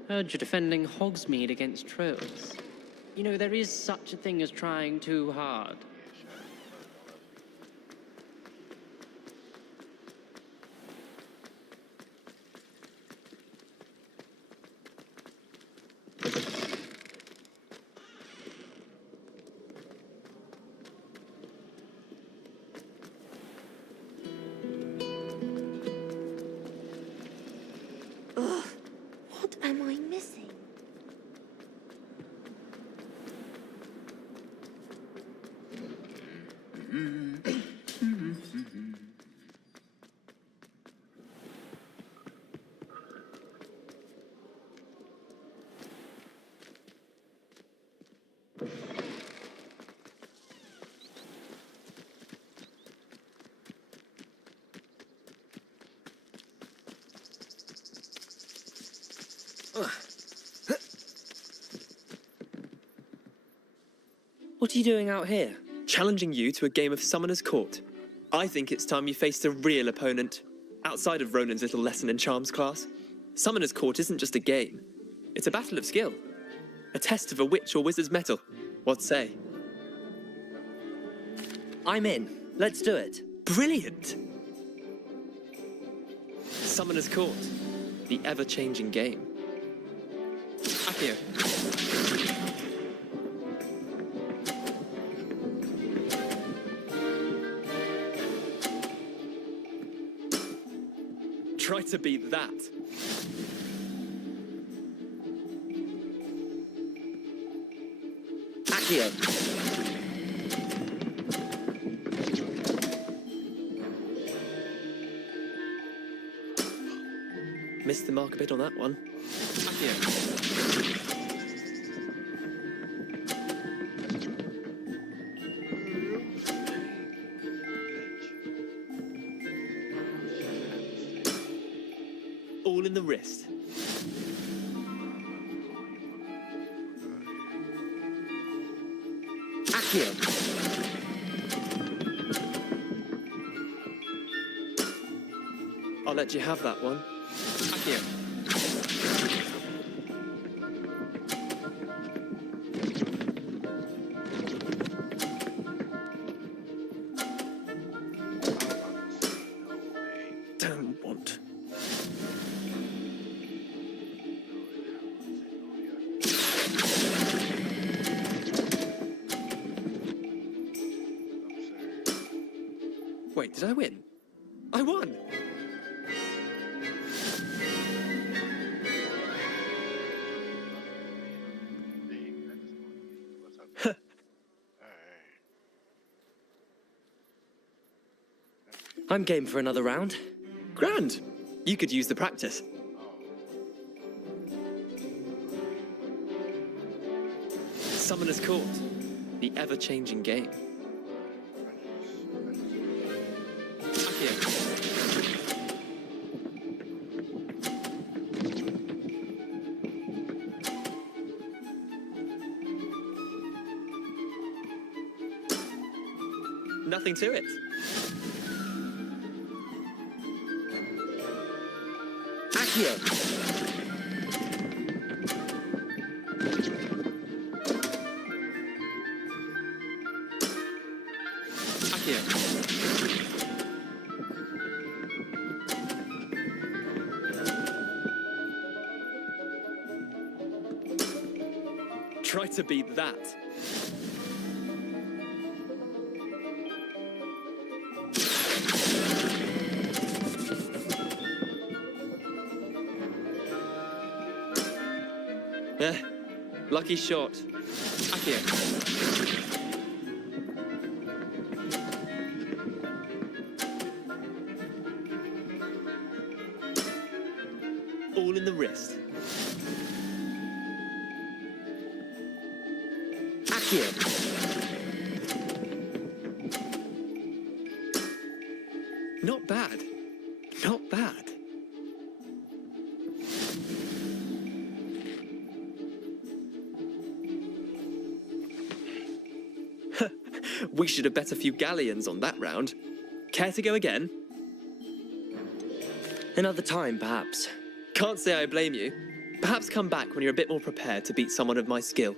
Heard you're defending Hogsmeade against trolls. You know, there is such a thing as trying too hard. Ugh, what am I missing? What are you doing out here? Challenging you to a game of Summoner's Court. I think it's time you faced a real opponent, outside of Ronan's little lesson in charms class. Summoner's Court isn't just a game. It's a battle of skill. A test of a witch or wizard's mettle. What say? I'm in. Let's do it. Brilliant! Summoner's Court. The ever-changing game. Accio. Try to beat that. Accio. Missed the mark a bit on that one. Accio. All in the wrist. Accio. I'll let you have that one. Accio. Don't want. Wait, did I win? I won! I'm game for another round. Grand! You could use the practice. Summoner's Court. The ever-changing game. Accio. Nothing to it. Accio. Try to beat that. Lucky shot. Accio. All in the wrist. Accio. Not bad. Not bad. We should have bet a few galleons on that round. Care to go again? Another time, perhaps. Can't say I blame you. Perhaps come back when you're a bit more prepared to beat someone of my skill.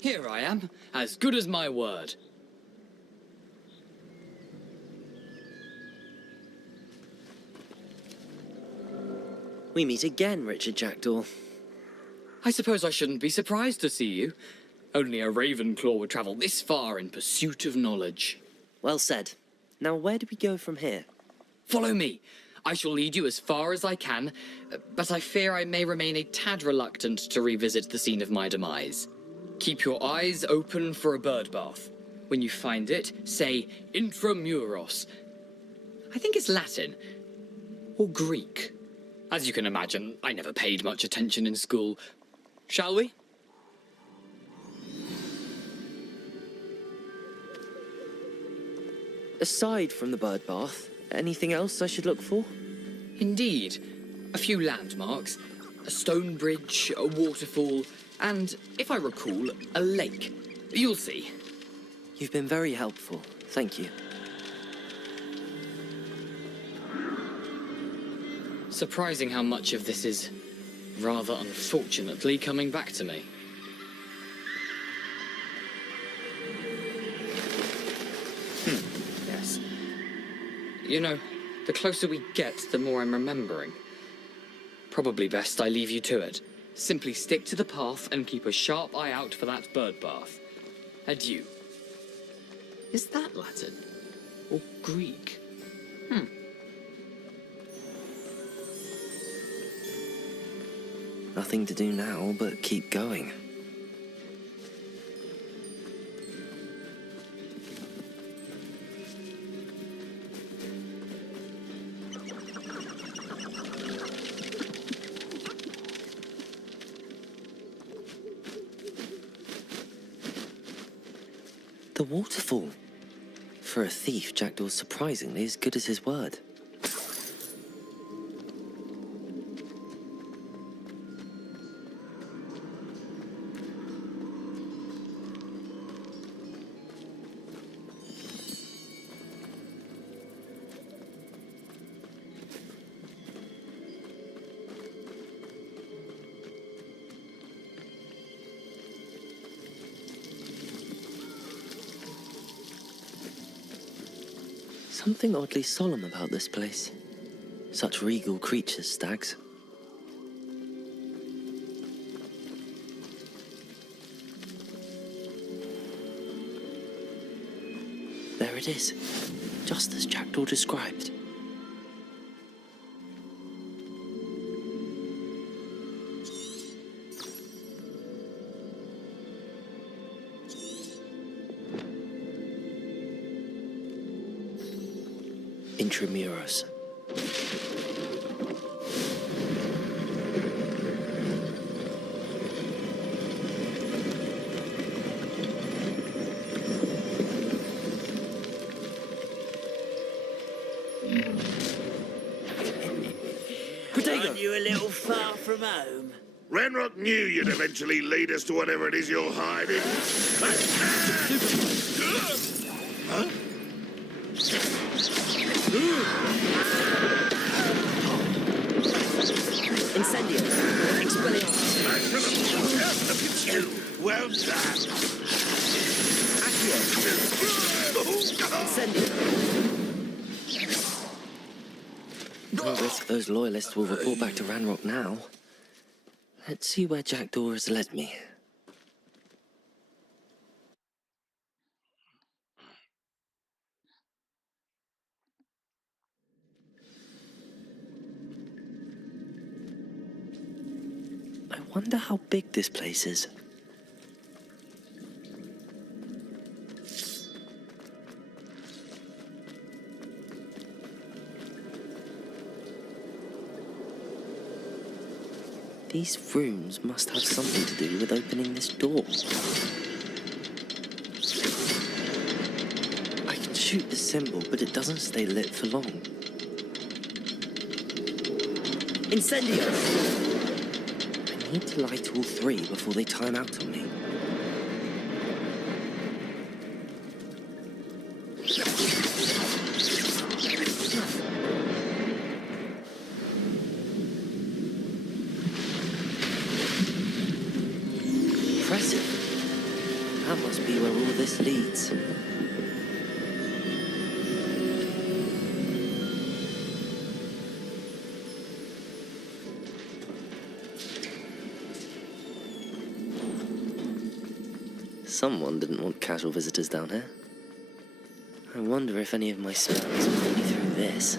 Here I am, as good as my word. We meet again, Richard Jackdaw. I suppose I shouldn't be surprised to see you. Only a Ravenclaw would travel this far in pursuit of knowledge. Well said. Now where do we go from here? Follow me. I shall lead you as far as I can, but I fear I may remain a tad reluctant to revisit the scene of my demise. Keep your eyes open for a bird bath. When you find it, say intramuros. I think it's Latin. Or Greek. As you can imagine, I never paid much attention in school. Shall we? Aside from the bird bath, anything else I should look for? Indeed. A few landmarks, a stone bridge, a waterfall, and, if I recall, a lake. You'll see. You've been very helpful. Thank you. Surprising how much of this is, rather unfortunately, coming back to me. Yes. You know, the closer we get, the more I'm remembering. Probably best I leave you to it. Simply stick to the path and keep a sharp eye out for that bird bath. Adieu. Is that Latin? Or Greek? Nothing to do now but keep going. The waterfall. For a thief, Jackdaw's surprisingly as good as his word. Something oddly solemn about this place. Such regal creatures, stags. There it is, just as Jackdaw described. Intramuros. Aren't you a little far from home? Ranrock knew you'd eventually lead us to whatever it is you're hiding. Huh? Incendio. Expelliarmus. Look at you. Well done. Accio. Incendio. No risk those loyalists will report back to Ranrock now. Let's see where Jackdaw has led me. I wonder how big this place is. These rooms must have something to do with opening this door. I can shoot the symbol, but it doesn't stay lit for long. Incendio! I need to light all three before they time out on me. Impressive. sense. Someone didn't want casual visitors down here. I wonder if any of my spells will put me through this.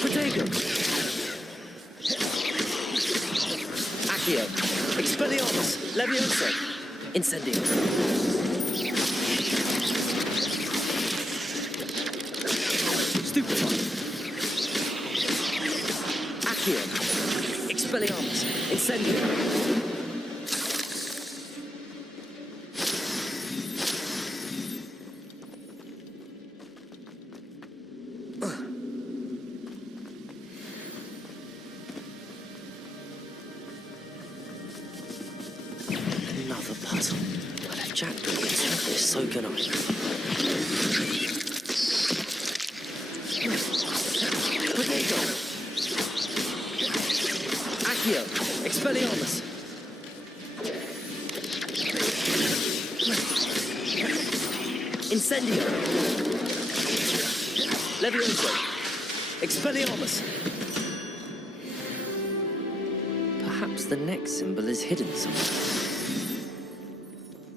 Protego! Accio! Expelliarmus! Levioso! Incendio! Stupefy! Accio! Expelliarmus! Incendio! Another puzzle. But if Jackdaw gets through this, so can I. Protego! Accio! Expelliarmus! Incendio! Levioso! Expelliarmus! Perhaps the next symbol is hidden somewhere.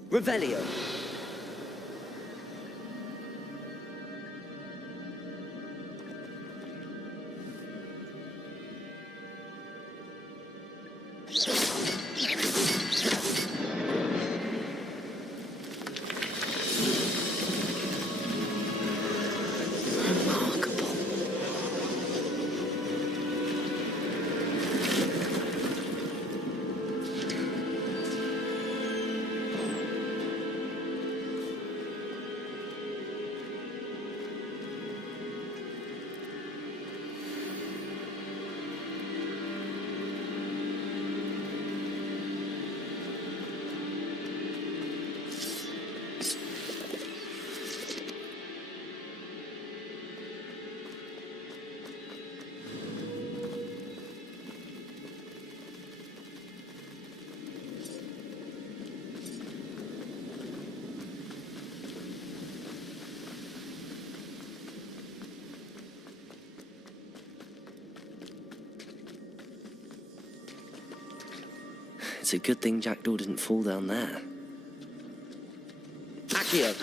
Revelio! It's a good thing Jackdaw didn't fall down there. Accio!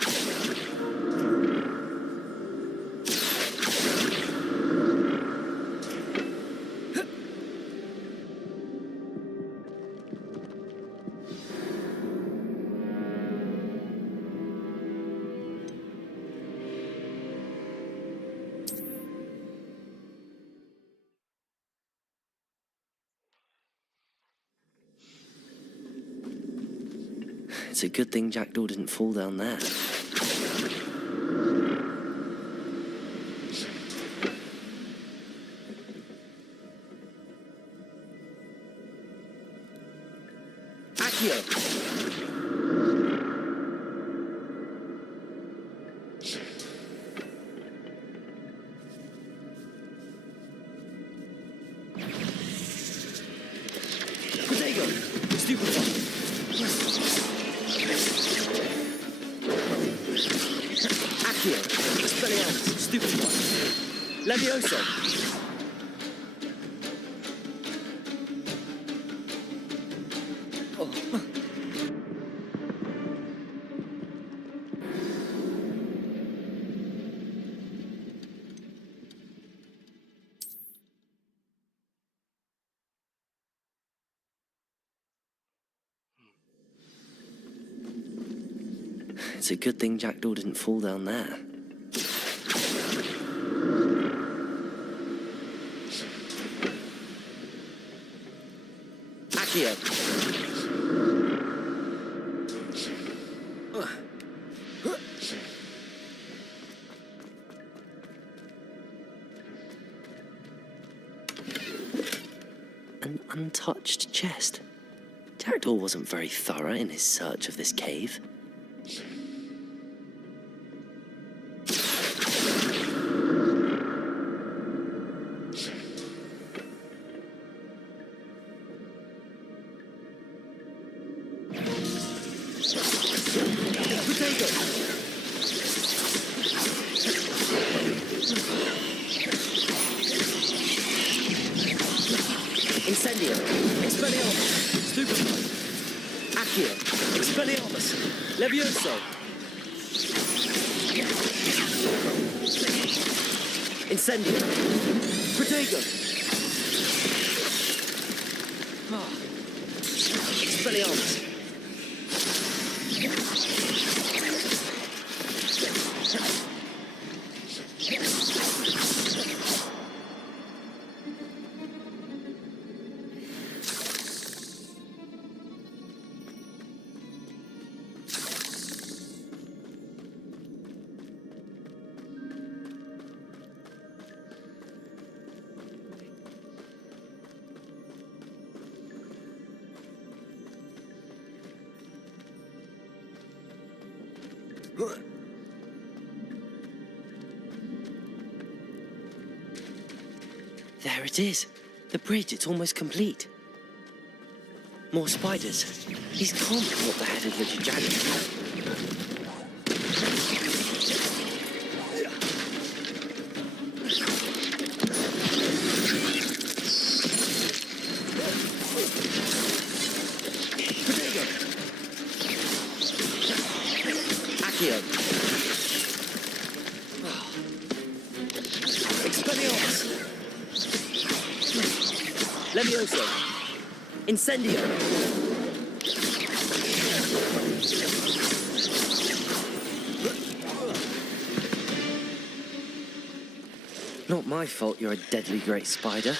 It's a good thing Jackdaw didn't fall down there. Accio! Protego! Stupefy! Accio! Expelliarmus! Stupefy! Levioso! Oh. It's a good thing Jackdaw didn't fall down there. Accio! An untouched chest. Jackdaw wasn't very thorough in his search of this cave. Potato! Incendio! Expelliarmus! Stupefy! Accio! Expelliarmus! Levioso! Incendio! Protego! Expelliarmus! There it is. The bridge, it's almost complete. More spiders. These can't be what the headed Richard Jagged. Accio. Expelliarmus. Levioso. Incendio. Not my fault you're a deadly great spider.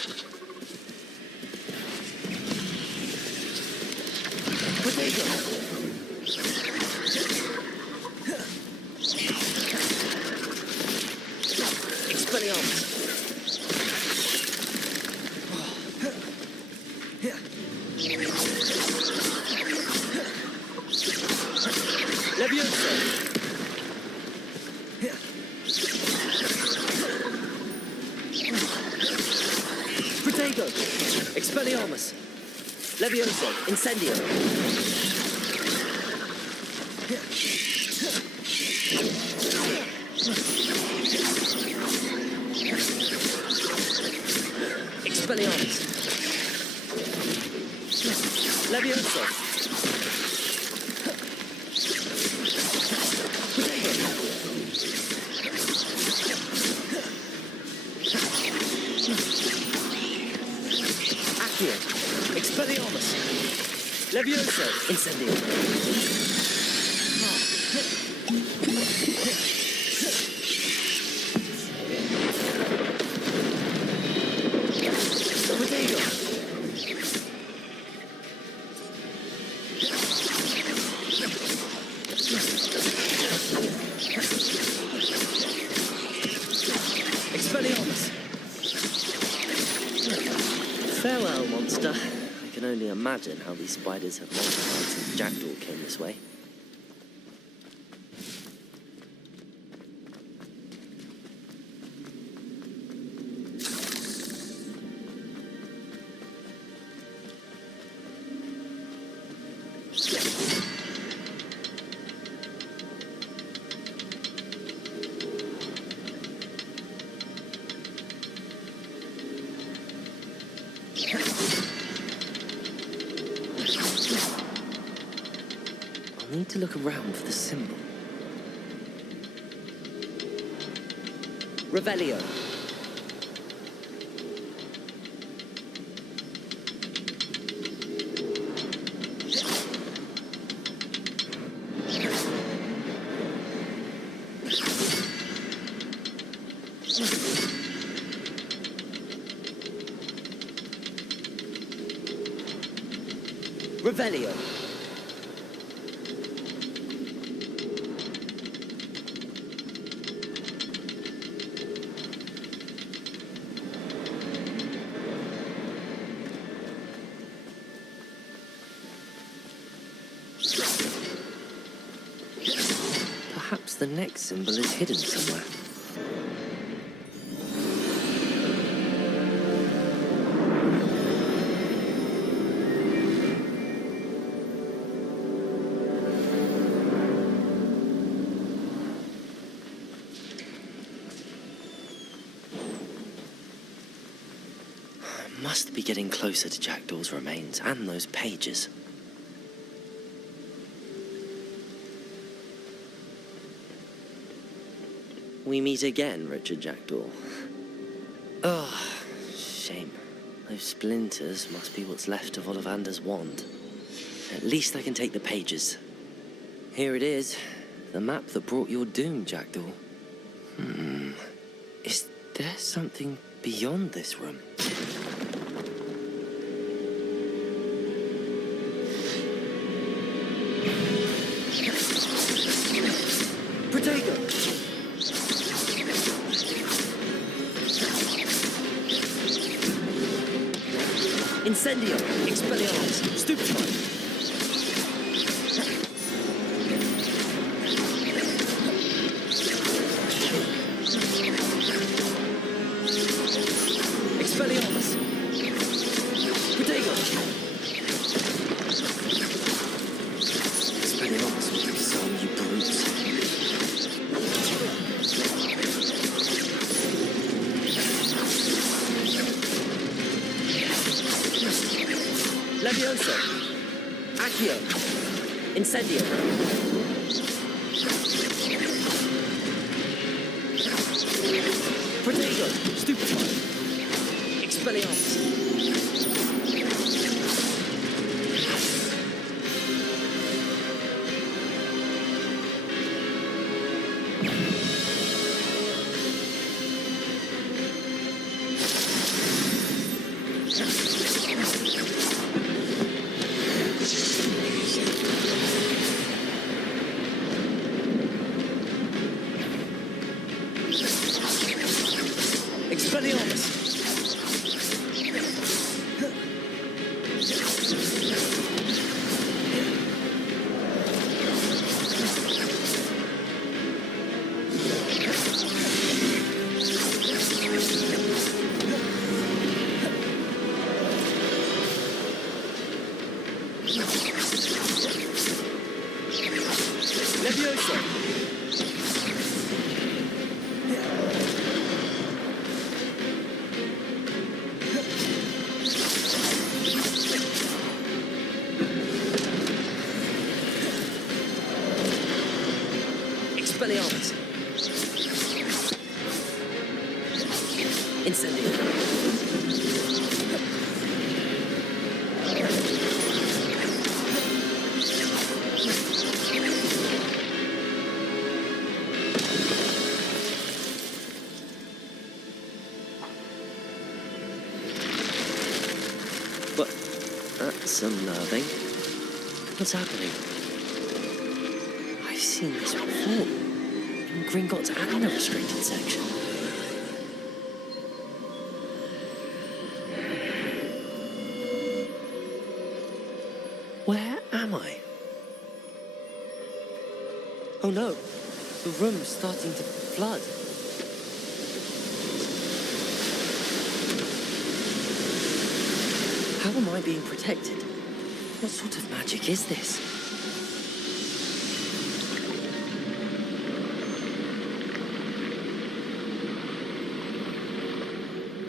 Potato. Expelliarmus. Levioso. Protego. Expelliarmus. Levioso. Incendio. Expelliarmus. Levioso. Accio. Expelliarmus. Levioso. Incendio. Protego. Expelliarmus. Farewell, monster. I can only imagine how these spiders have multiplied since Jackdaw came this way. I need to look around for the symbol. Revelio. Revelio. Perhaps the next symbol is hidden somewhere. must be getting closer to Jackdaw's remains and those pages. We meet again, Richard Jackdaw. Oh, shame. Those splinters must be what's left of Ollivander's wand. At least I can take the pages. Here it is. The map that brought your doom, Jackdaw. Is there something beyond this room? Protego! Incendio! Expelliarmus! Stupefy! Expelliarmus! Protego! Expelliarmus will disarm you brutes. Levioso! Accio! Incendio! Protego! Stupefy! Expelliarmus! Expelliarmus! Levioso! Expelliarmus! Incendio! But that's unnerving. What's happening? I've seen this before. In Gringotts and the restricted section. Where am I? Oh no, the room's starting to flood. How am I being protected? What sort of magic is this?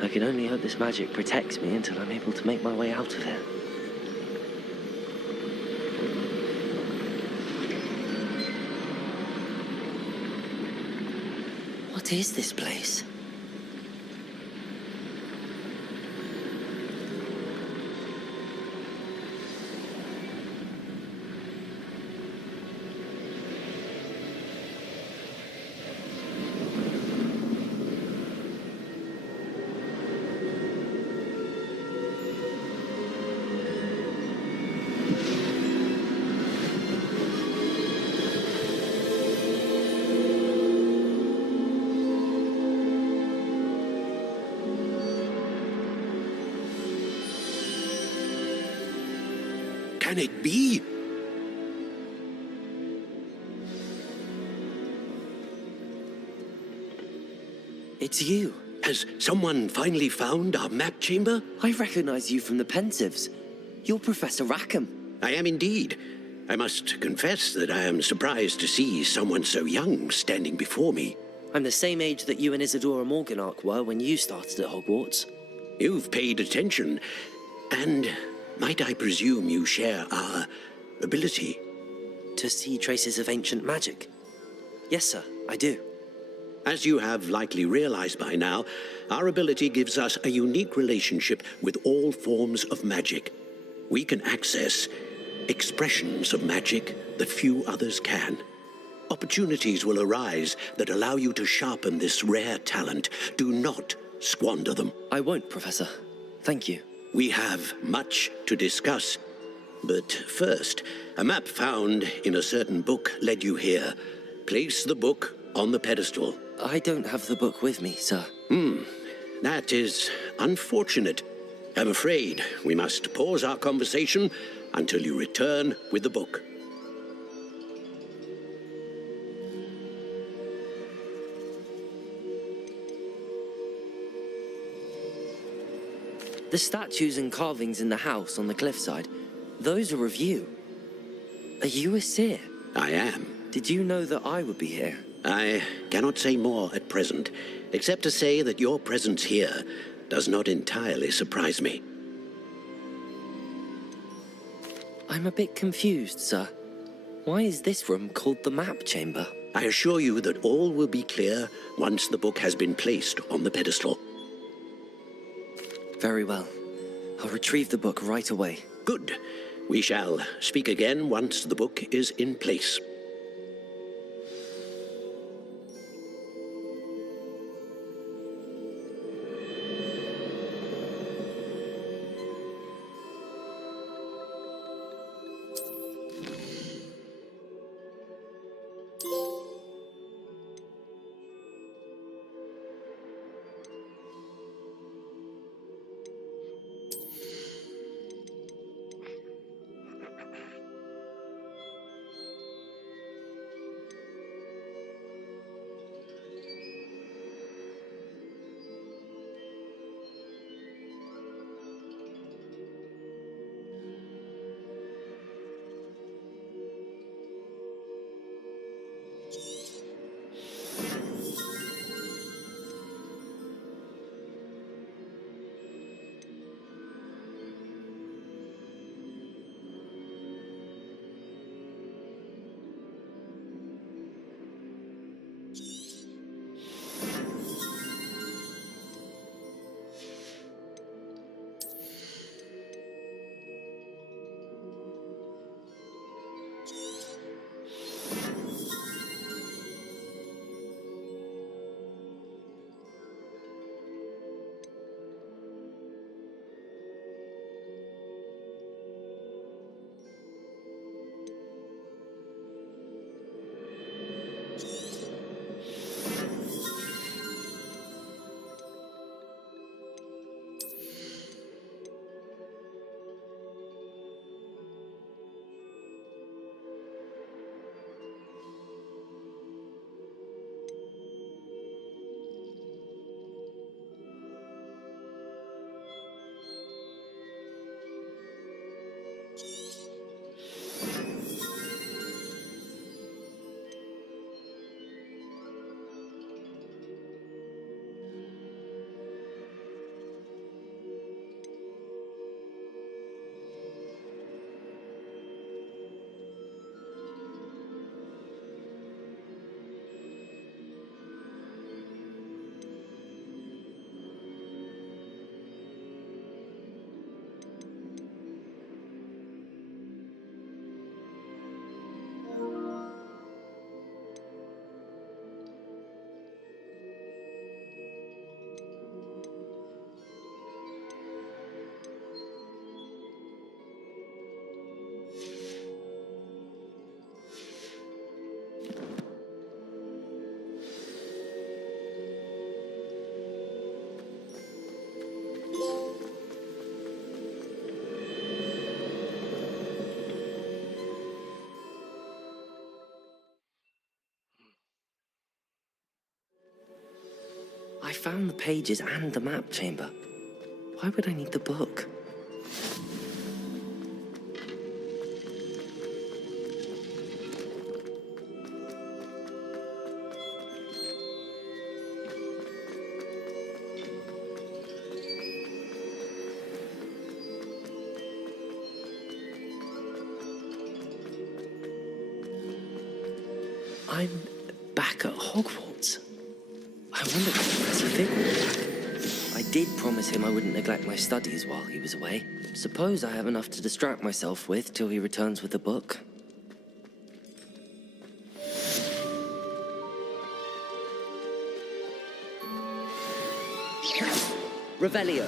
I can only hope this magic protects me until I'm able to make my way out of here. What is this place? Can it be? It's you. Has someone finally found our map chamber? I recognize you from the Pensives. You're Professor Rackham. I am indeed. I must confess that I am surprised to see someone so young standing before me. I'm the same age that you and Isadora Morganach were when you started at Hogwarts. You've paid attention, and might I presume you share our ability? To see traces of ancient magic? Yes, sir, I do. As you have likely realized by now, our ability gives us a unique relationship with all forms of magic. We can access expressions of magic that few others can. Opportunities will arise that allow you to sharpen this rare talent. Do not squander them. I won't, Professor. Thank you. We have much to discuss. But first, a map found in a certain book led you here. Place the book on the pedestal. I don't have the book with me, sir. That is unfortunate. I'm afraid we must pause our conversation until you return with the book. The statues and carvings in the house on the cliffside, those are of you. Are you a seer? I am. Did you know that I would be here? I cannot say more at present, except to say that your presence here does not entirely surprise me. I'm a bit confused, sir. Why is this room called the map chamber? I assure you that all will be clear once the book has been placed on the pedestal. Very well. I'll retrieve the book right away. Good. We shall speak again once the book is in place. I found the pages and the map chamber. Why would I need the book? I'm back at Hogwarts. I wonder if Professor Fig will be back. I did promise him I wouldn't neglect my studies while he was away. Suppose I have enough to distract myself with till he returns with the book. Revelio.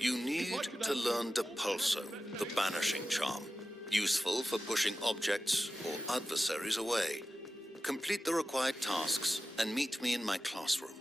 You need to learn Depulso, the banishing charm. Useful for pushing objects or adversaries away. Complete the required tasks and meet me in my classroom.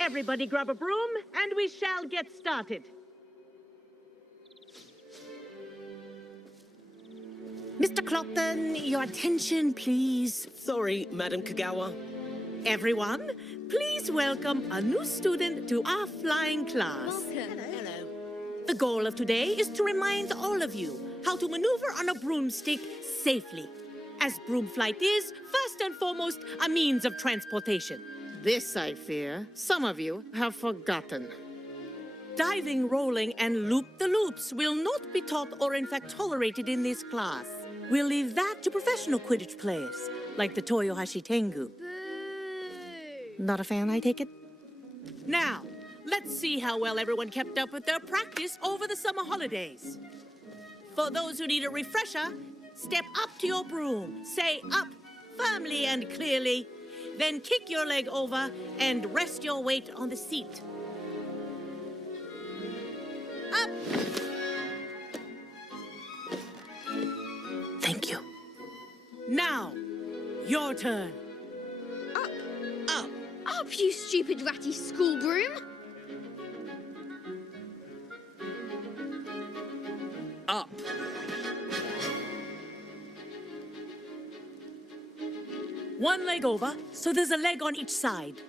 Everybody grab a broom, and we shall get started. Mr. Clopton, your attention, please. Sorry, Madam Kagawa. Everyone, please welcome a new student to our flying class. Welcome. Hello. The goal of today is to remind all of you how to maneuver on a broomstick safely, as broom flight is, first and foremost, a means of transportation. This, I fear, some of you have forgotten. Diving, rolling, and loop-the-loops will not be taught or in fact tolerated in this class. We'll leave that to professional Quidditch players, like the Toyohashi Tengu. Not a fan, I take it? Now, let's see how well everyone kept up with their practice over the summer holidays. For those who need a refresher, step up to your broom, say up firmly and clearly, then kick your leg over and rest your weight on the seat. Up! Thank you. Now, your turn. Up. Up. Up, you stupid ratty school broom. Up. One leg over, so there's a leg on each side.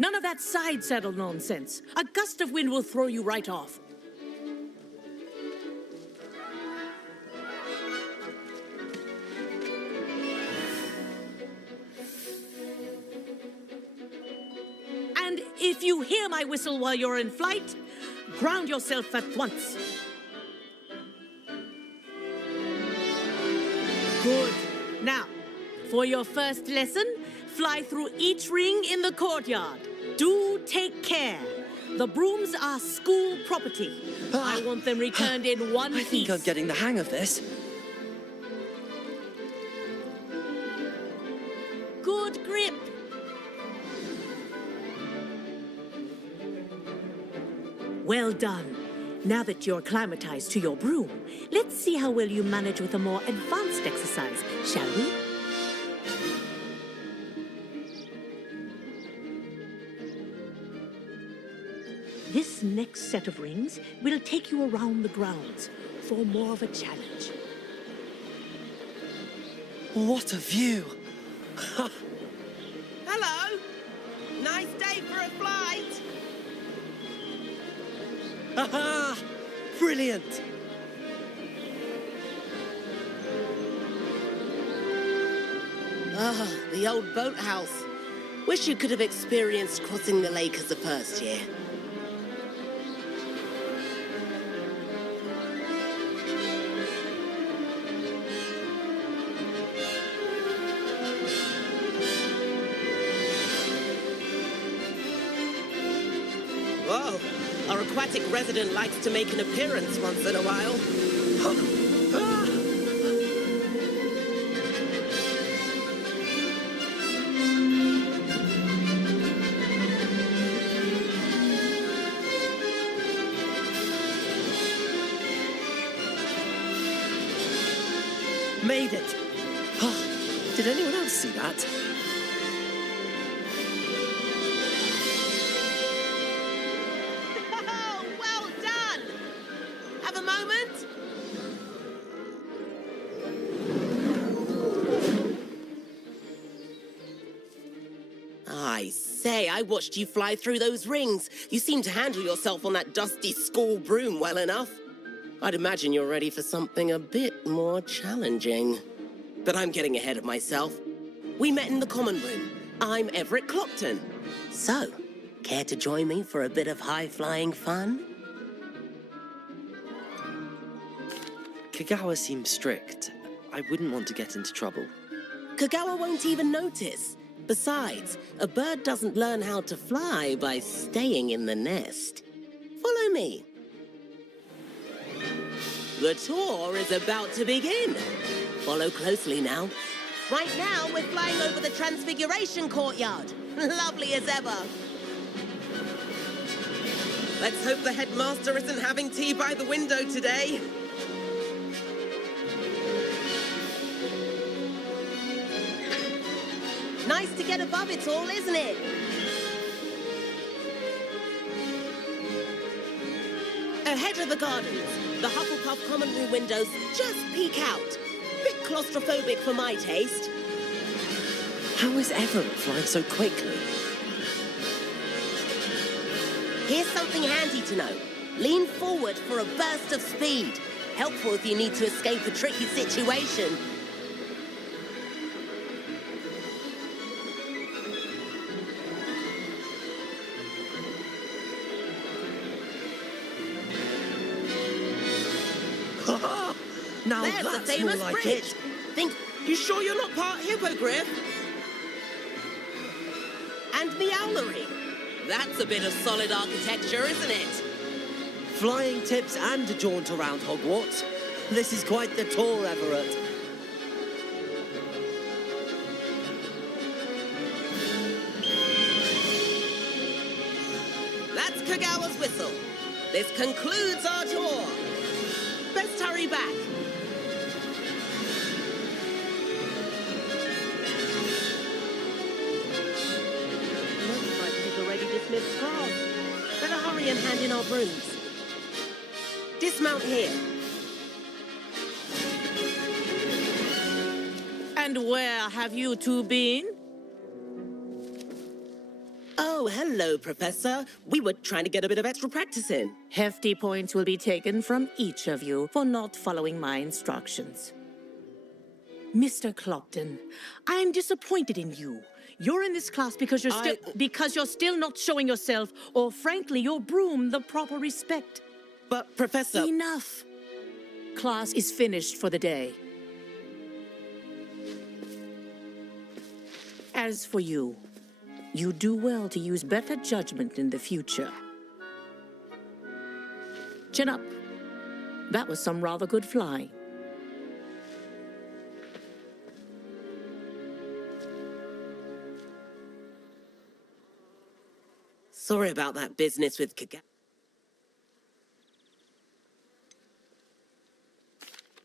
None of that side saddle nonsense. A gust of wind will throw you right off. And if you hear my whistle while you're in flight, ground yourself at once. Good. Now, for your first lesson, fly through each ring in the courtyard. Do take care. The brooms are school property. I want them returned in one piece. I think I'm getting the hang of this. Good grip. Well done. Now that you're acclimatized to your broom, let's see how well you manage with a more advanced exercise, shall we? This next set of rings will take you around the grounds for more of a challenge. What a view! Hello! Nice day for a flight! Aha! Brilliant! Ah, the old boathouse. Wish you could have experienced crossing the lake as a first year. Whoa, our aquatic resident likes to make an appearance once in a while. Made it! Did anyone else see that? Oh, well done! Have a moment? I say, I watched you fly through those rings. You seem to handle yourself on that dusty school broom well enough. I'd imagine you're ready for something a bit more challenging. But I'm getting ahead of myself. We met in the common room. I'm Everett Clopton. So, care to join me for a bit of high-flying fun? Kagawa seems strict. I wouldn't want to get into trouble. Kagawa won't even notice. Besides, a bird doesn't learn how to fly by staying in the nest. Follow me. The tour is about to begin. Follow closely now. Right now, we're flying over the Transfiguration Courtyard. Lovely as ever. Let's hope the headmaster isn't having tea by the window today. Nice to get above it all, isn't it? Ahead of the gardens, the Hufflepuff common room windows just peek out. Bit claustrophobic for my taste. How is Everett flying so quickly? Here's something handy to know. Lean forward for a burst of speed. Helpful if you need to escape a tricky situation. Now There's the that's famous more like bridge. it. Think, you sure you're not part hippogriff? And meowlery. That's a bit of solid architecture, isn't it? Flying tips and a jaunt around Hogwarts. This is quite the tour, Everett. That's Kagawa's whistle. This concludes our tour. Best hurry back. Looks like we've already dismissed cars. Better hurry and hand in our brooms. Dismount here. And where have you two been? Oh, hello, Professor. We were trying to get a bit of extra practice in. Hefty points will be taken from each of you for not following my instructions. Mr. Clopton, I am disappointed in you. You're in this class because you're still not showing yourself, or frankly, your broom the proper respect. But, Professor... Enough. Class is finished for the day. As for you, you do well to use better judgment in the future. Chin up. That was some rather good flying. Sorry about that business with Kagawa.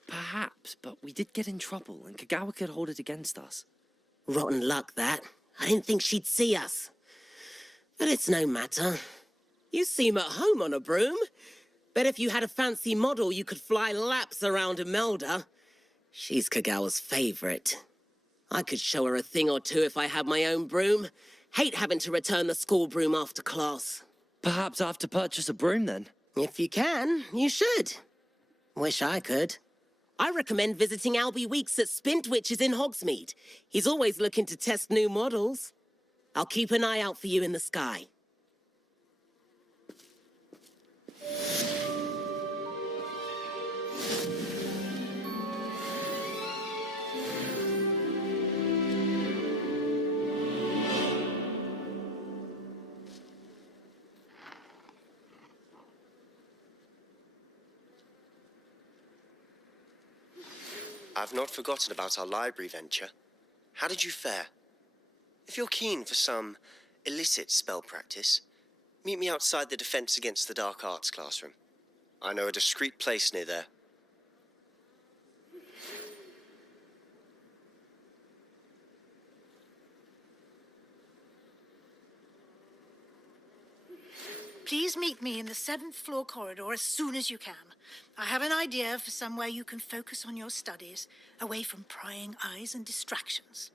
Perhaps, but we did get in trouble, and Kagawa could hold it against us. Rotten luck, that. I didn't think she'd see us. But it's no matter. You seem at home on a broom. Bet if you had a fancy model, you could fly laps around Imelda. She's Kagawa's favorite. I could show her a thing or two if I had my own broom. Hate having to return the school broom after class. Perhaps I have to purchase a broom then? If you can, you should. Wish I could. I recommend visiting Albie Weeks at Spintwitches in Hogsmeade. He's always looking to test new models. I'll keep an eye out for you in the sky. I've not forgotten about our library venture. How did you fare? If you're keen for some illicit spell practice, meet me outside the Defense Against the Dark Arts classroom. I know a discreet place near there. Please meet me in the 7th floor corridor as soon as you can. I have an idea for somewhere you can focus on your studies, away from prying eyes and distractions.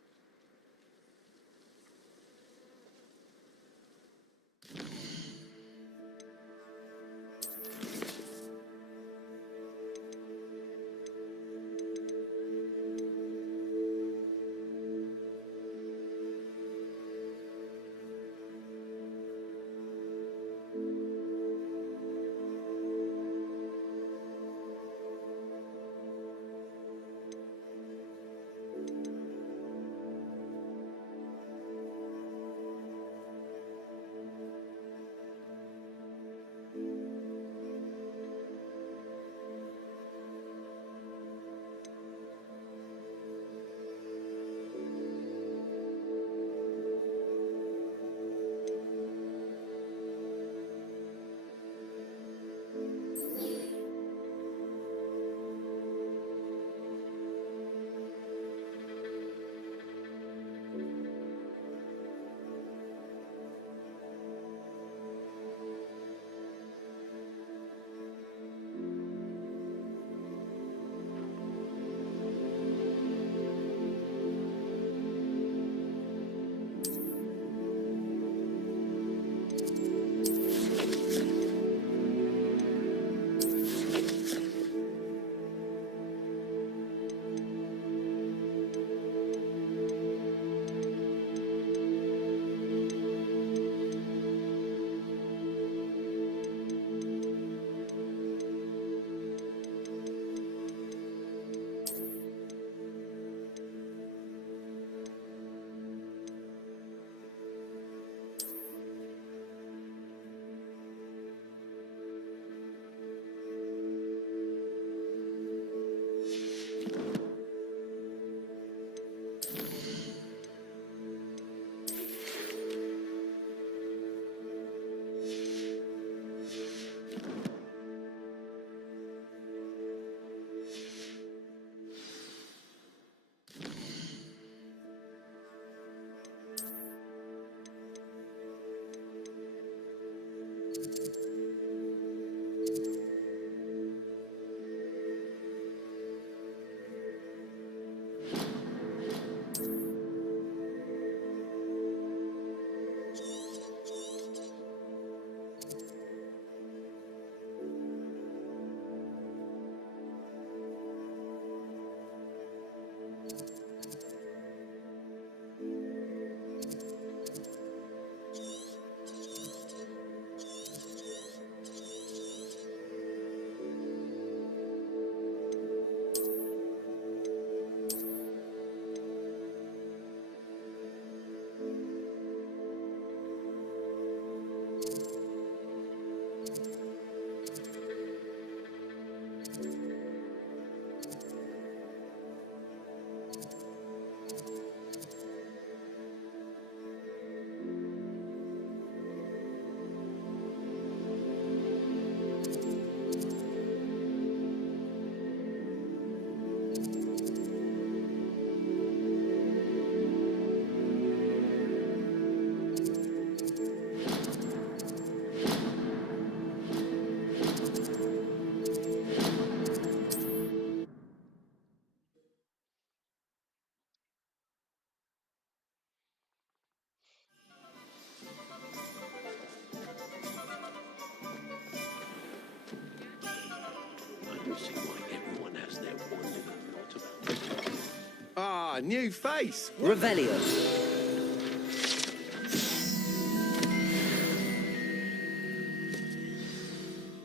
a new face. Revelio.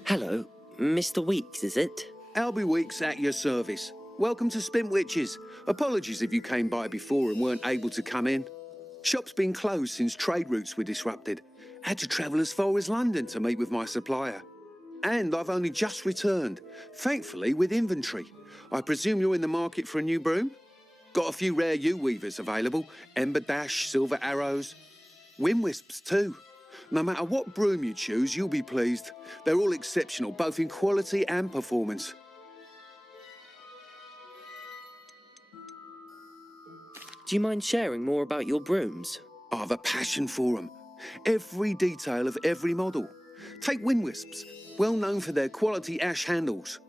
Hello, Mr. Weeks, is it? Albie Weeks at your service. Welcome to Spintwitches. Apologies if you came by before and weren't able to come in. Shop's been closed since trade routes were disrupted. Had to travel as far as London to meet with my supplier. And I've only just returned, thankfully with inventory. I presume you're in the market for a new broom? Got a few rare U-weavers available. Ember Dash, Silver Arrows. Wind Wisps too. No matter what broom you choose, you'll be pleased. They're all exceptional, both in quality and performance. Do you mind sharing more about your brooms? I've a passion for them. Every detail of every model. Take Wind Wisps, well known for their quality ash handles.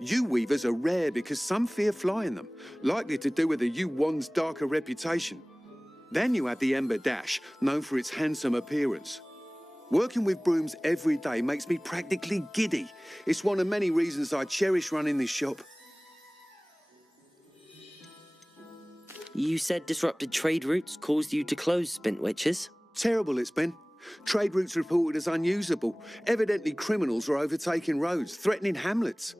U-weavers are rare because some fear flying them, likely to do with the U-wand's darker reputation. Then you have the Ember Dash, known for its handsome appearance. Working with brooms every day makes me practically giddy. It's one of many reasons I cherish running this shop. You said disrupted trade routes caused you to close Spintwitches? Terrible it's been. Trade routes reported as unusable. Evidently criminals are overtaking roads, threatening hamlets.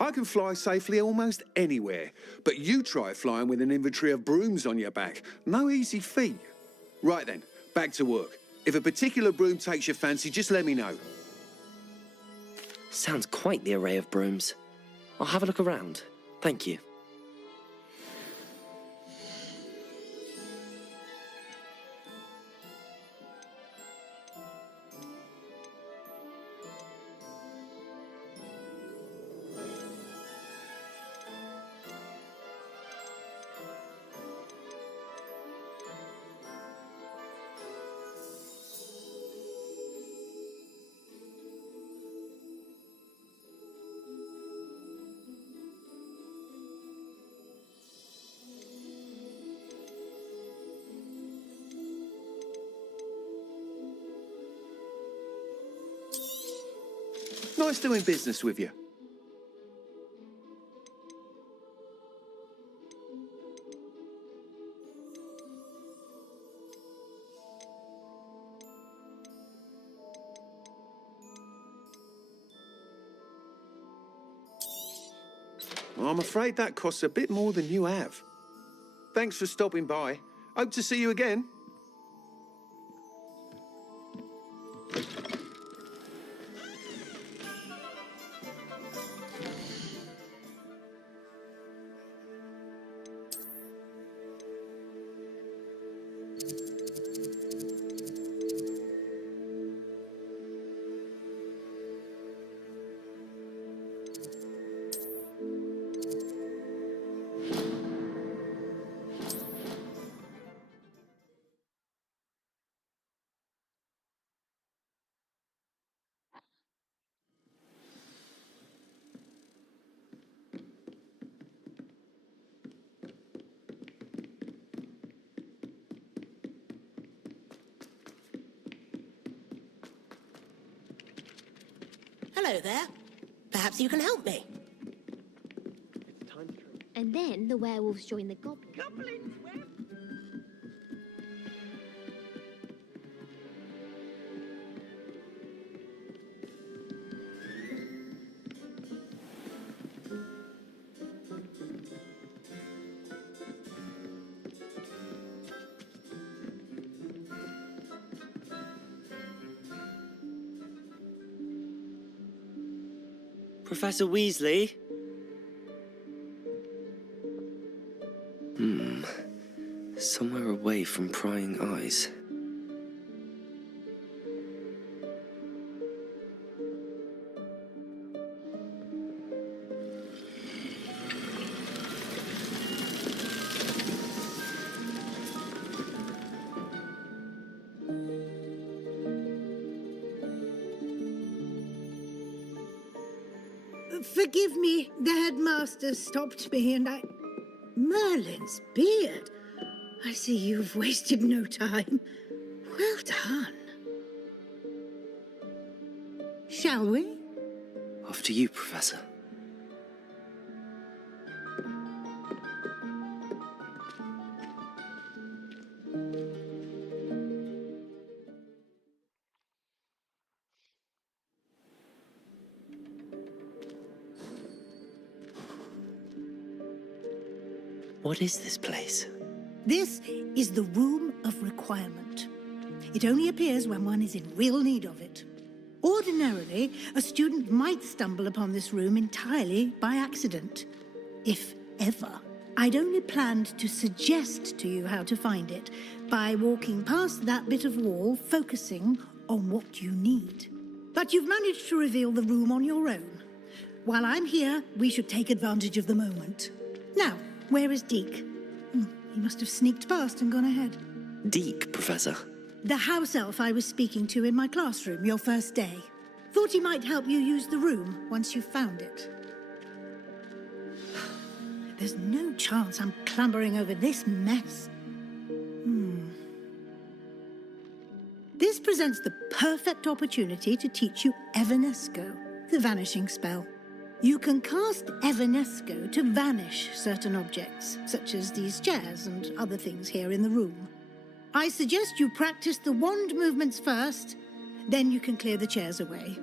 I can fly safely almost anywhere, but you try flying with an inventory of brooms on your back. No easy feat. Right then, back to work. If a particular broom takes your fancy, just let me know. Sounds quite the array of brooms. I'll have a look around. Thank you. Nice doing business with you. I'm afraid that costs a bit more than you have. Thanks for stopping by. Hope to see you again. Hello there. Perhaps you can help me. And then the werewolves join the goblins. Professor Weasley? Somewhere away from prying eyes. Forgive me, the headmaster stopped me and I... Merlin's beard. I see you've wasted no time. Well done. Shall we? Off to you, Professor. What is this place? This is the Room of Requirement. It only appears when one is in real need of it. Ordinarily, a student might stumble upon this room entirely by accident, if ever. I'd only planned to suggest to you how to find it by walking past that bit of wall, focusing on what you need. But you've managed to reveal the room on your own. While I'm here, we should take advantage of the moment. Now, where is Deke? He must have sneaked past and gone ahead. Deke, Professor. The house elf I was speaking to in my classroom your first day. Thought he might help you use the room once you've found it. There's no chance I'm clambering over this mess. This presents the perfect opportunity to teach you Evanesco, the vanishing spell. You can cast Evanesco to vanish certain objects, such as these chairs and other things here in the room. I suggest you practice the wand movements first, then you can clear the chairs away.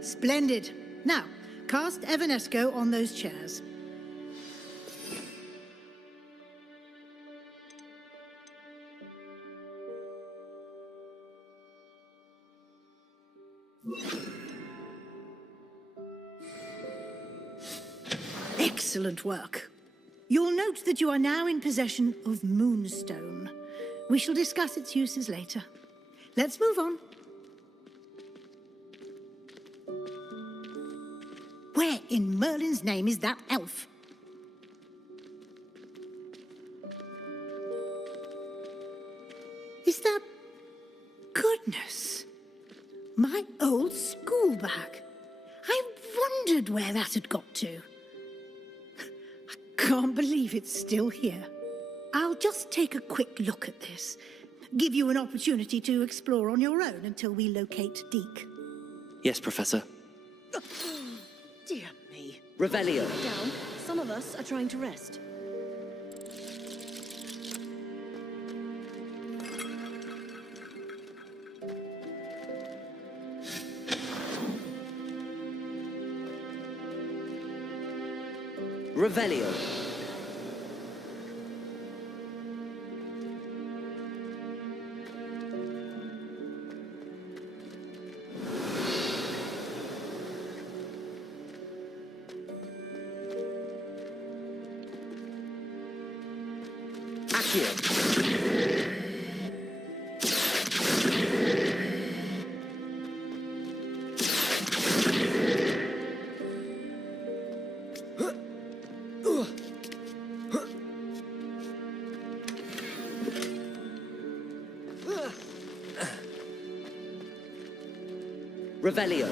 Splendid. Now, cast Evanesco on those chairs. Excellent work. You'll note that you are now in possession of Moonstone. We shall discuss its uses later. Let's move on. Where in Merlin's name is that elf? Is that... Goodness! My old school bag. I wondered where that had got to. I can't believe it's still here. I'll just take a quick look at this. Give you an opportunity to explore on your own until we locate Deke. Yes, Professor. Dear me. Revelio. Down. Some of us are trying to rest. Revelio. Revelio.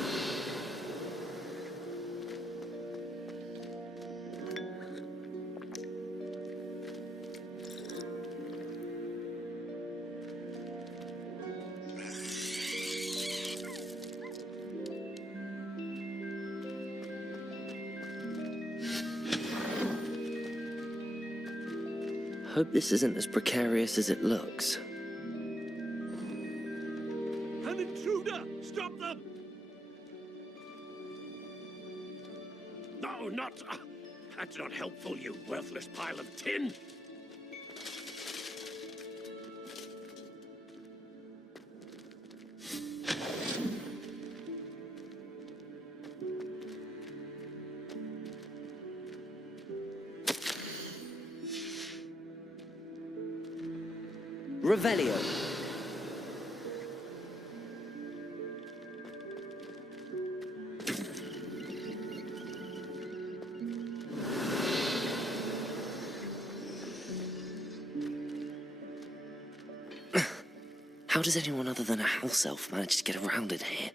Hope this isn't as precarious as it looks. An intruder! Stop them! No, not... that's not helpful, you worthless pile of tin! Revelio. How does anyone other than a house elf manage to get around in here?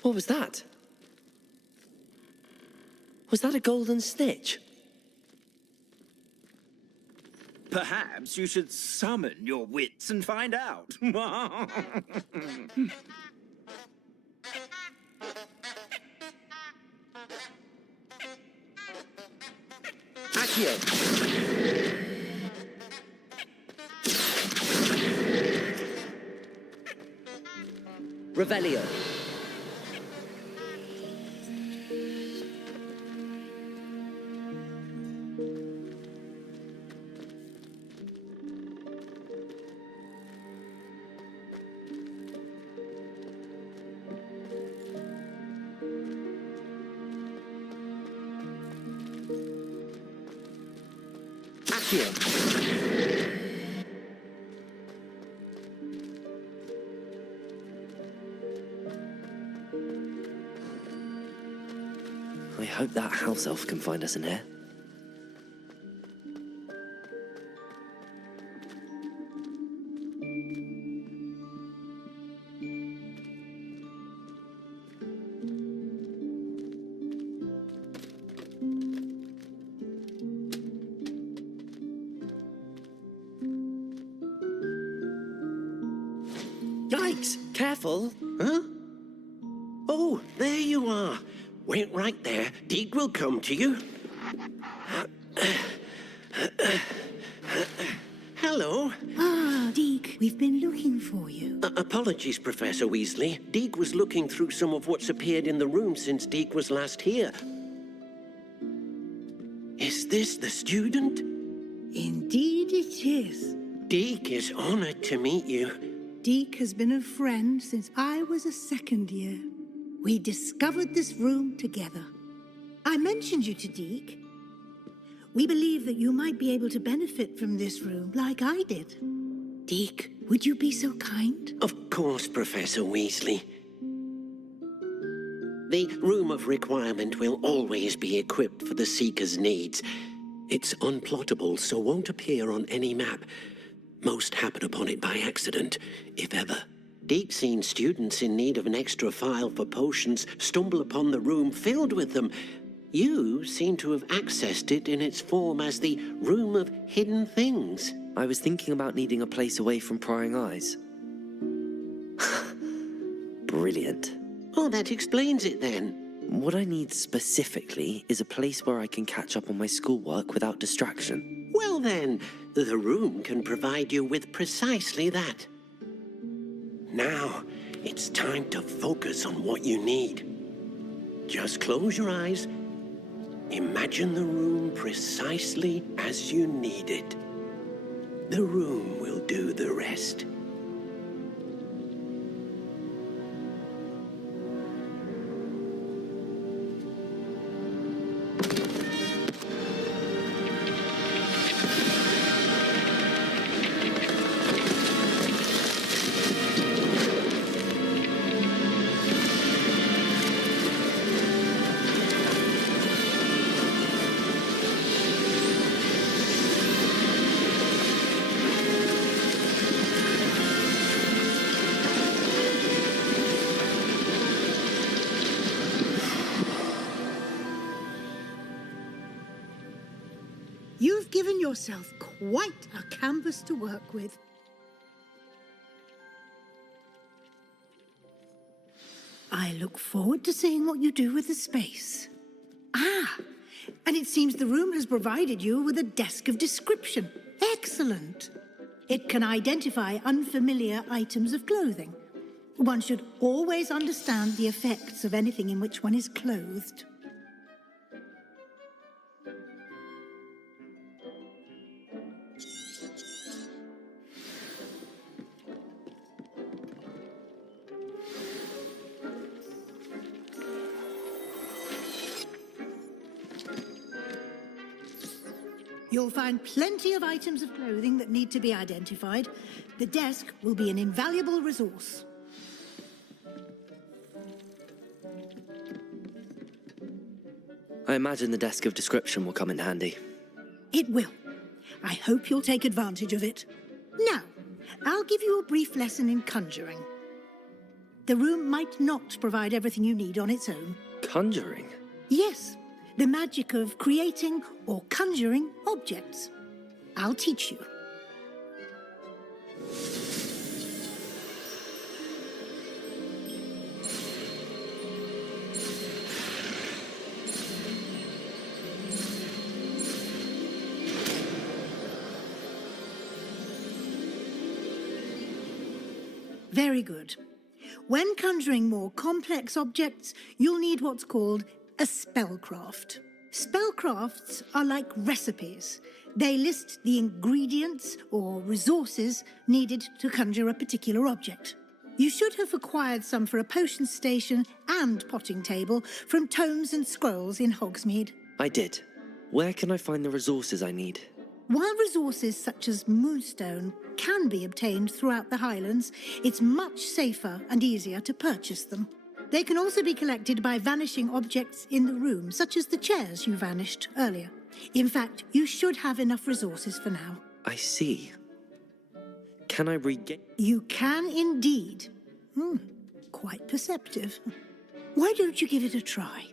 What was that? Was that a golden snitch? Perhaps you should summon your wits and find out. Accio! Revelio. I hope that house elf can find us in here. Yikes! Careful! Huh? Oh, there you are. Wait right there. Deke will come to you. Hello. Ah, Deke, we've been looking for you. Apologies, Professor Weasley. Deke was looking through some of what's appeared in the room since Deke was last here. Is this the student? Indeed it is. Deke is honored to meet you. Deke has been a friend since I was a second year. We discovered this room together. I mentioned you to Deke. We believe that you might be able to benefit from this room like I did. Deke, would you be so kind? Of course, Professor Weasley. The Room of Requirement will always be equipped for the Seeker's needs. It's unplottable, so won't appear on any map. Most happen upon it by accident, if ever. Deke's seen students in need of an extra file for potions stumble upon the room filled with them. You seem to have accessed it in its form as the Room of Hidden Things. I was thinking about needing a place away from prying eyes. Brilliant. Oh, that explains it then. What I need specifically is a place where I can catch up on my schoolwork without distraction. Well then, the room can provide you with precisely that. Now, it's time to focus on what you need. Just close your eyes. Imagine the room precisely as you need it. The room will do the rest. You've given yourself quite a canvas to work with. I look forward to seeing what you do with the space. Ah, and it seems the room has provided you with a desk of description. Excellent. It can identify unfamiliar items of clothing. One should always understand the effects of anything in which one is clothed. You'll find plenty of items of clothing that need to be identified. The desk will be an invaluable resource. I imagine the desk of description will come in handy. It will. I hope you'll take advantage of it. Now, I'll give you a brief lesson in conjuring. The room might not provide everything you need on its own. Conjuring? Yes, the magic of creating or conjuring objects. I'll teach you. Very good. When conjuring more complex objects, you'll need what's called a spellcraft. Spellcrafts are like recipes. They list the ingredients or resources needed to conjure a particular object. You should have acquired some for a potion station and potting table from tomes and scrolls in Hogsmeade. I did. Where can I find the resources I need? While resources such as moonstone can be obtained throughout the Highlands, it's much safer and easier to purchase them. They can also be collected by vanishing objects in the room, such as the chairs you vanished earlier. In fact, you should have enough resources for now. I see. Can I regain? You can indeed. Quite perceptive. Why don't you give it a try?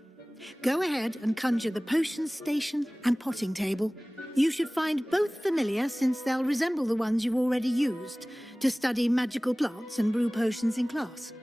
Go ahead and conjure the potion station and potting table. You should find both familiar, since they'll resemble the ones you've already used to study magical plants and brew potions in class.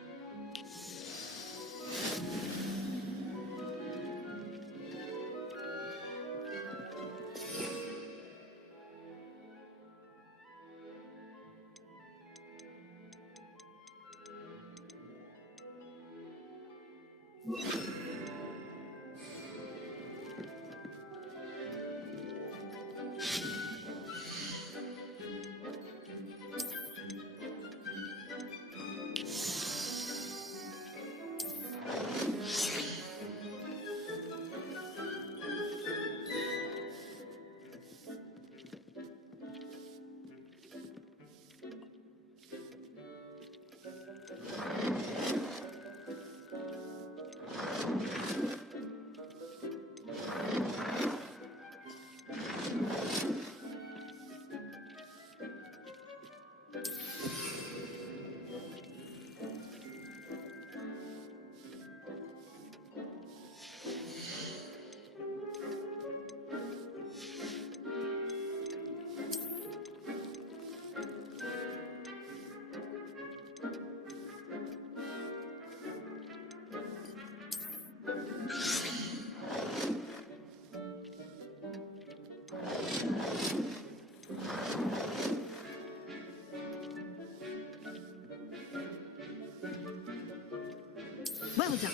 Well done.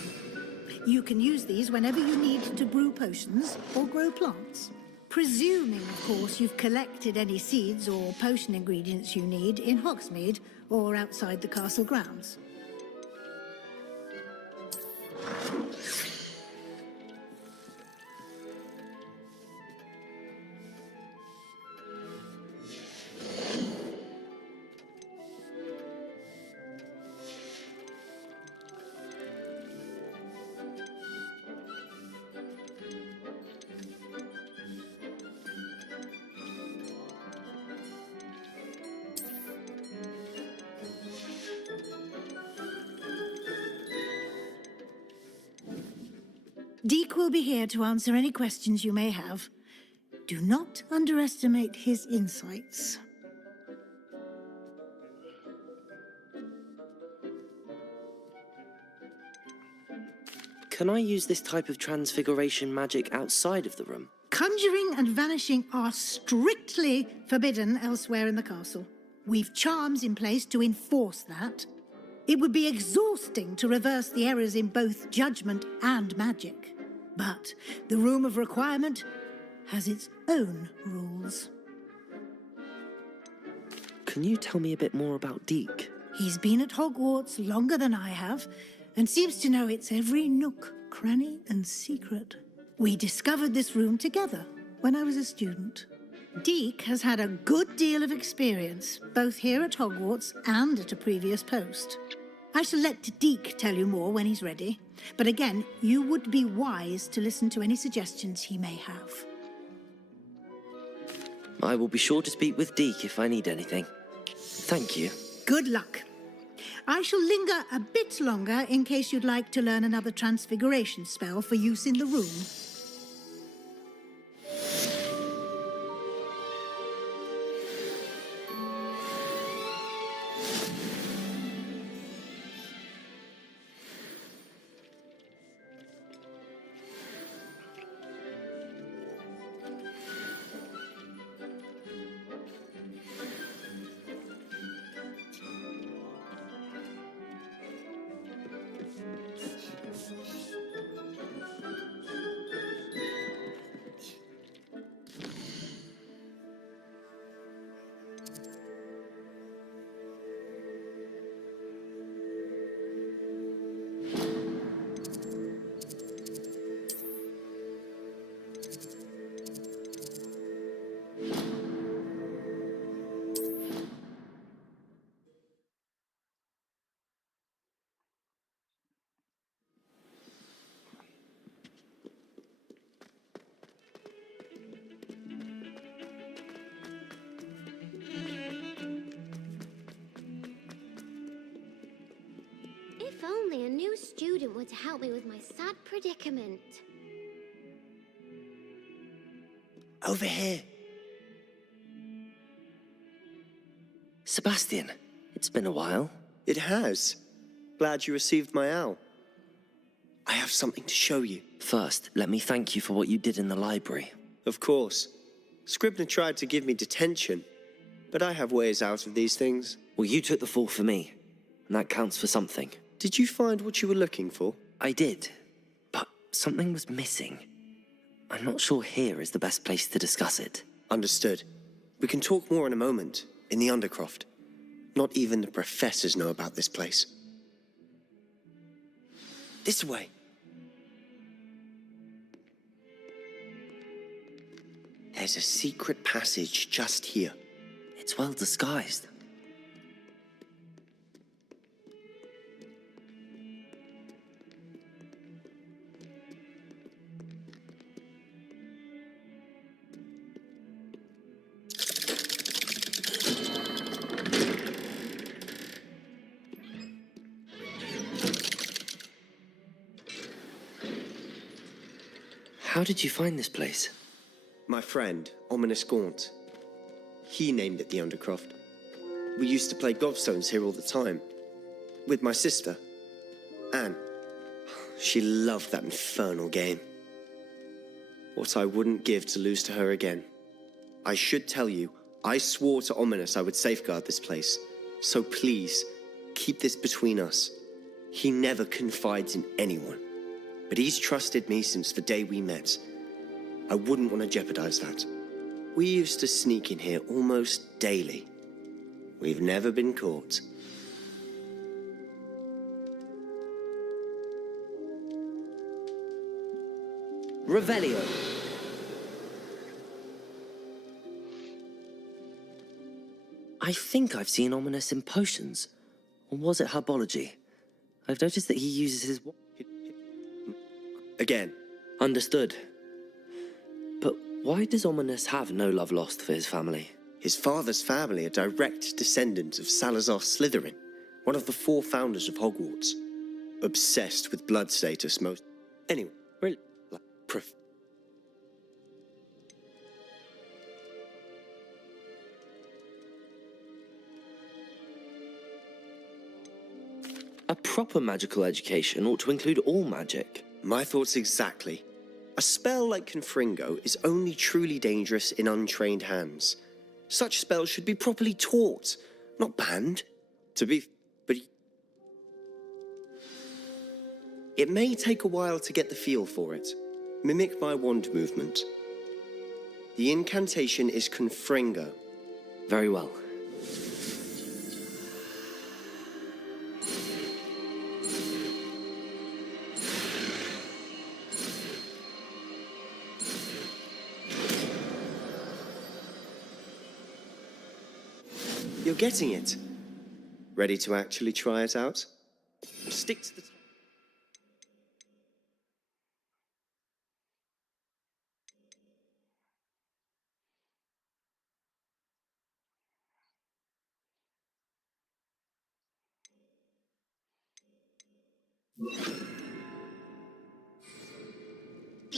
You can use these whenever you need to brew potions or grow plants. Presuming, of course, you've collected any seeds or potion ingredients you need in Hogsmeade or outside the castle grounds. Deek will be here to answer any questions you may have. Do not underestimate his insights. Can I use this type of transfiguration magic outside of the room? Conjuring and vanishing are strictly forbidden elsewhere in the castle. We've charms in place to enforce that. It would be exhausting to reverse the errors in both judgment and magic. But the Room of Requirement has its own rules. Can you tell me a bit more about Deek? He's been at Hogwarts longer than I have, and seems to know its every nook, cranny, and secret. We discovered this room together when I was a student. Deek has had a good deal of experience, both here at Hogwarts and at a previous post. I shall let Deek tell you more when he's ready, but again, you would be wise to listen to any suggestions he may have. I will be sure to speak with Deek if I need anything. Thank you. Good luck. I shall linger a bit longer in case you'd like to learn another transfiguration spell for use in the room. If only a new student were to help me with my sad predicament. Over here. Sebastian, it's been a while. It has. Glad you received my owl. I have something to show you. First, let me thank you for what you did in the library. Of course. Scribner tried to give me detention, but I have ways out of these things. Well, you took the fall for me, and that counts for something. Did you find what you were looking for? I did, but something was missing. I'm not sure here is the best place to discuss it. Understood. We can talk more in a moment, in the Undercroft. Not even the professors know about this place. This way. There's a secret passage just here. It's well disguised. How did you find this place? My friend, Ominous Gaunt. He named it the Undercroft. We used to play gobstones here all the time. With my sister, Anne. She loved that infernal game. What I wouldn't give to lose to her again. I should tell you, I swore to Ominous I would safeguard this place. So please, keep this between us. He never confides in anyone. But he's trusted me since the day we met. I wouldn't want to jeopardize that. We used to sneak in here almost daily. We've never been caught. Revelio. I think I've seen Ominous in potions. Or was it herbology? I've noticed that he uses his... Again. Understood. But why does Ominous have no love lost for his family? His father's family are direct descendants of Salazar Slytherin, one of the 4 founders of Hogwarts. Obsessed with blood status most... Anyway, really... A proper magical education ought to include all magic. My thoughts exactly. A spell like Confringo is only truly dangerous in untrained hands. Such spells should be properly taught, not banned. But it may take a while to get the feel for it. Mimic my wand movement. The incantation is Confringo. Very well. You're getting it. Ready to actually try it out? Stick to the...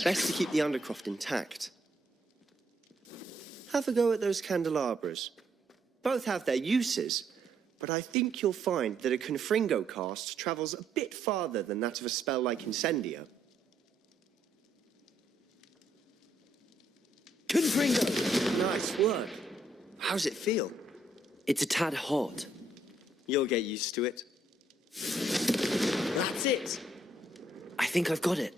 Best to keep the Undercroft intact. Have a go at those candelabras. Both have their uses, but I think you'll find that a Confringo cast travels a bit farther than that of a spell like Incendio. Confringo! Nice work. How's it feel? It's a tad hot. You'll get used to it. That's it. I think I've got it.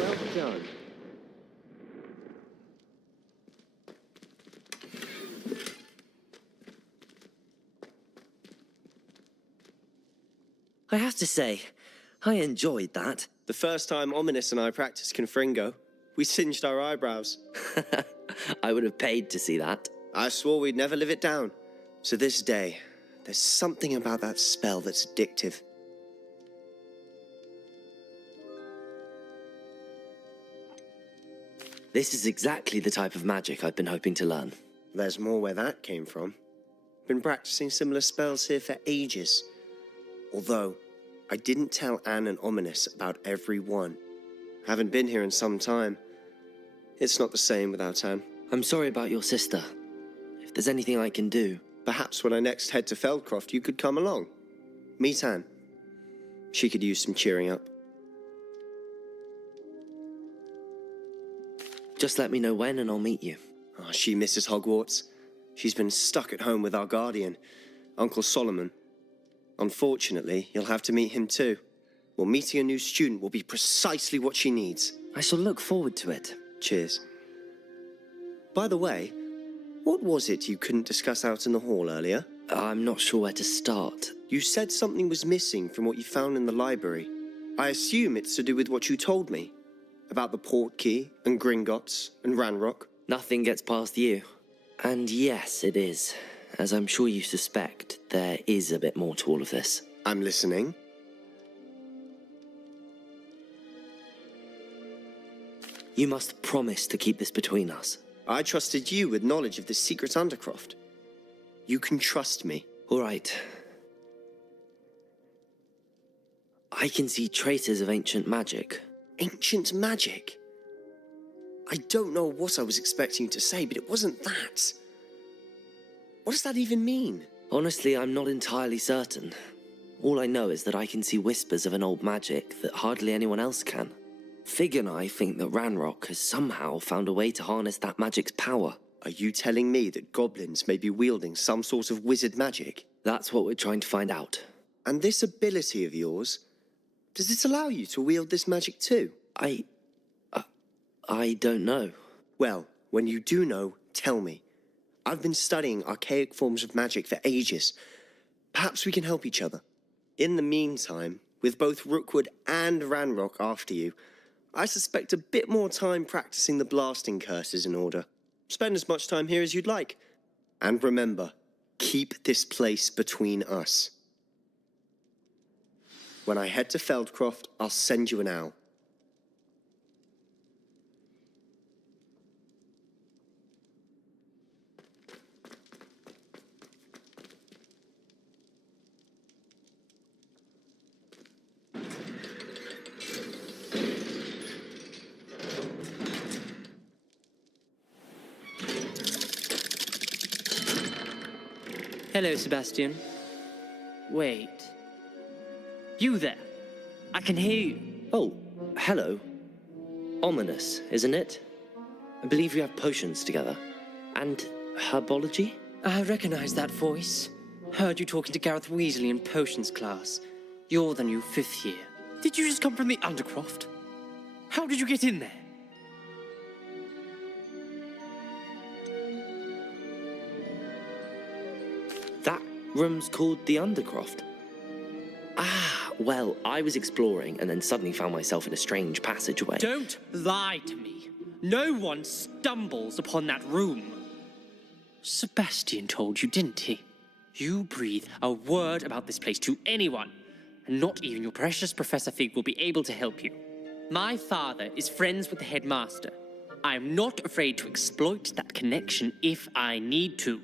Well done. I have to say, I enjoyed that. The first time Ominous and I practiced Confringo, we singed our eyebrows. I would have paid to see that. I swore we'd never live it down. To this day, there's something about that spell that's addictive. This is exactly the type of magic I've been hoping to learn. There's more where that came from. Been practicing similar spells here for ages. Although, I didn't tell Anne and Ominous about every one. Haven't been here in some time. It's not the same without Anne. I'm sorry about your sister. If there's anything I can do... Perhaps when I next head to Feldcroft, you could come along. Meet Anne. She could use some cheering up. Just let me know when and I'll meet you. Oh, she misses Hogwarts. She's been stuck at home with our guardian, Uncle Solomon. Unfortunately, you'll have to meet him too. Well, meeting a new student will be precisely what she needs. I shall look forward to it. Cheers. By the way, what was it you couldn't discuss out in the hall earlier? I'm not sure where to start. You said something was missing from what you found in the library. I assume it's to do with what you told me. About the Portkey, and Gringotts, and Ranrock. Nothing gets past you. And yes, it is. As I'm sure you suspect, there is a bit more to all of this. I'm listening. You must promise to keep this between us. I trusted you with knowledge of this secret Undercroft. You can trust me. All right. I can see traces of ancient magic. Ancient magic? I don't know what I was expecting you to say, but it wasn't that. What does that even mean? Honestly, I'm not entirely certain. All I know is that I can see whispers of an old magic that hardly anyone else can. Fig and I think that Ranrock has somehow found a way to harness that magic's power. Are you telling me that goblins may be wielding some sort of wizard magic? That's what we're trying to find out. And this ability of yours, does it allow you to wield this magic too? I don't know. Well, when you do know, tell me. I've been studying archaic forms of magic for ages. Perhaps we can help each other. In the meantime, with both Rookwood and Ranrock after you, I suspect a bit more time practicing the blasting curse is in order. Spend as much time here as you'd like. And remember, keep this place between us. When I head to Feldcroft, I'll send you an owl. Hello, Sebastian. Wait. You there? I can hear you. Oh, hello. Ominous, isn't it? I believe we have potions together. And herbology? I recognize that voice. Heard you talking to Gareth Weasley in potions class. You're the new 5th year. Did you just come from the Undercroft? How did you get in there? That room's called the Undercroft. Well, I was exploring and then suddenly found myself in a strange passageway. Don't lie to me. No one stumbles upon that room. Sebastian told you, didn't he? You breathe a word about this place to anyone, and not even your precious Professor Fig will be able to help you. My father is friends with the headmaster. I am not afraid to exploit that connection if I need to.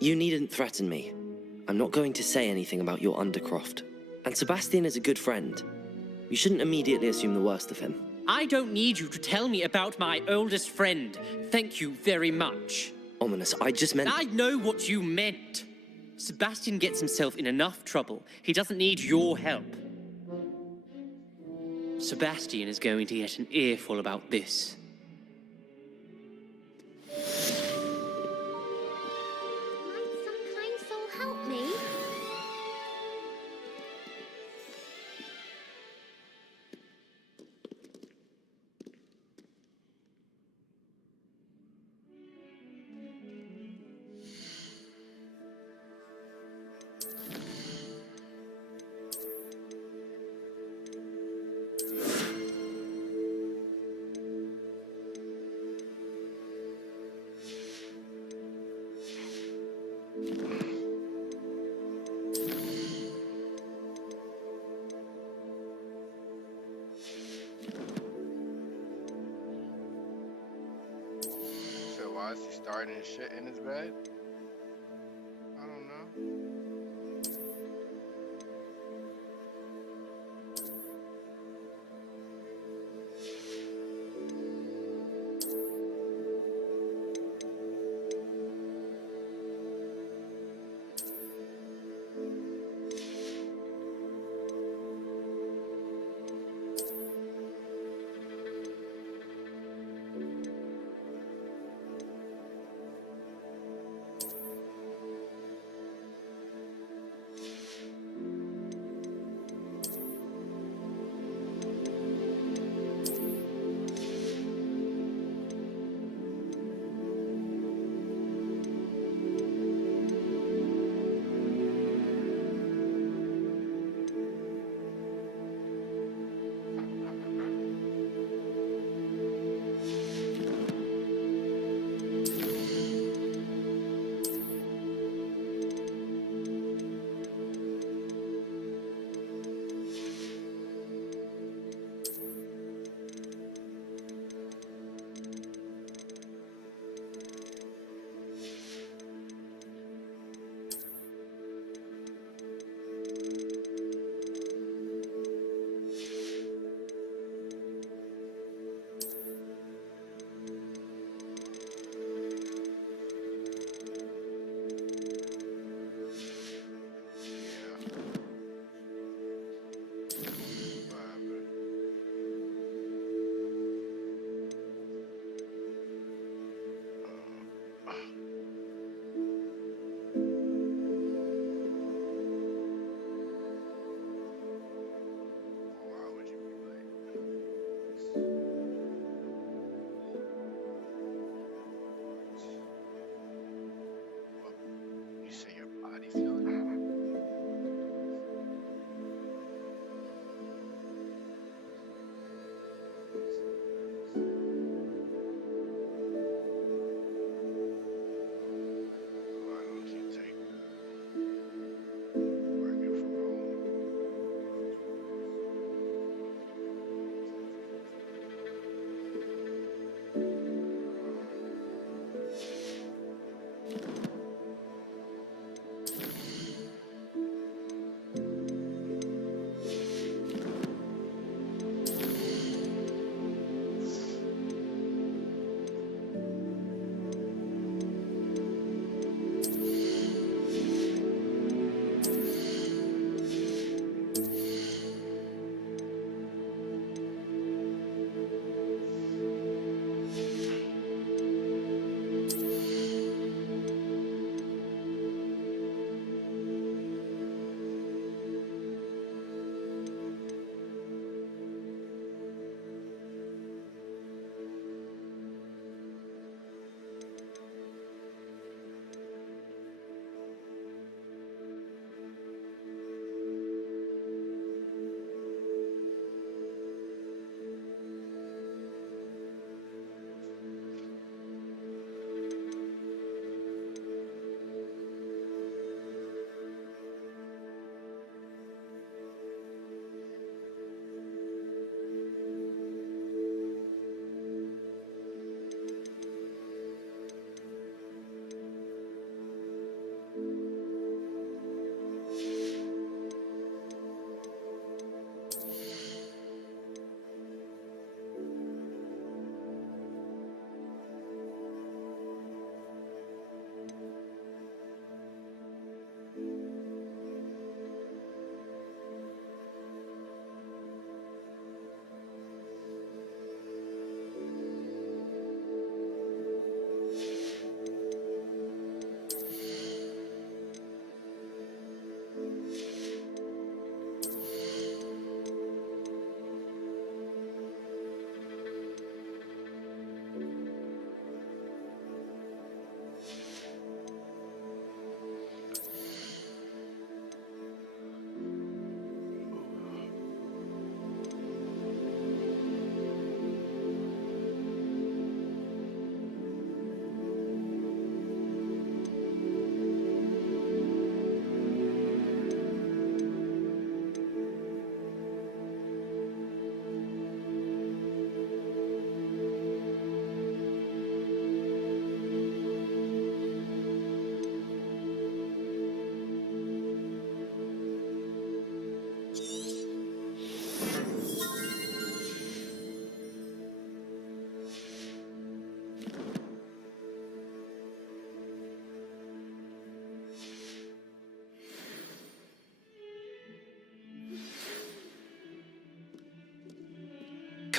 You needn't threaten me. I'm not going to say anything about your Undercroft. And Sebastian is a good friend. You shouldn't immediately assume the worst of him. I don't need you to tell me about my oldest friend. Thank you very much. Ominous, I just meant... I know what you meant. Sebastian gets himself in enough trouble. He doesn't need your help. Sebastian is going to get an earful about this. Help me. Why is he starting shit in his bed? I don't know.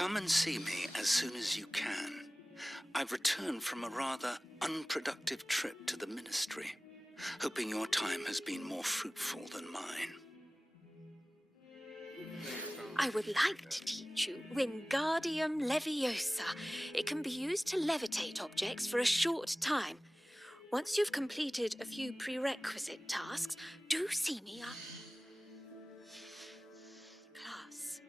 Come and see me as soon as you can. I've returned from a rather unproductive trip to the Ministry, hoping your time has been more fruitful than mine. I would like to teach you Wingardium Leviosa. It can be used to levitate objects for a short time. Once you've completed a few prerequisite tasks, do see me up. Class.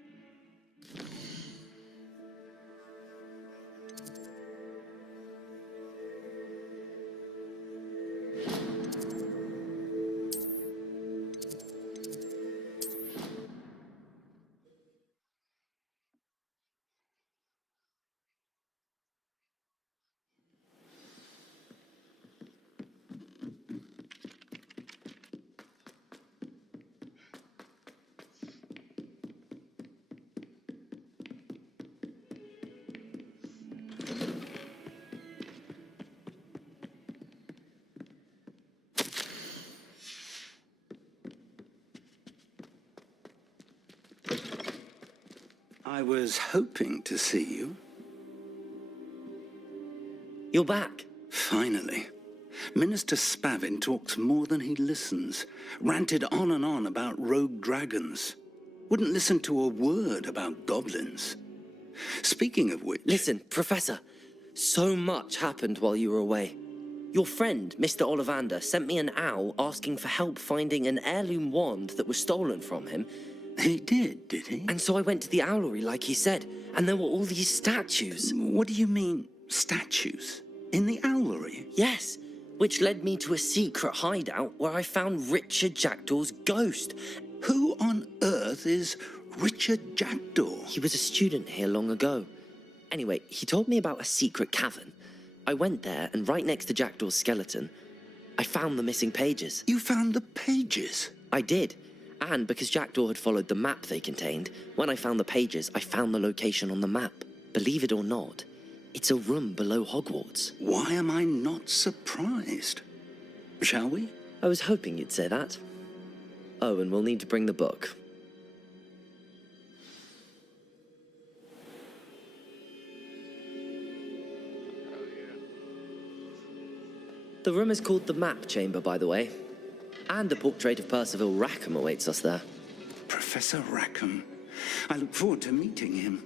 I was hoping to see you. You're back. Finally. Minister Spavin talks more than he listens. Ranted on and on about rogue dragons. Wouldn't listen to a word about goblins. Speaking of which... Listen, Professor. So much happened while you were away. Your friend, Mr. Ollivander, sent me an owl asking for help finding an heirloom wand that was stolen from him. He did he? And so I went to the owlery like he said, and there were all these statues. What do you mean, statues? In the owlery? Yes, which led me to a secret hideout where I found Richard Jackdaw's ghost. Who on earth is Richard Jackdaw? He was a student here long ago. Anyway, he told me about a secret cavern. I went there, and right next to Jackdaw's skeleton, I found the missing pages. You found the pages? I did. And because Jackdaw had followed the map they contained, when I found the pages, I found the location on the map. Believe it or not, it's a room below Hogwarts. Why am I not surprised? Shall we? I was hoping you'd say that. Oh, and we'll need to bring the book. The room is called the Map Chamber, by the way. And a portrait of Percival Rackham awaits us there. Professor Rackham. I look forward to meeting him.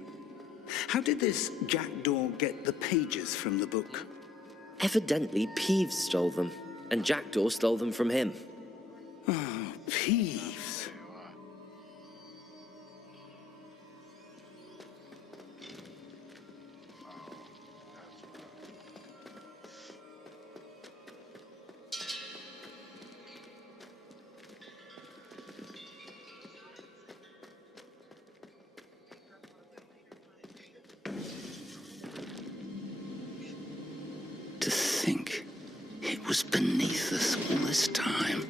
How did this Jackdaw get the pages from the book? Evidently, Peeves stole them, and Jackdaw stole them from him. Oh, Peeves. To think it was beneath us all this time.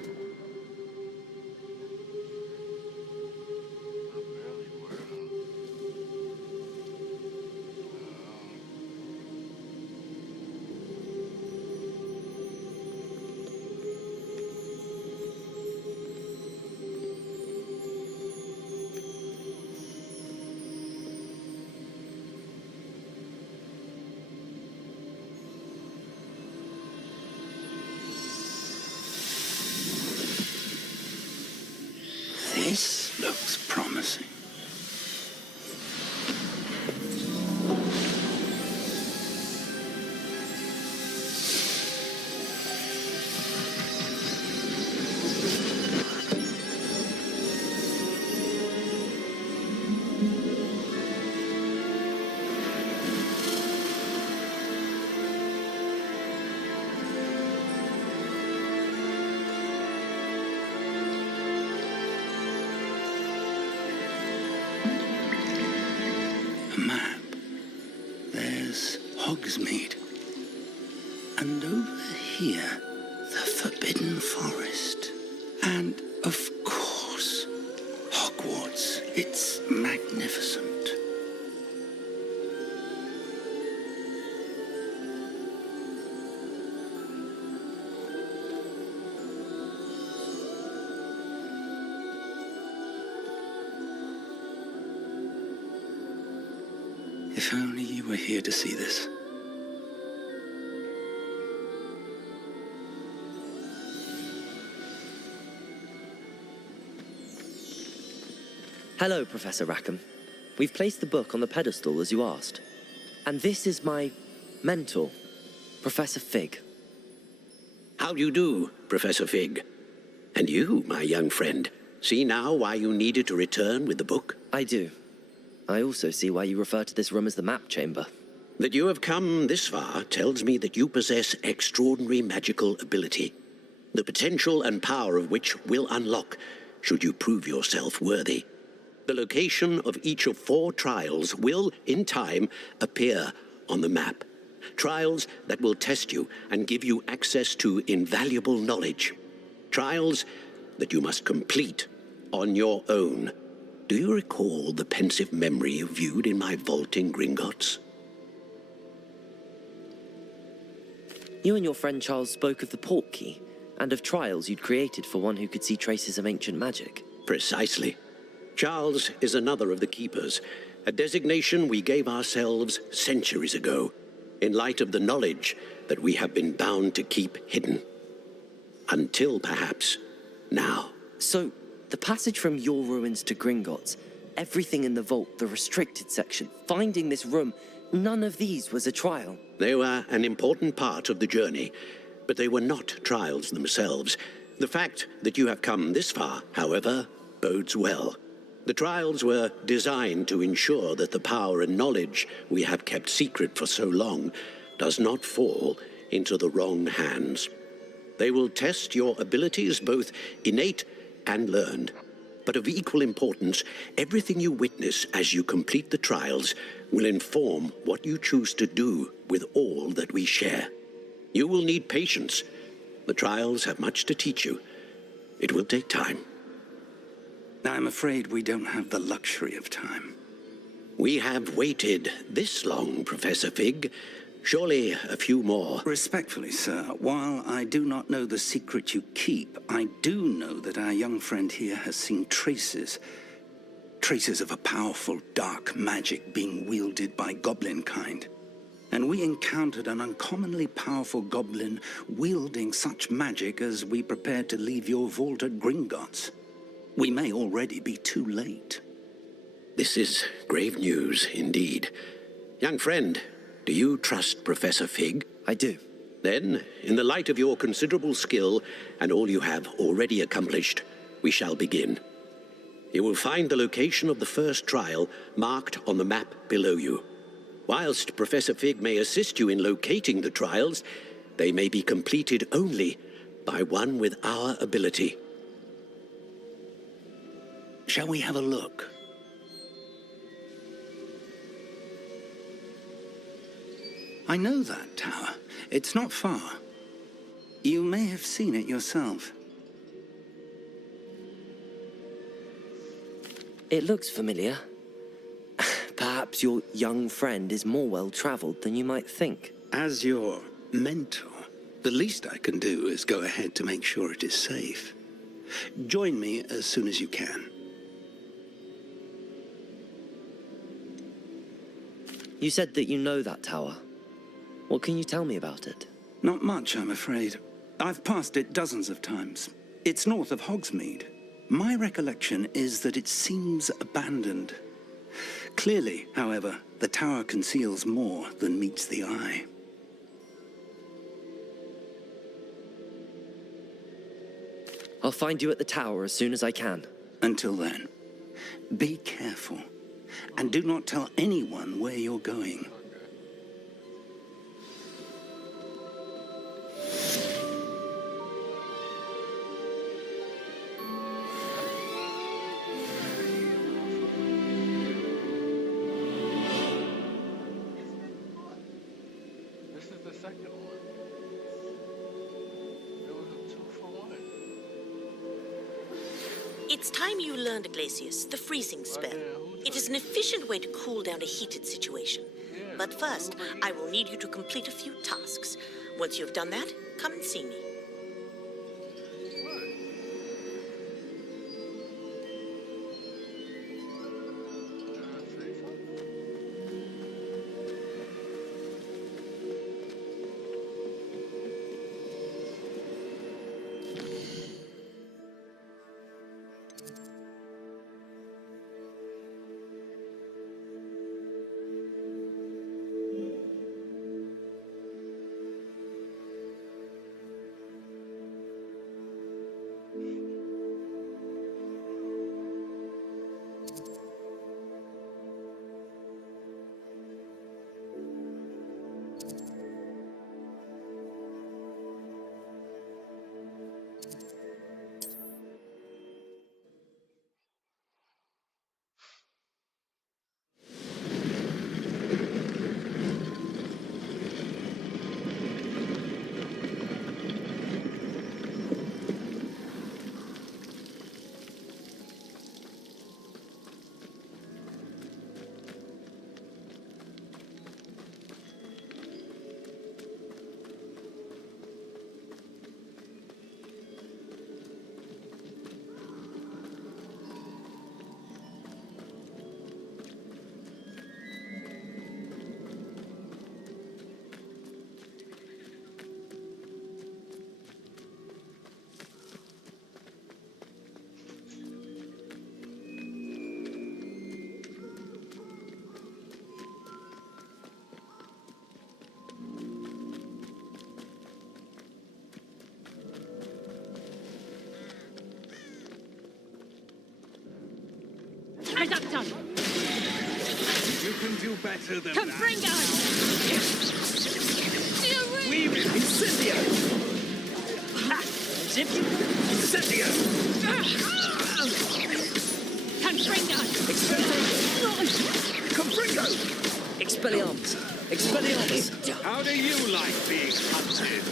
This looks promising. A map. There's Hogsmeade. And over here, the Forbidden Forest. And, of course, Hogwarts. It's magnificent. If only you were here to see this. Hello, Professor Rackham. We've placed the book on the pedestal as you asked. And this is my mentor, Professor Fig. How do you do, Professor Fig? And you, my young friend, see now why you needed to return with the book? I do. I also see why you refer to this room as the map chamber. That you have come this far tells me that you possess extraordinary magical ability, the potential and power of which will unlock should you prove yourself worthy. The location of each of 4 trials will, in time, appear on the map. Trials that will test you and give you access to invaluable knowledge. Trials that you must complete on your own. Do you recall the pensive memory you viewed in my vault in Gringotts? You and your friend Charles spoke of the port key, and of trials you'd created for one who could see traces of ancient magic. Precisely. Charles is another of the keepers, a designation we gave ourselves centuries ago, in light of the knowledge that we have been bound to keep hidden. Until, perhaps, now. So, the passage from your ruins to Gringotts, everything in the vault, the restricted section, finding this room, none of these was a trial. They were an important part of the journey, but they were not trials themselves. The fact that you have come this far, however, bodes well. The trials were designed to ensure that the power and knowledge we have kept secret for so long does not fall into the wrong hands. They will test your abilities, both innate and learned. But of equal importance, everything you witness as you complete the trials will inform what you choose to do with all that we share. You will need patience. The trials have much to teach you. It will take time. I'm afraid we don't have the luxury of time. We have waited this long, Professor Fig. Surely a few more. Respectfully, sir, while I do not know the secret you keep, I do know that our young friend here has seen traces of a powerful dark magic being wielded by goblin kind. And we encountered an uncommonly powerful goblin wielding such magic as we prepared to leave your vault at Gringotts. We may already be too late. This is grave news indeed. Young friend, do you trust Professor Fig? I do. Then, in the light of your considerable skill and all you have already accomplished, we shall begin. You will find the location of the first trial marked on the map below you. Whilst Professor Fig may assist you in locating the trials, they may be completed only by one with our ability. Shall we have a look? I know that tower. It's not far. You may have seen it yourself. It looks familiar. Perhaps your young friend is more well-traveled than you might think. As your mentor, the least I can do is go ahead to make sure it is safe. Join me as soon as you can. You said that you know that tower. What can you tell me about it? Not much, I'm afraid. I've passed it dozens of times. It's north of Hogsmeade. My recollection is that it seems abandoned. Clearly, however, the tower conceals more than meets the eye. I'll find you at the tower as soon as I can. Until then, be careful. And do not tell anyone where you're going. This is the second one. It was a 2-for-1. It's time you learned, Glacius, the freezing spell. It is an efficient way to cool down a heated situation. But first, I will need you to complete a few tasks. Once you've done that, come and see me. Reductor! You can do better than Confringo! We will Incendio! Zip! Incendio! Confringo! Confringo! Expelliarmus! Expelliarmus! How do you like being hunted?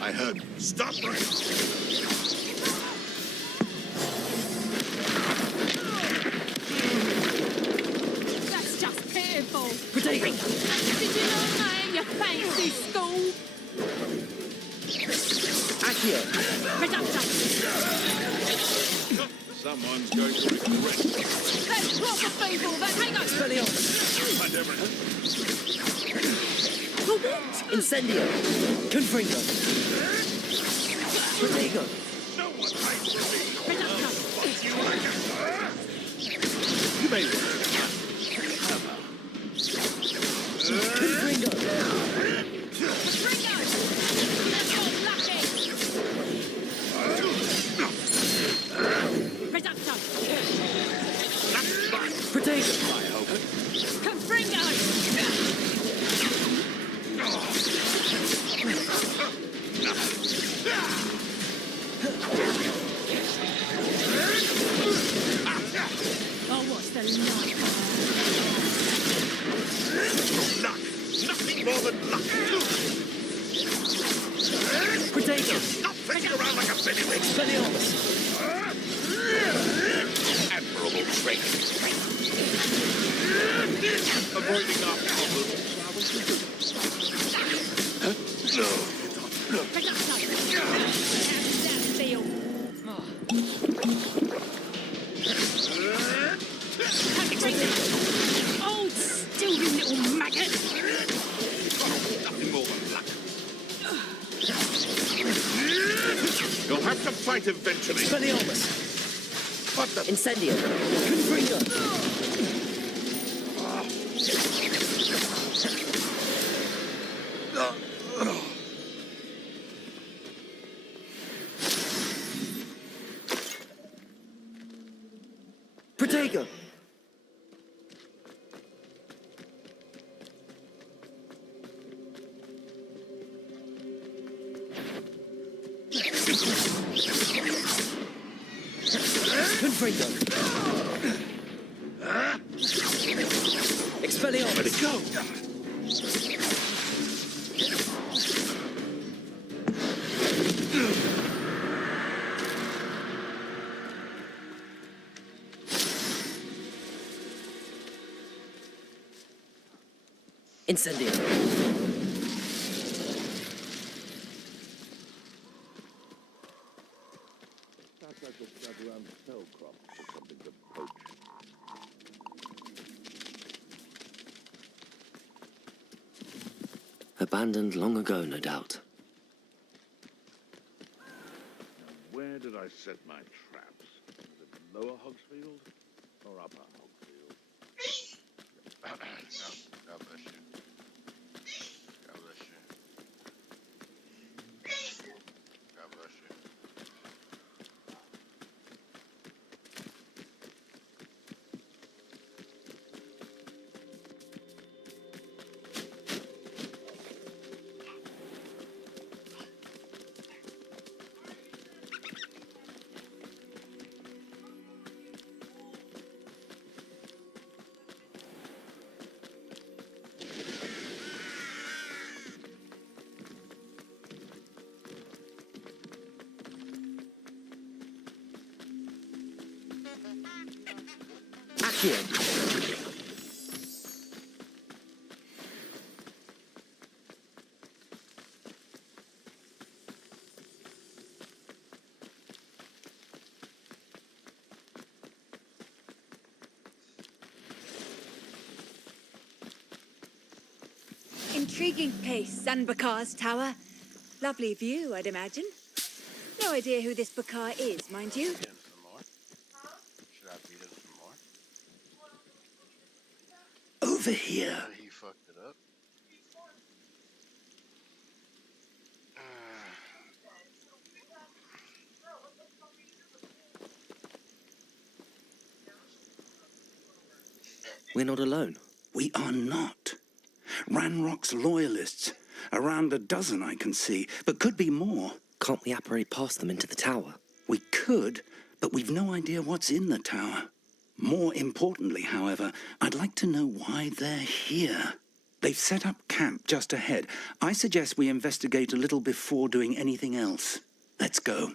I heard. Stop right. That's just pitiful! Protego! Did you learn that in your fancy school? Accio! Reductor! Someone's going to regret. There's proper people that hang on! Expelliarmus! Whatever. For what? Incendio! Confringo! Protego! No one hides from me. Reductor! Fuck you, I can. You may win. Confringo! Confringo! You're lucky! Reductor! Protego! Confringo! Oh, what's the luck? Luck. Nothing more than luck. Protego! Stop fetching around like a pennywig. Expelliarmus! Admirable trick. Avoiding our problems, are we? No. Reductor! How's that feel? Confringo! Hold still, you little maggot! Nothing more than luck. You'll have to fight eventually. Expelliarmus! What the? Incendio! Confringo! Protego! Confringo! Expelliarmus! Let it go. Incendio! Perhaps I should start around cell crops or something to poach. Abandoned long ago, no doubt. Where did I set my traps? Was it lower Hogsfield or upper Hogsfield? No, God bless you. God bless you. God bless you. Accio! Intriguing place, Zanbakar's tower. Lovely view, I'd imagine. No idea who this Bakar is, mind you. Again some more. Should I be over here. He fucked it up. We're not alone. We are not. Ranrock's loyalists. Around a dozen I can see, but could be more. Can't we apparate past them into the tower? We could, but we've no idea what's in the tower. More importantly, however, I'd like to know why they're here. They've set up camp just ahead. I suggest we investigate a little before doing anything else. Let's go.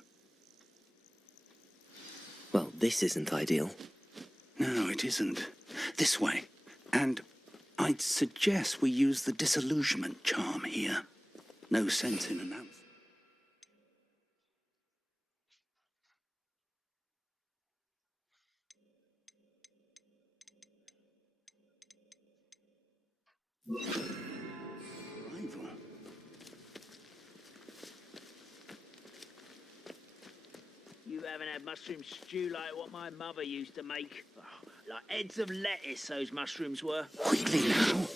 Well, this isn't ideal. No, it isn't. This way. And I'd suggest we use the disillusionment charm here. No sense in announcing. Rival. You haven't had mushroom stew like what my mother used to make. Oh, like heads of lettuce, those mushrooms were. Quickly now.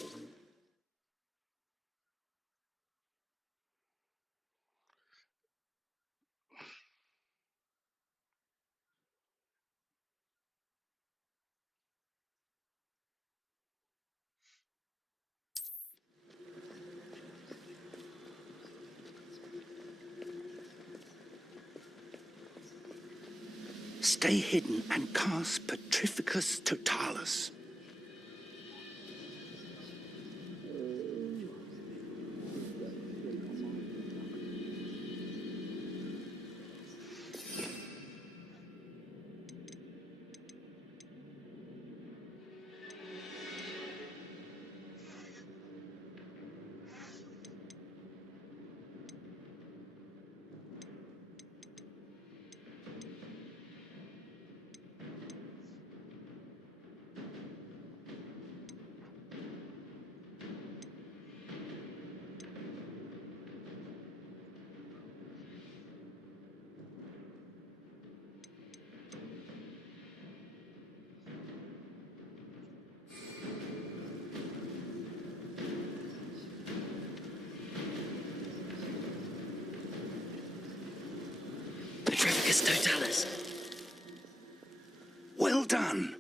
Stay hidden and cast Petrificus Totalis. Petrificus Totalis. Well done.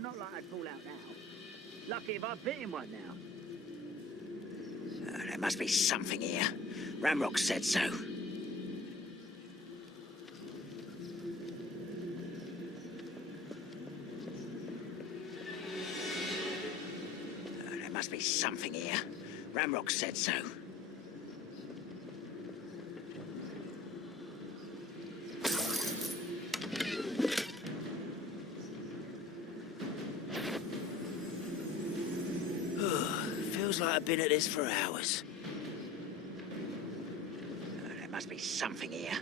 Not like I'd fall out now. Lucky if I bit in one now. There must be something here. Ramrock said so. There must be something here. Ramrock said so. Feels like I've been at this for hours. There must be something here.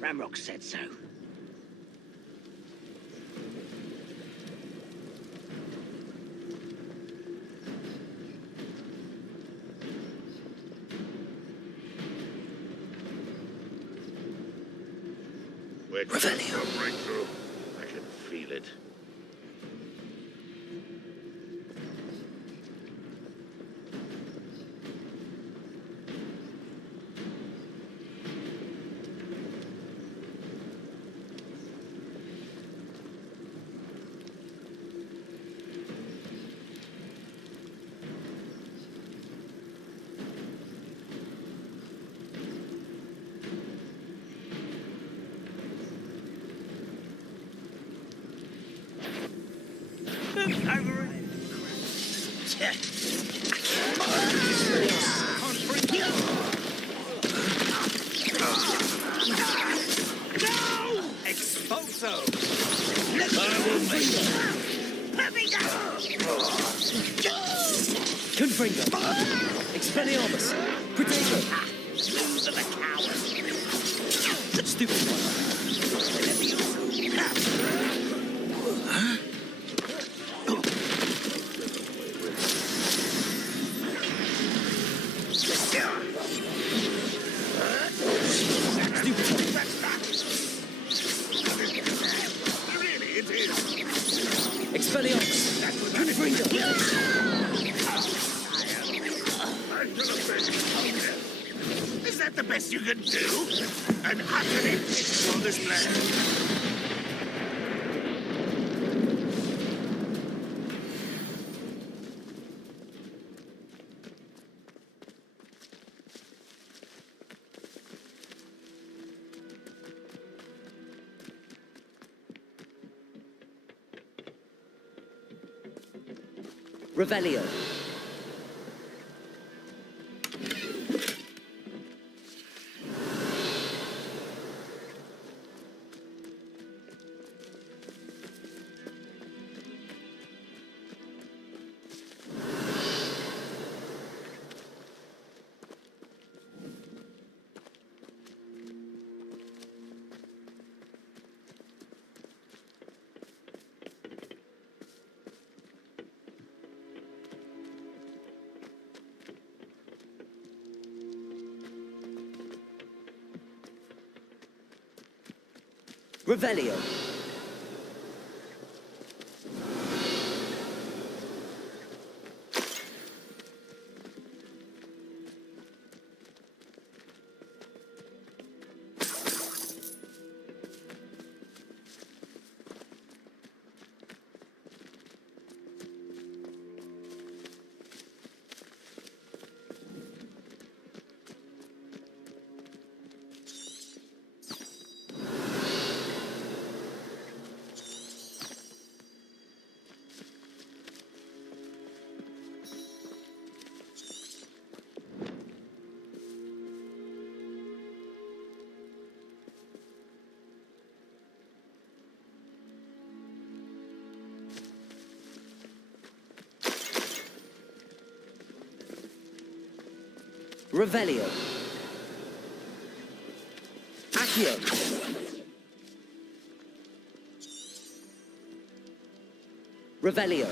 Ramrock said so. We're coming right through. I can feel it. No! Exposo! Let me go! Confringo! Expelliarmus! Potato! Those are the cowards. Stupid one! Really, it is. Expelliarmus! Confringo! Is that the best you can do? An utterly pitiful display. Revelio. Revelio. Revelio. Accio. Revelio.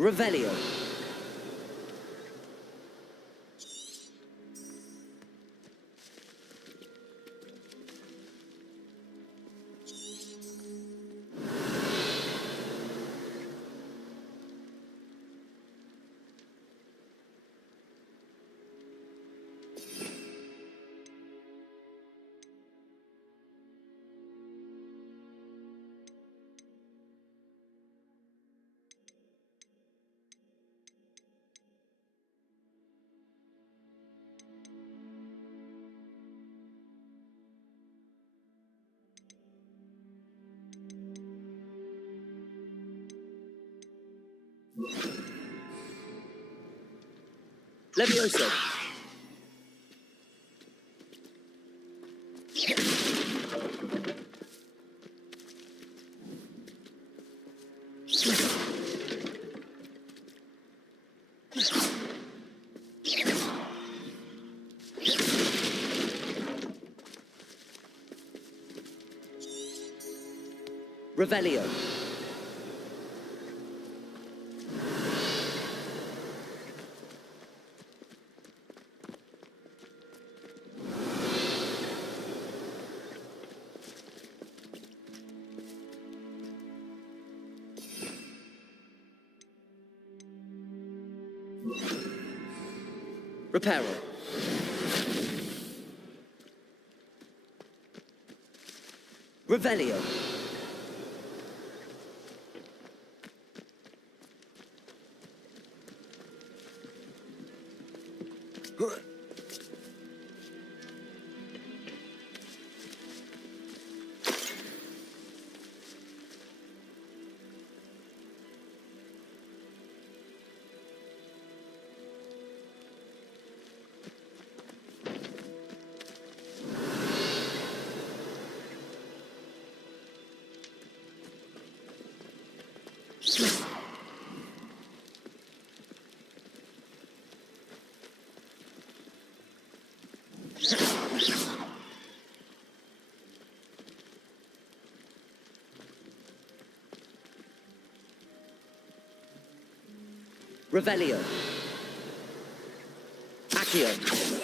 Revelio. Levioso. Revelio. Reparo. Revelio. Revelio. Accio.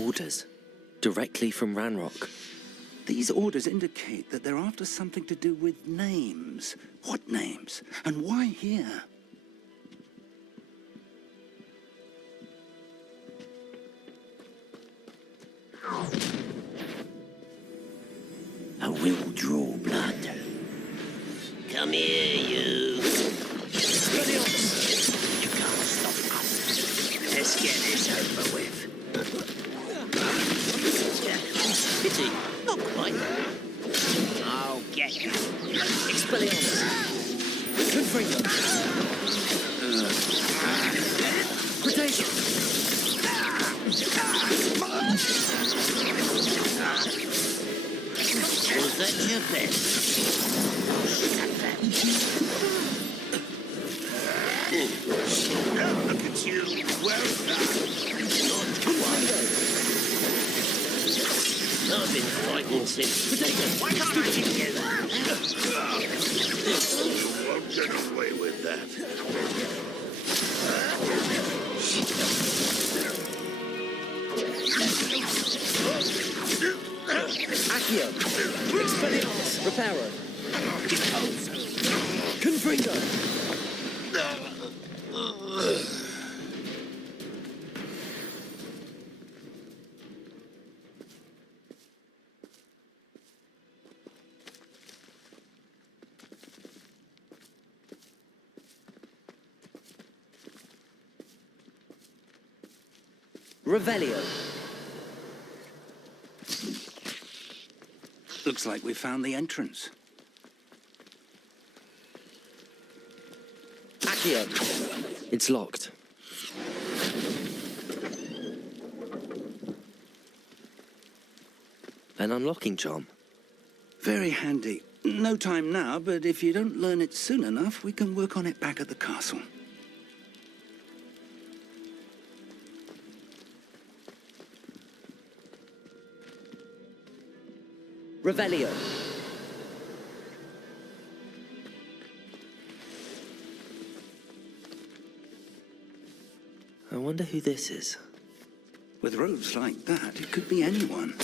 Orders. Directly from Ranrock. These orders indicate that they're after something to do with names. What names? And why here? I will draw blood. Come here, you. You can't stop us. Let's get this over with. Pity. Not quite. I'll get you. Expelliarmus. Confringo. Potato. Was that your best? Look at you. Well I've been fighting since. Why can't I keep together? You won't get away with that. Accio. Expelliarmus. Reparo. Confringo. Revelio. Looks like we found the entrance. Accio. It's locked. An unlocking charm. Very handy. No time now, but if you don't learn it soon enough, we can work on it back at the castle. Revelio. I wonder who this is. With robes like that, it could be anyone.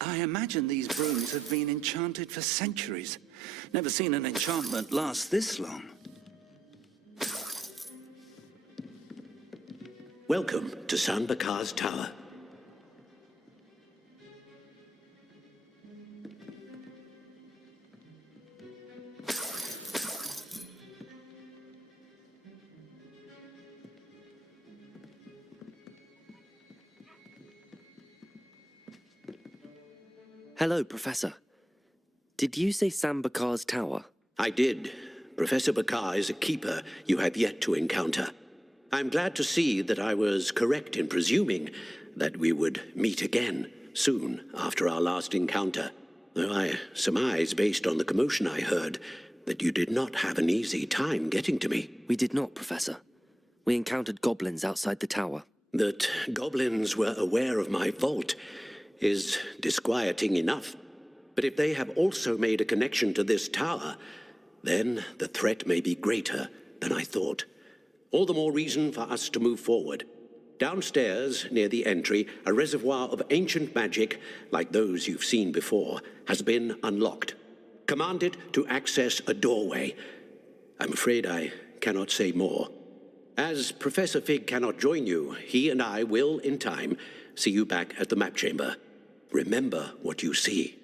I imagine these brooms have been enchanted for centuries. Never seen an enchantment last this long. Welcome to San Bakar's Tower. Hello, Professor. Did you say San Bakar's tower? I did. Professor Bakar is a keeper you have yet to encounter. I'm glad to see that I was correct in presuming that we would meet again soon after our last encounter, though I surmise, based on the commotion I heard, that you did not have an easy time getting to me. We did not, Professor. We encountered goblins outside the tower. That goblins were aware of my vault is disquieting enough. But if they have also made a connection to this tower, then the threat may be greater than I thought. All the more reason for us to move forward. Downstairs, near the entry, a reservoir of ancient magic, like those you've seen before, has been unlocked. Command it to access a doorway. I'm afraid I cannot say more. As Professor Fig cannot join you, he and I will, in time, see you back at the map chamber. Remember what you see.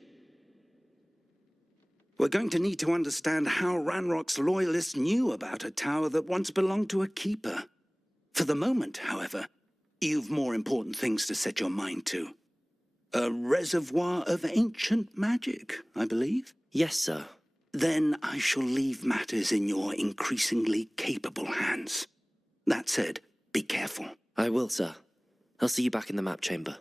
We're going to need to understand how Ranrock's loyalists knew about a tower that once belonged to a keeper. For the moment, however, you've more important things to set your mind to. A reservoir of ancient magic, I believe? Yes, sir. Then I shall leave matters in your increasingly capable hands. That said, be careful. I will, sir. I'll see you back in the map chamber.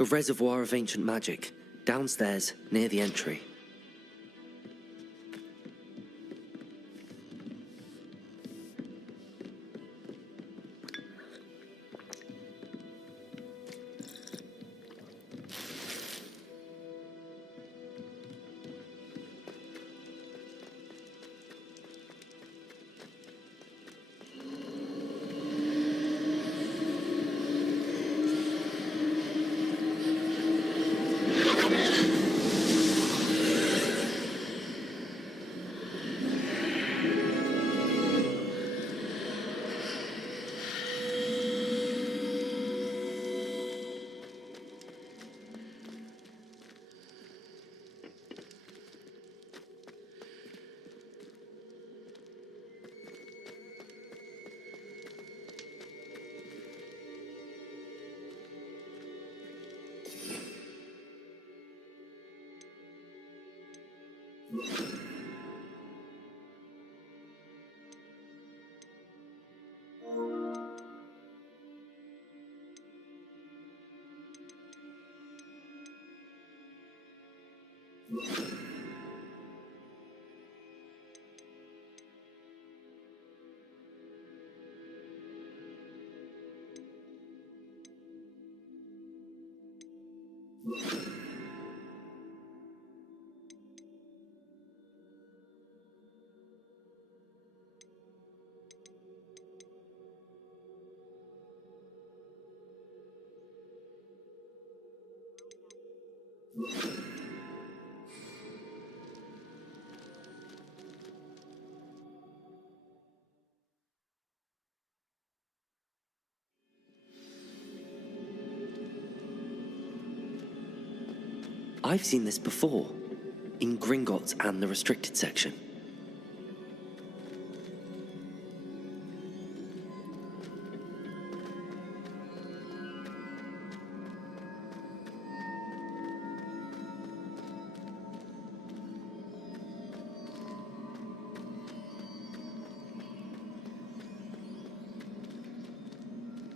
A reservoir of ancient magic. Downstairs, near the entry. I've seen this before, in Gringotts and the restricted section.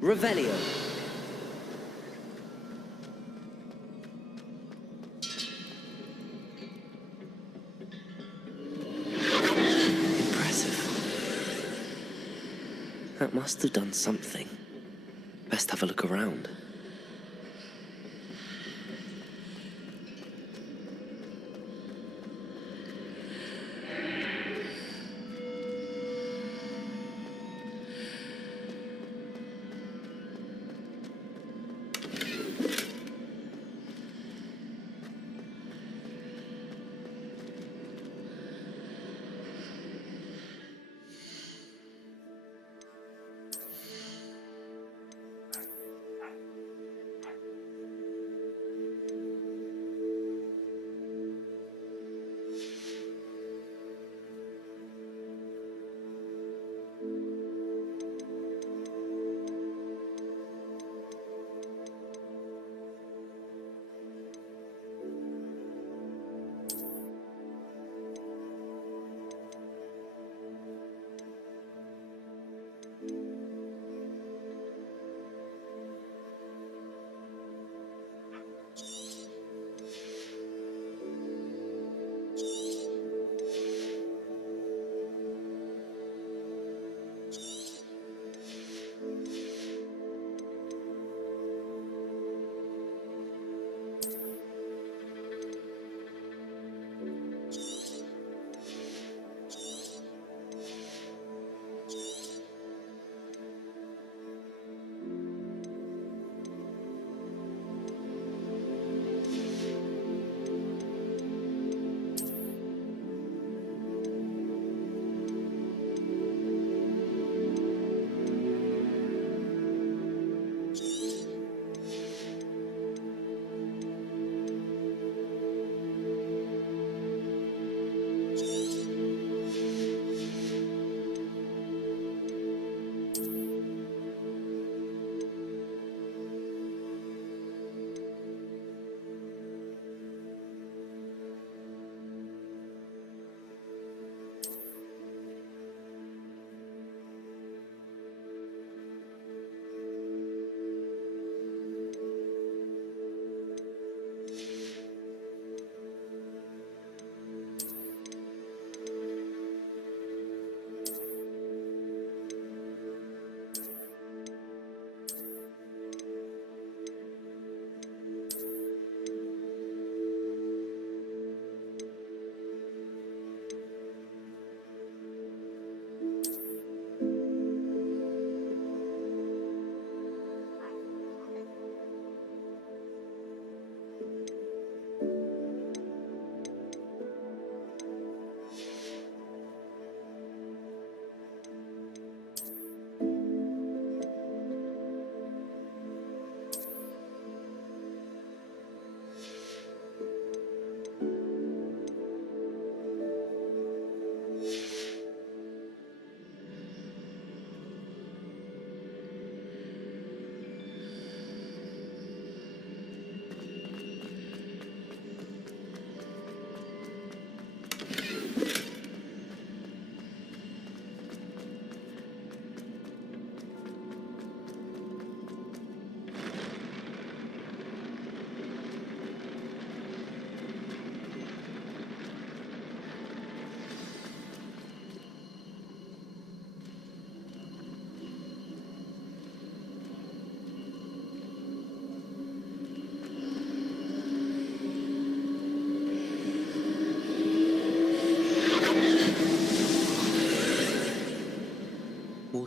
Revelio. That must have done something. Best have a look around.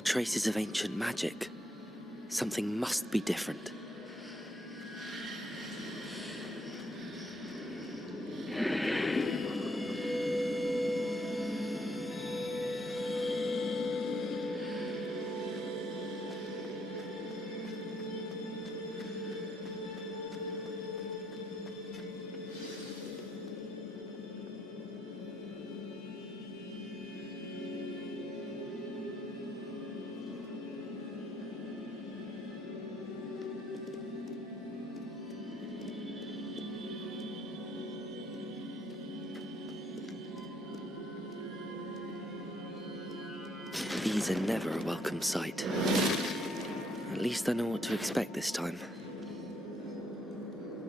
traces of ancient magic. Something must be different. These are never a welcome sight. At least I know what to expect this time.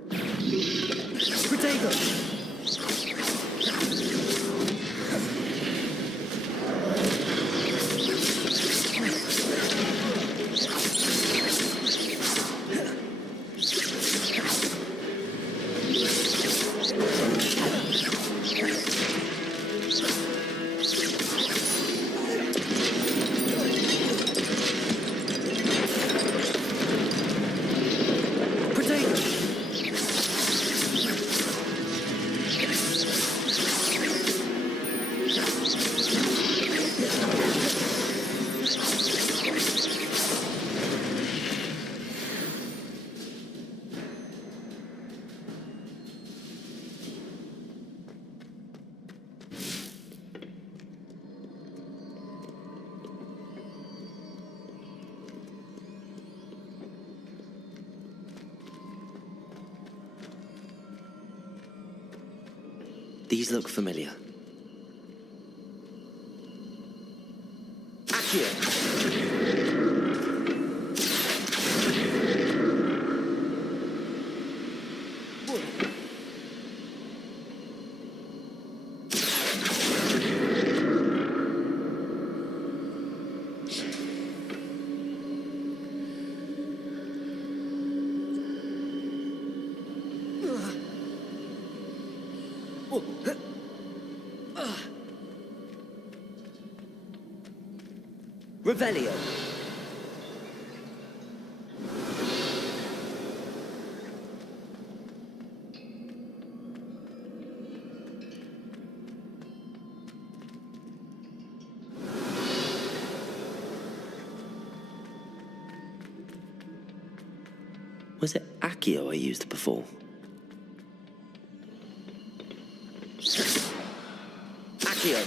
Protego! These look familiar. Accio! Revelio. Was it Accio I used before? Accio.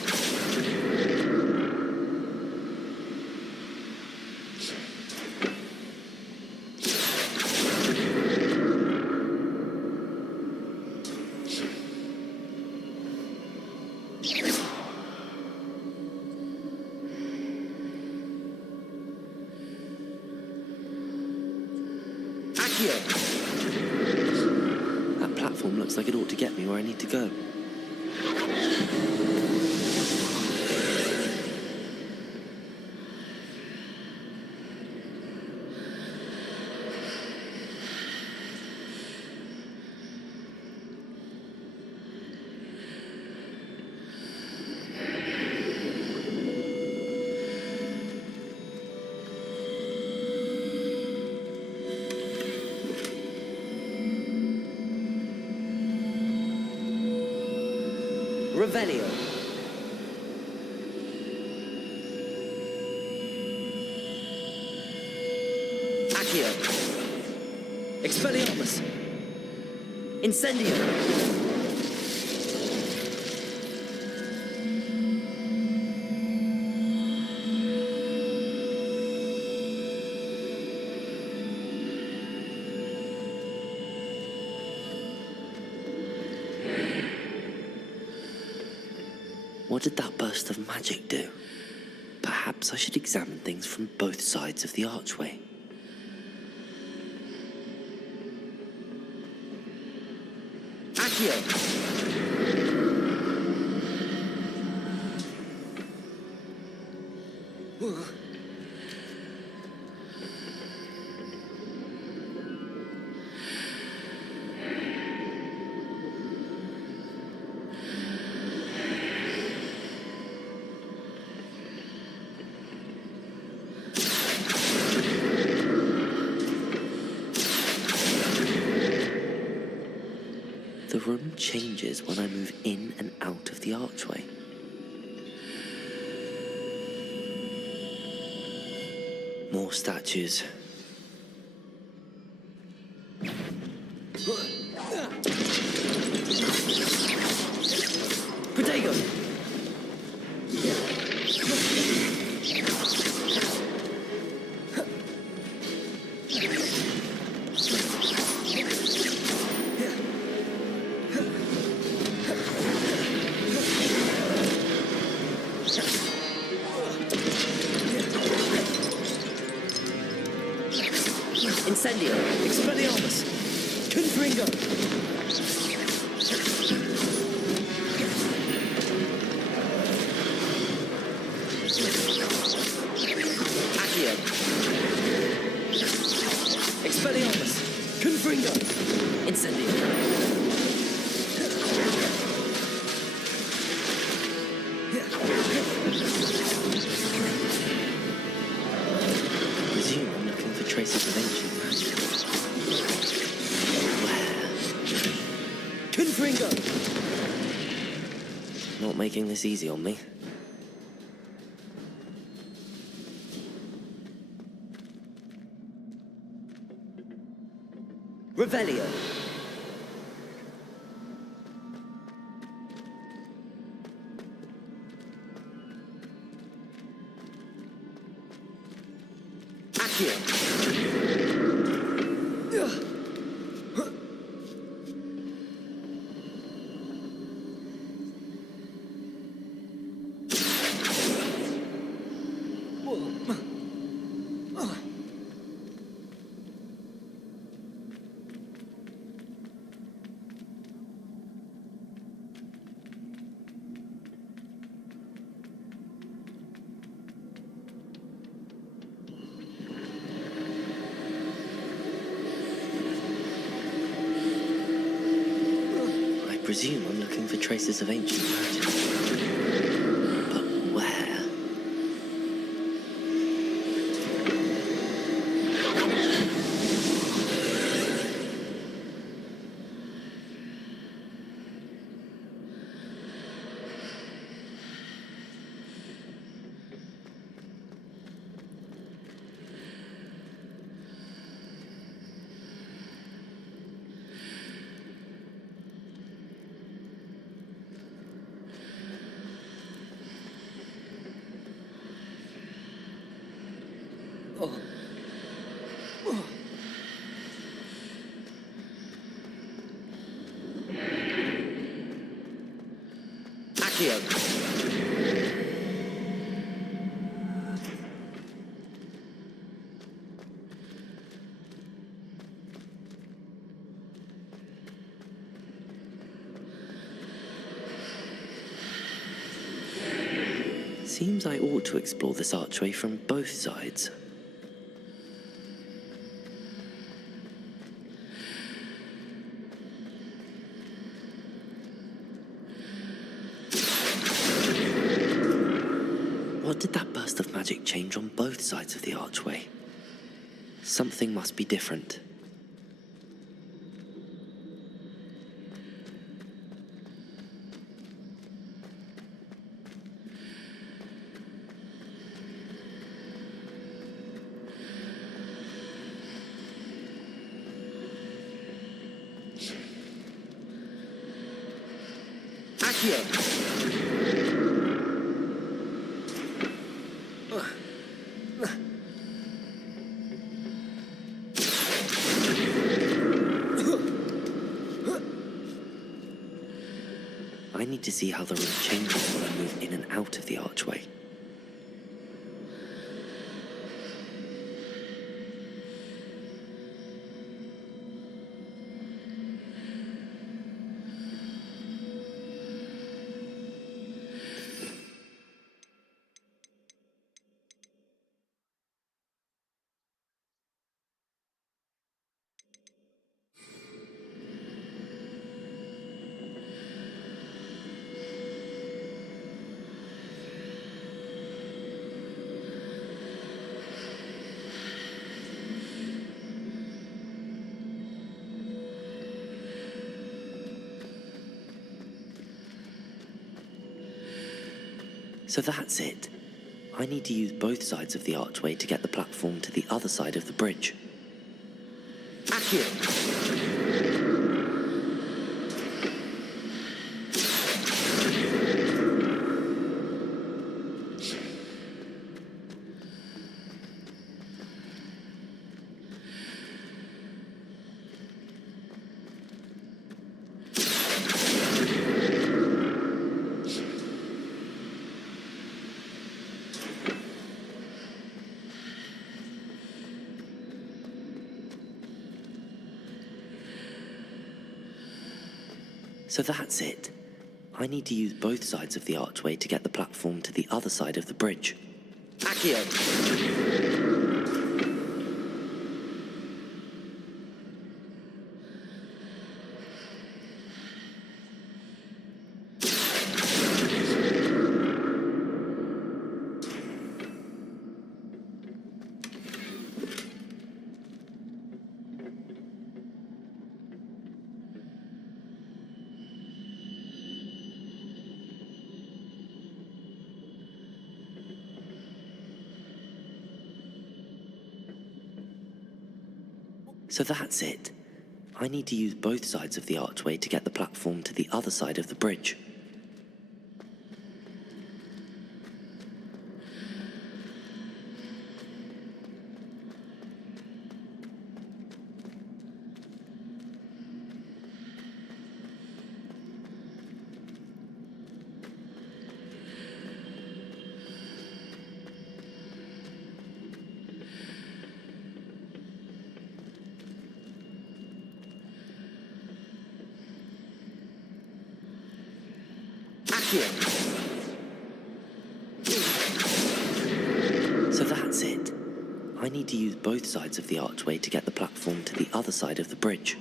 That platform looks like it ought to get me where I need to go. Revelio. Accio. Expelliarmus. Incendio. What did that burst of magic do? Perhaps I should examine things from both sides of the archway. Accio! room changes when I move in and out of the archway. More statues. Protego! Incendio! Expelliarmus! Confringo! Accio! Expelliarmus! Confringo! Incendio! I presume I'm looking for traces of ancient magic. Confringo! Not making this easy on me. Revelio! Accio! I presume I'm looking for traces of ancient magic. But where? Accio! Seems I ought to explore this archway from both sides. What did that burst of magic change on both sides of the archway? Something must be different. Accio! I need to see how the room changes when I move in and out of the archway. So that's it. I need to use both sides of the archway to get the platform to the other side of the bridge. So that's it. I need to use both sides of the archway to get the platform to the other side of the bridge. So that's it. I need to use both sides of the archway to get the platform to the other side of the bridge. So that's it. I need to use both sides of the archway to get the platform to the other side of the bridge.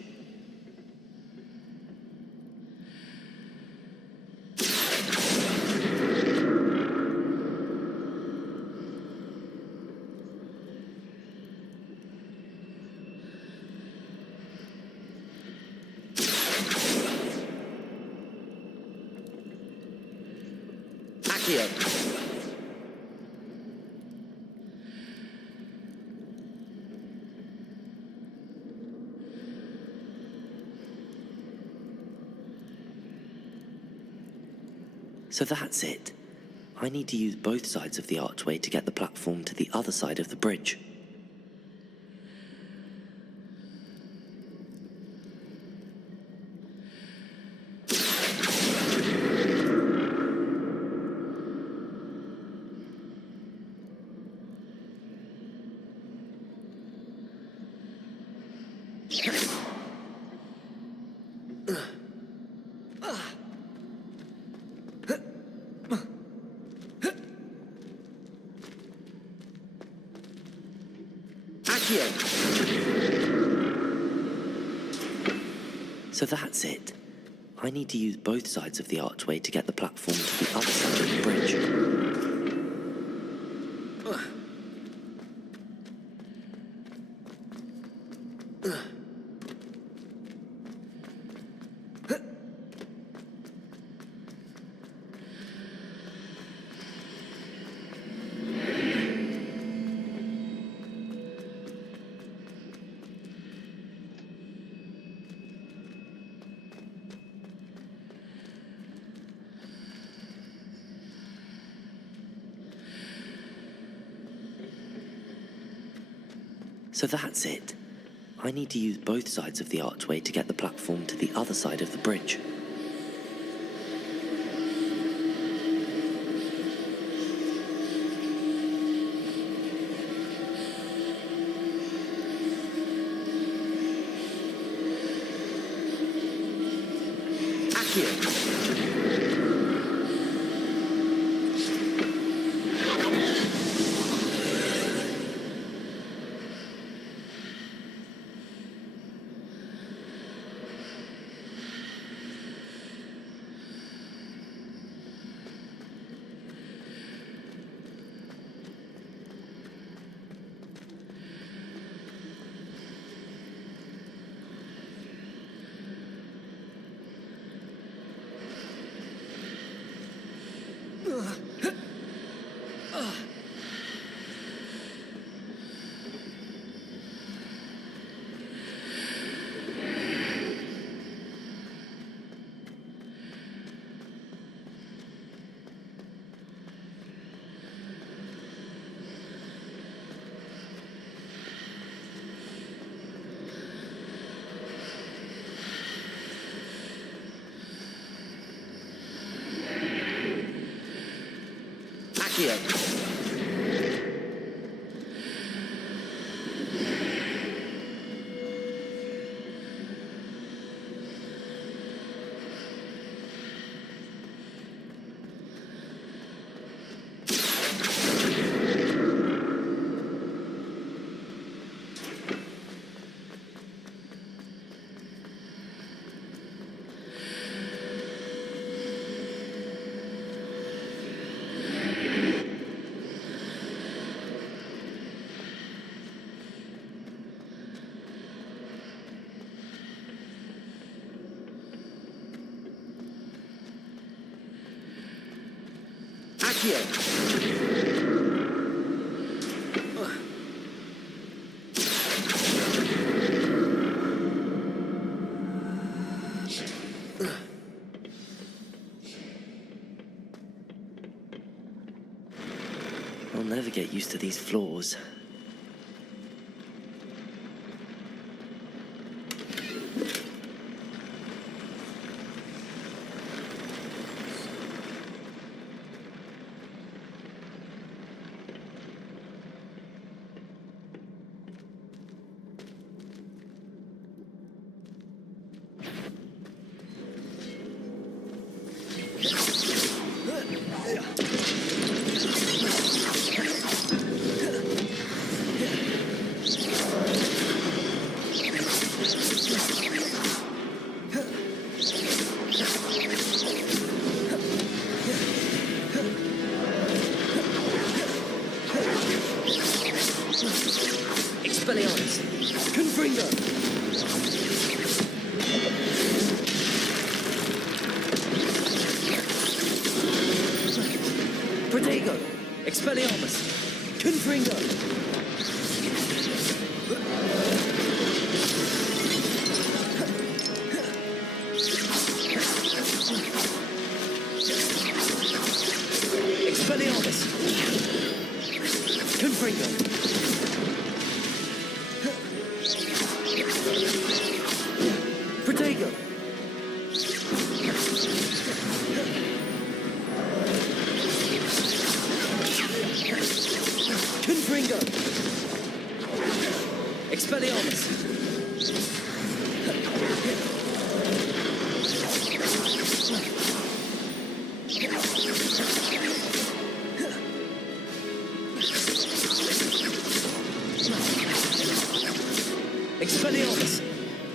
So that's it. I need to use both sides of the archway to get the platform to the other side of the bridge. So that's it. I need to use both sides of the archway to get the platform to the other side of the bridge. So that's it. I need to use both sides of the archway to get the platform to the other side of the bridge. Accio. I'll never get used to these floors.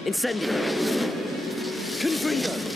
Incendio. Confringo.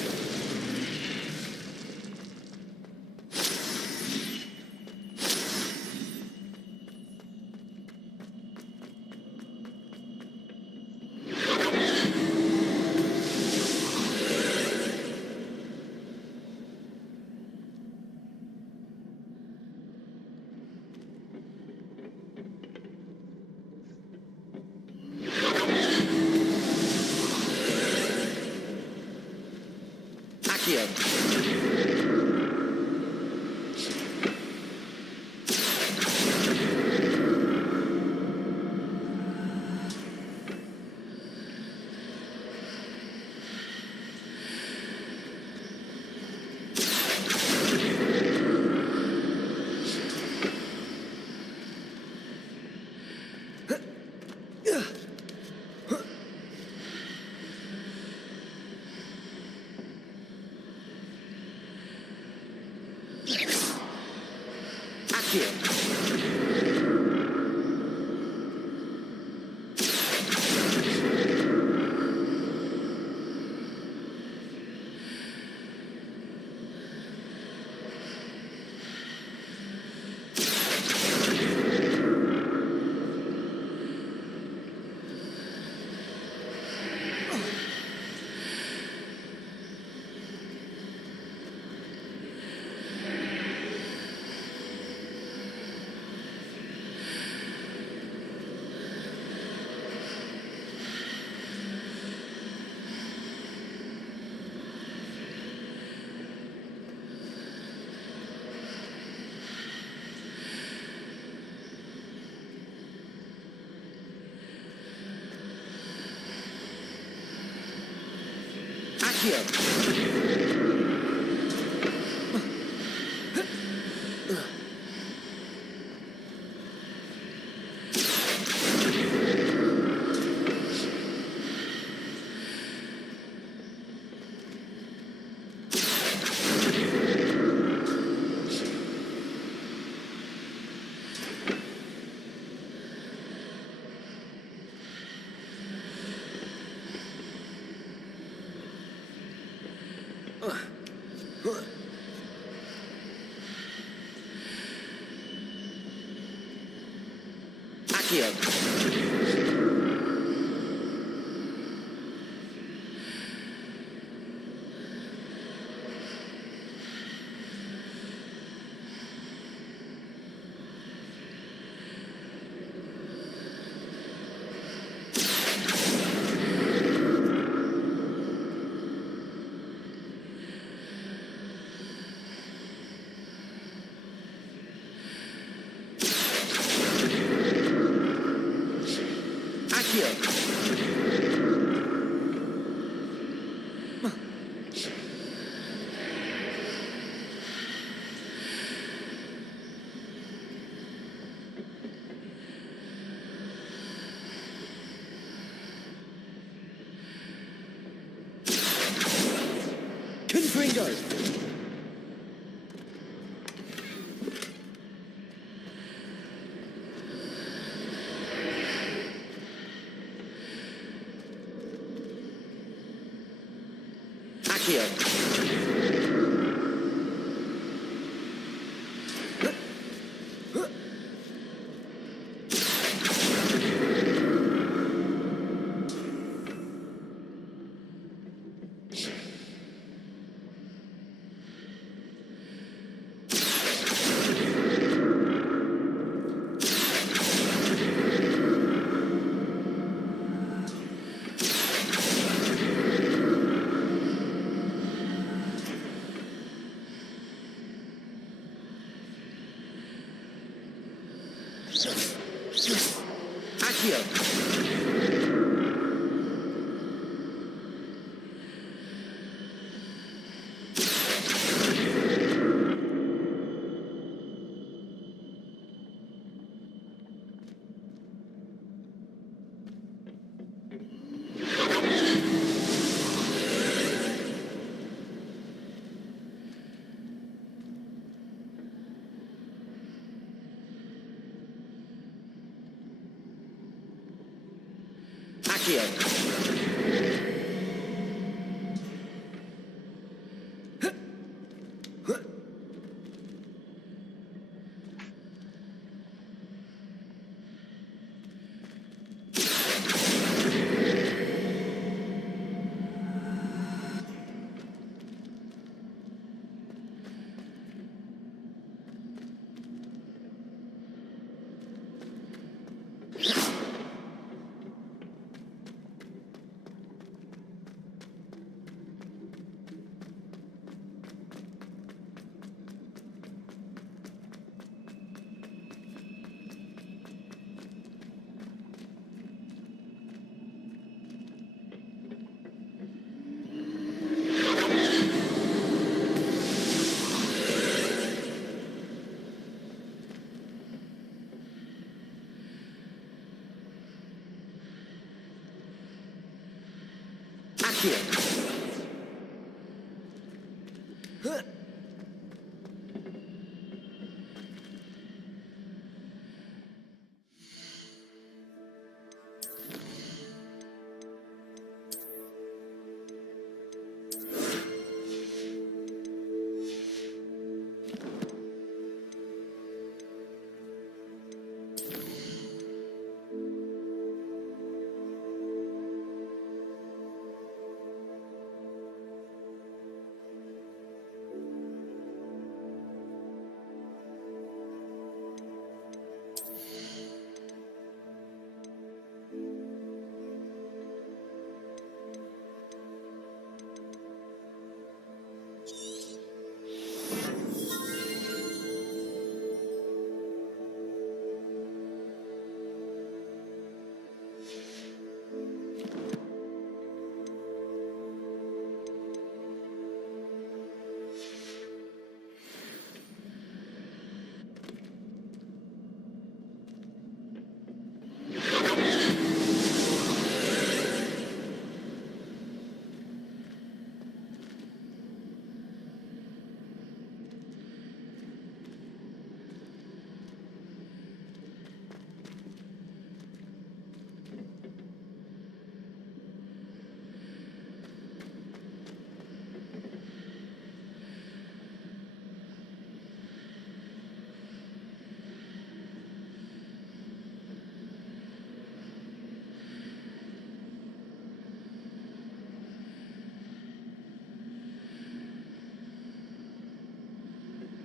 Confringo!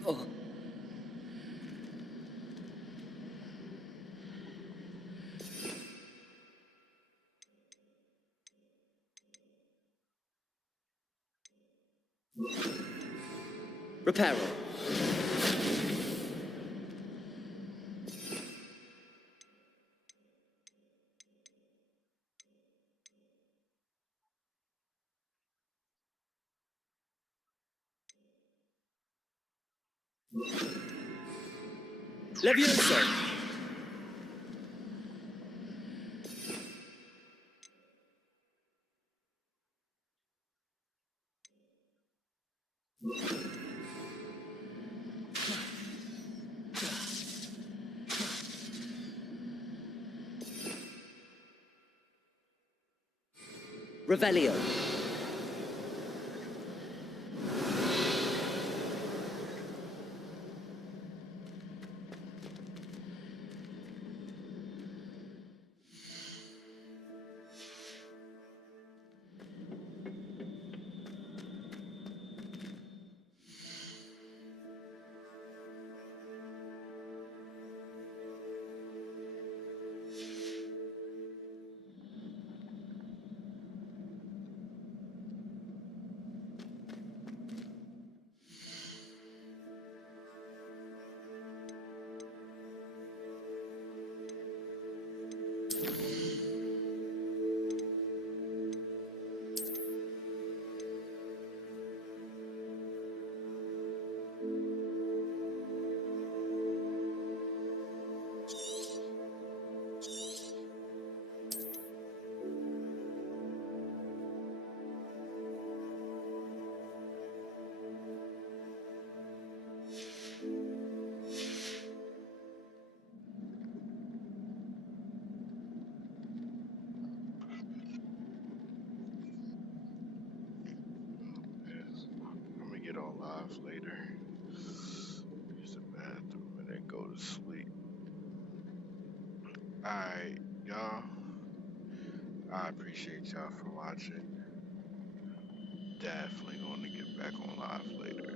Oh. Reparo. Levioso. Revelio. Yes. I'm gonna get on live later. Use the bathroom and then go to sleep. Alright, y'all. I appreciate y'all for watching. Definitely going to get back on live later.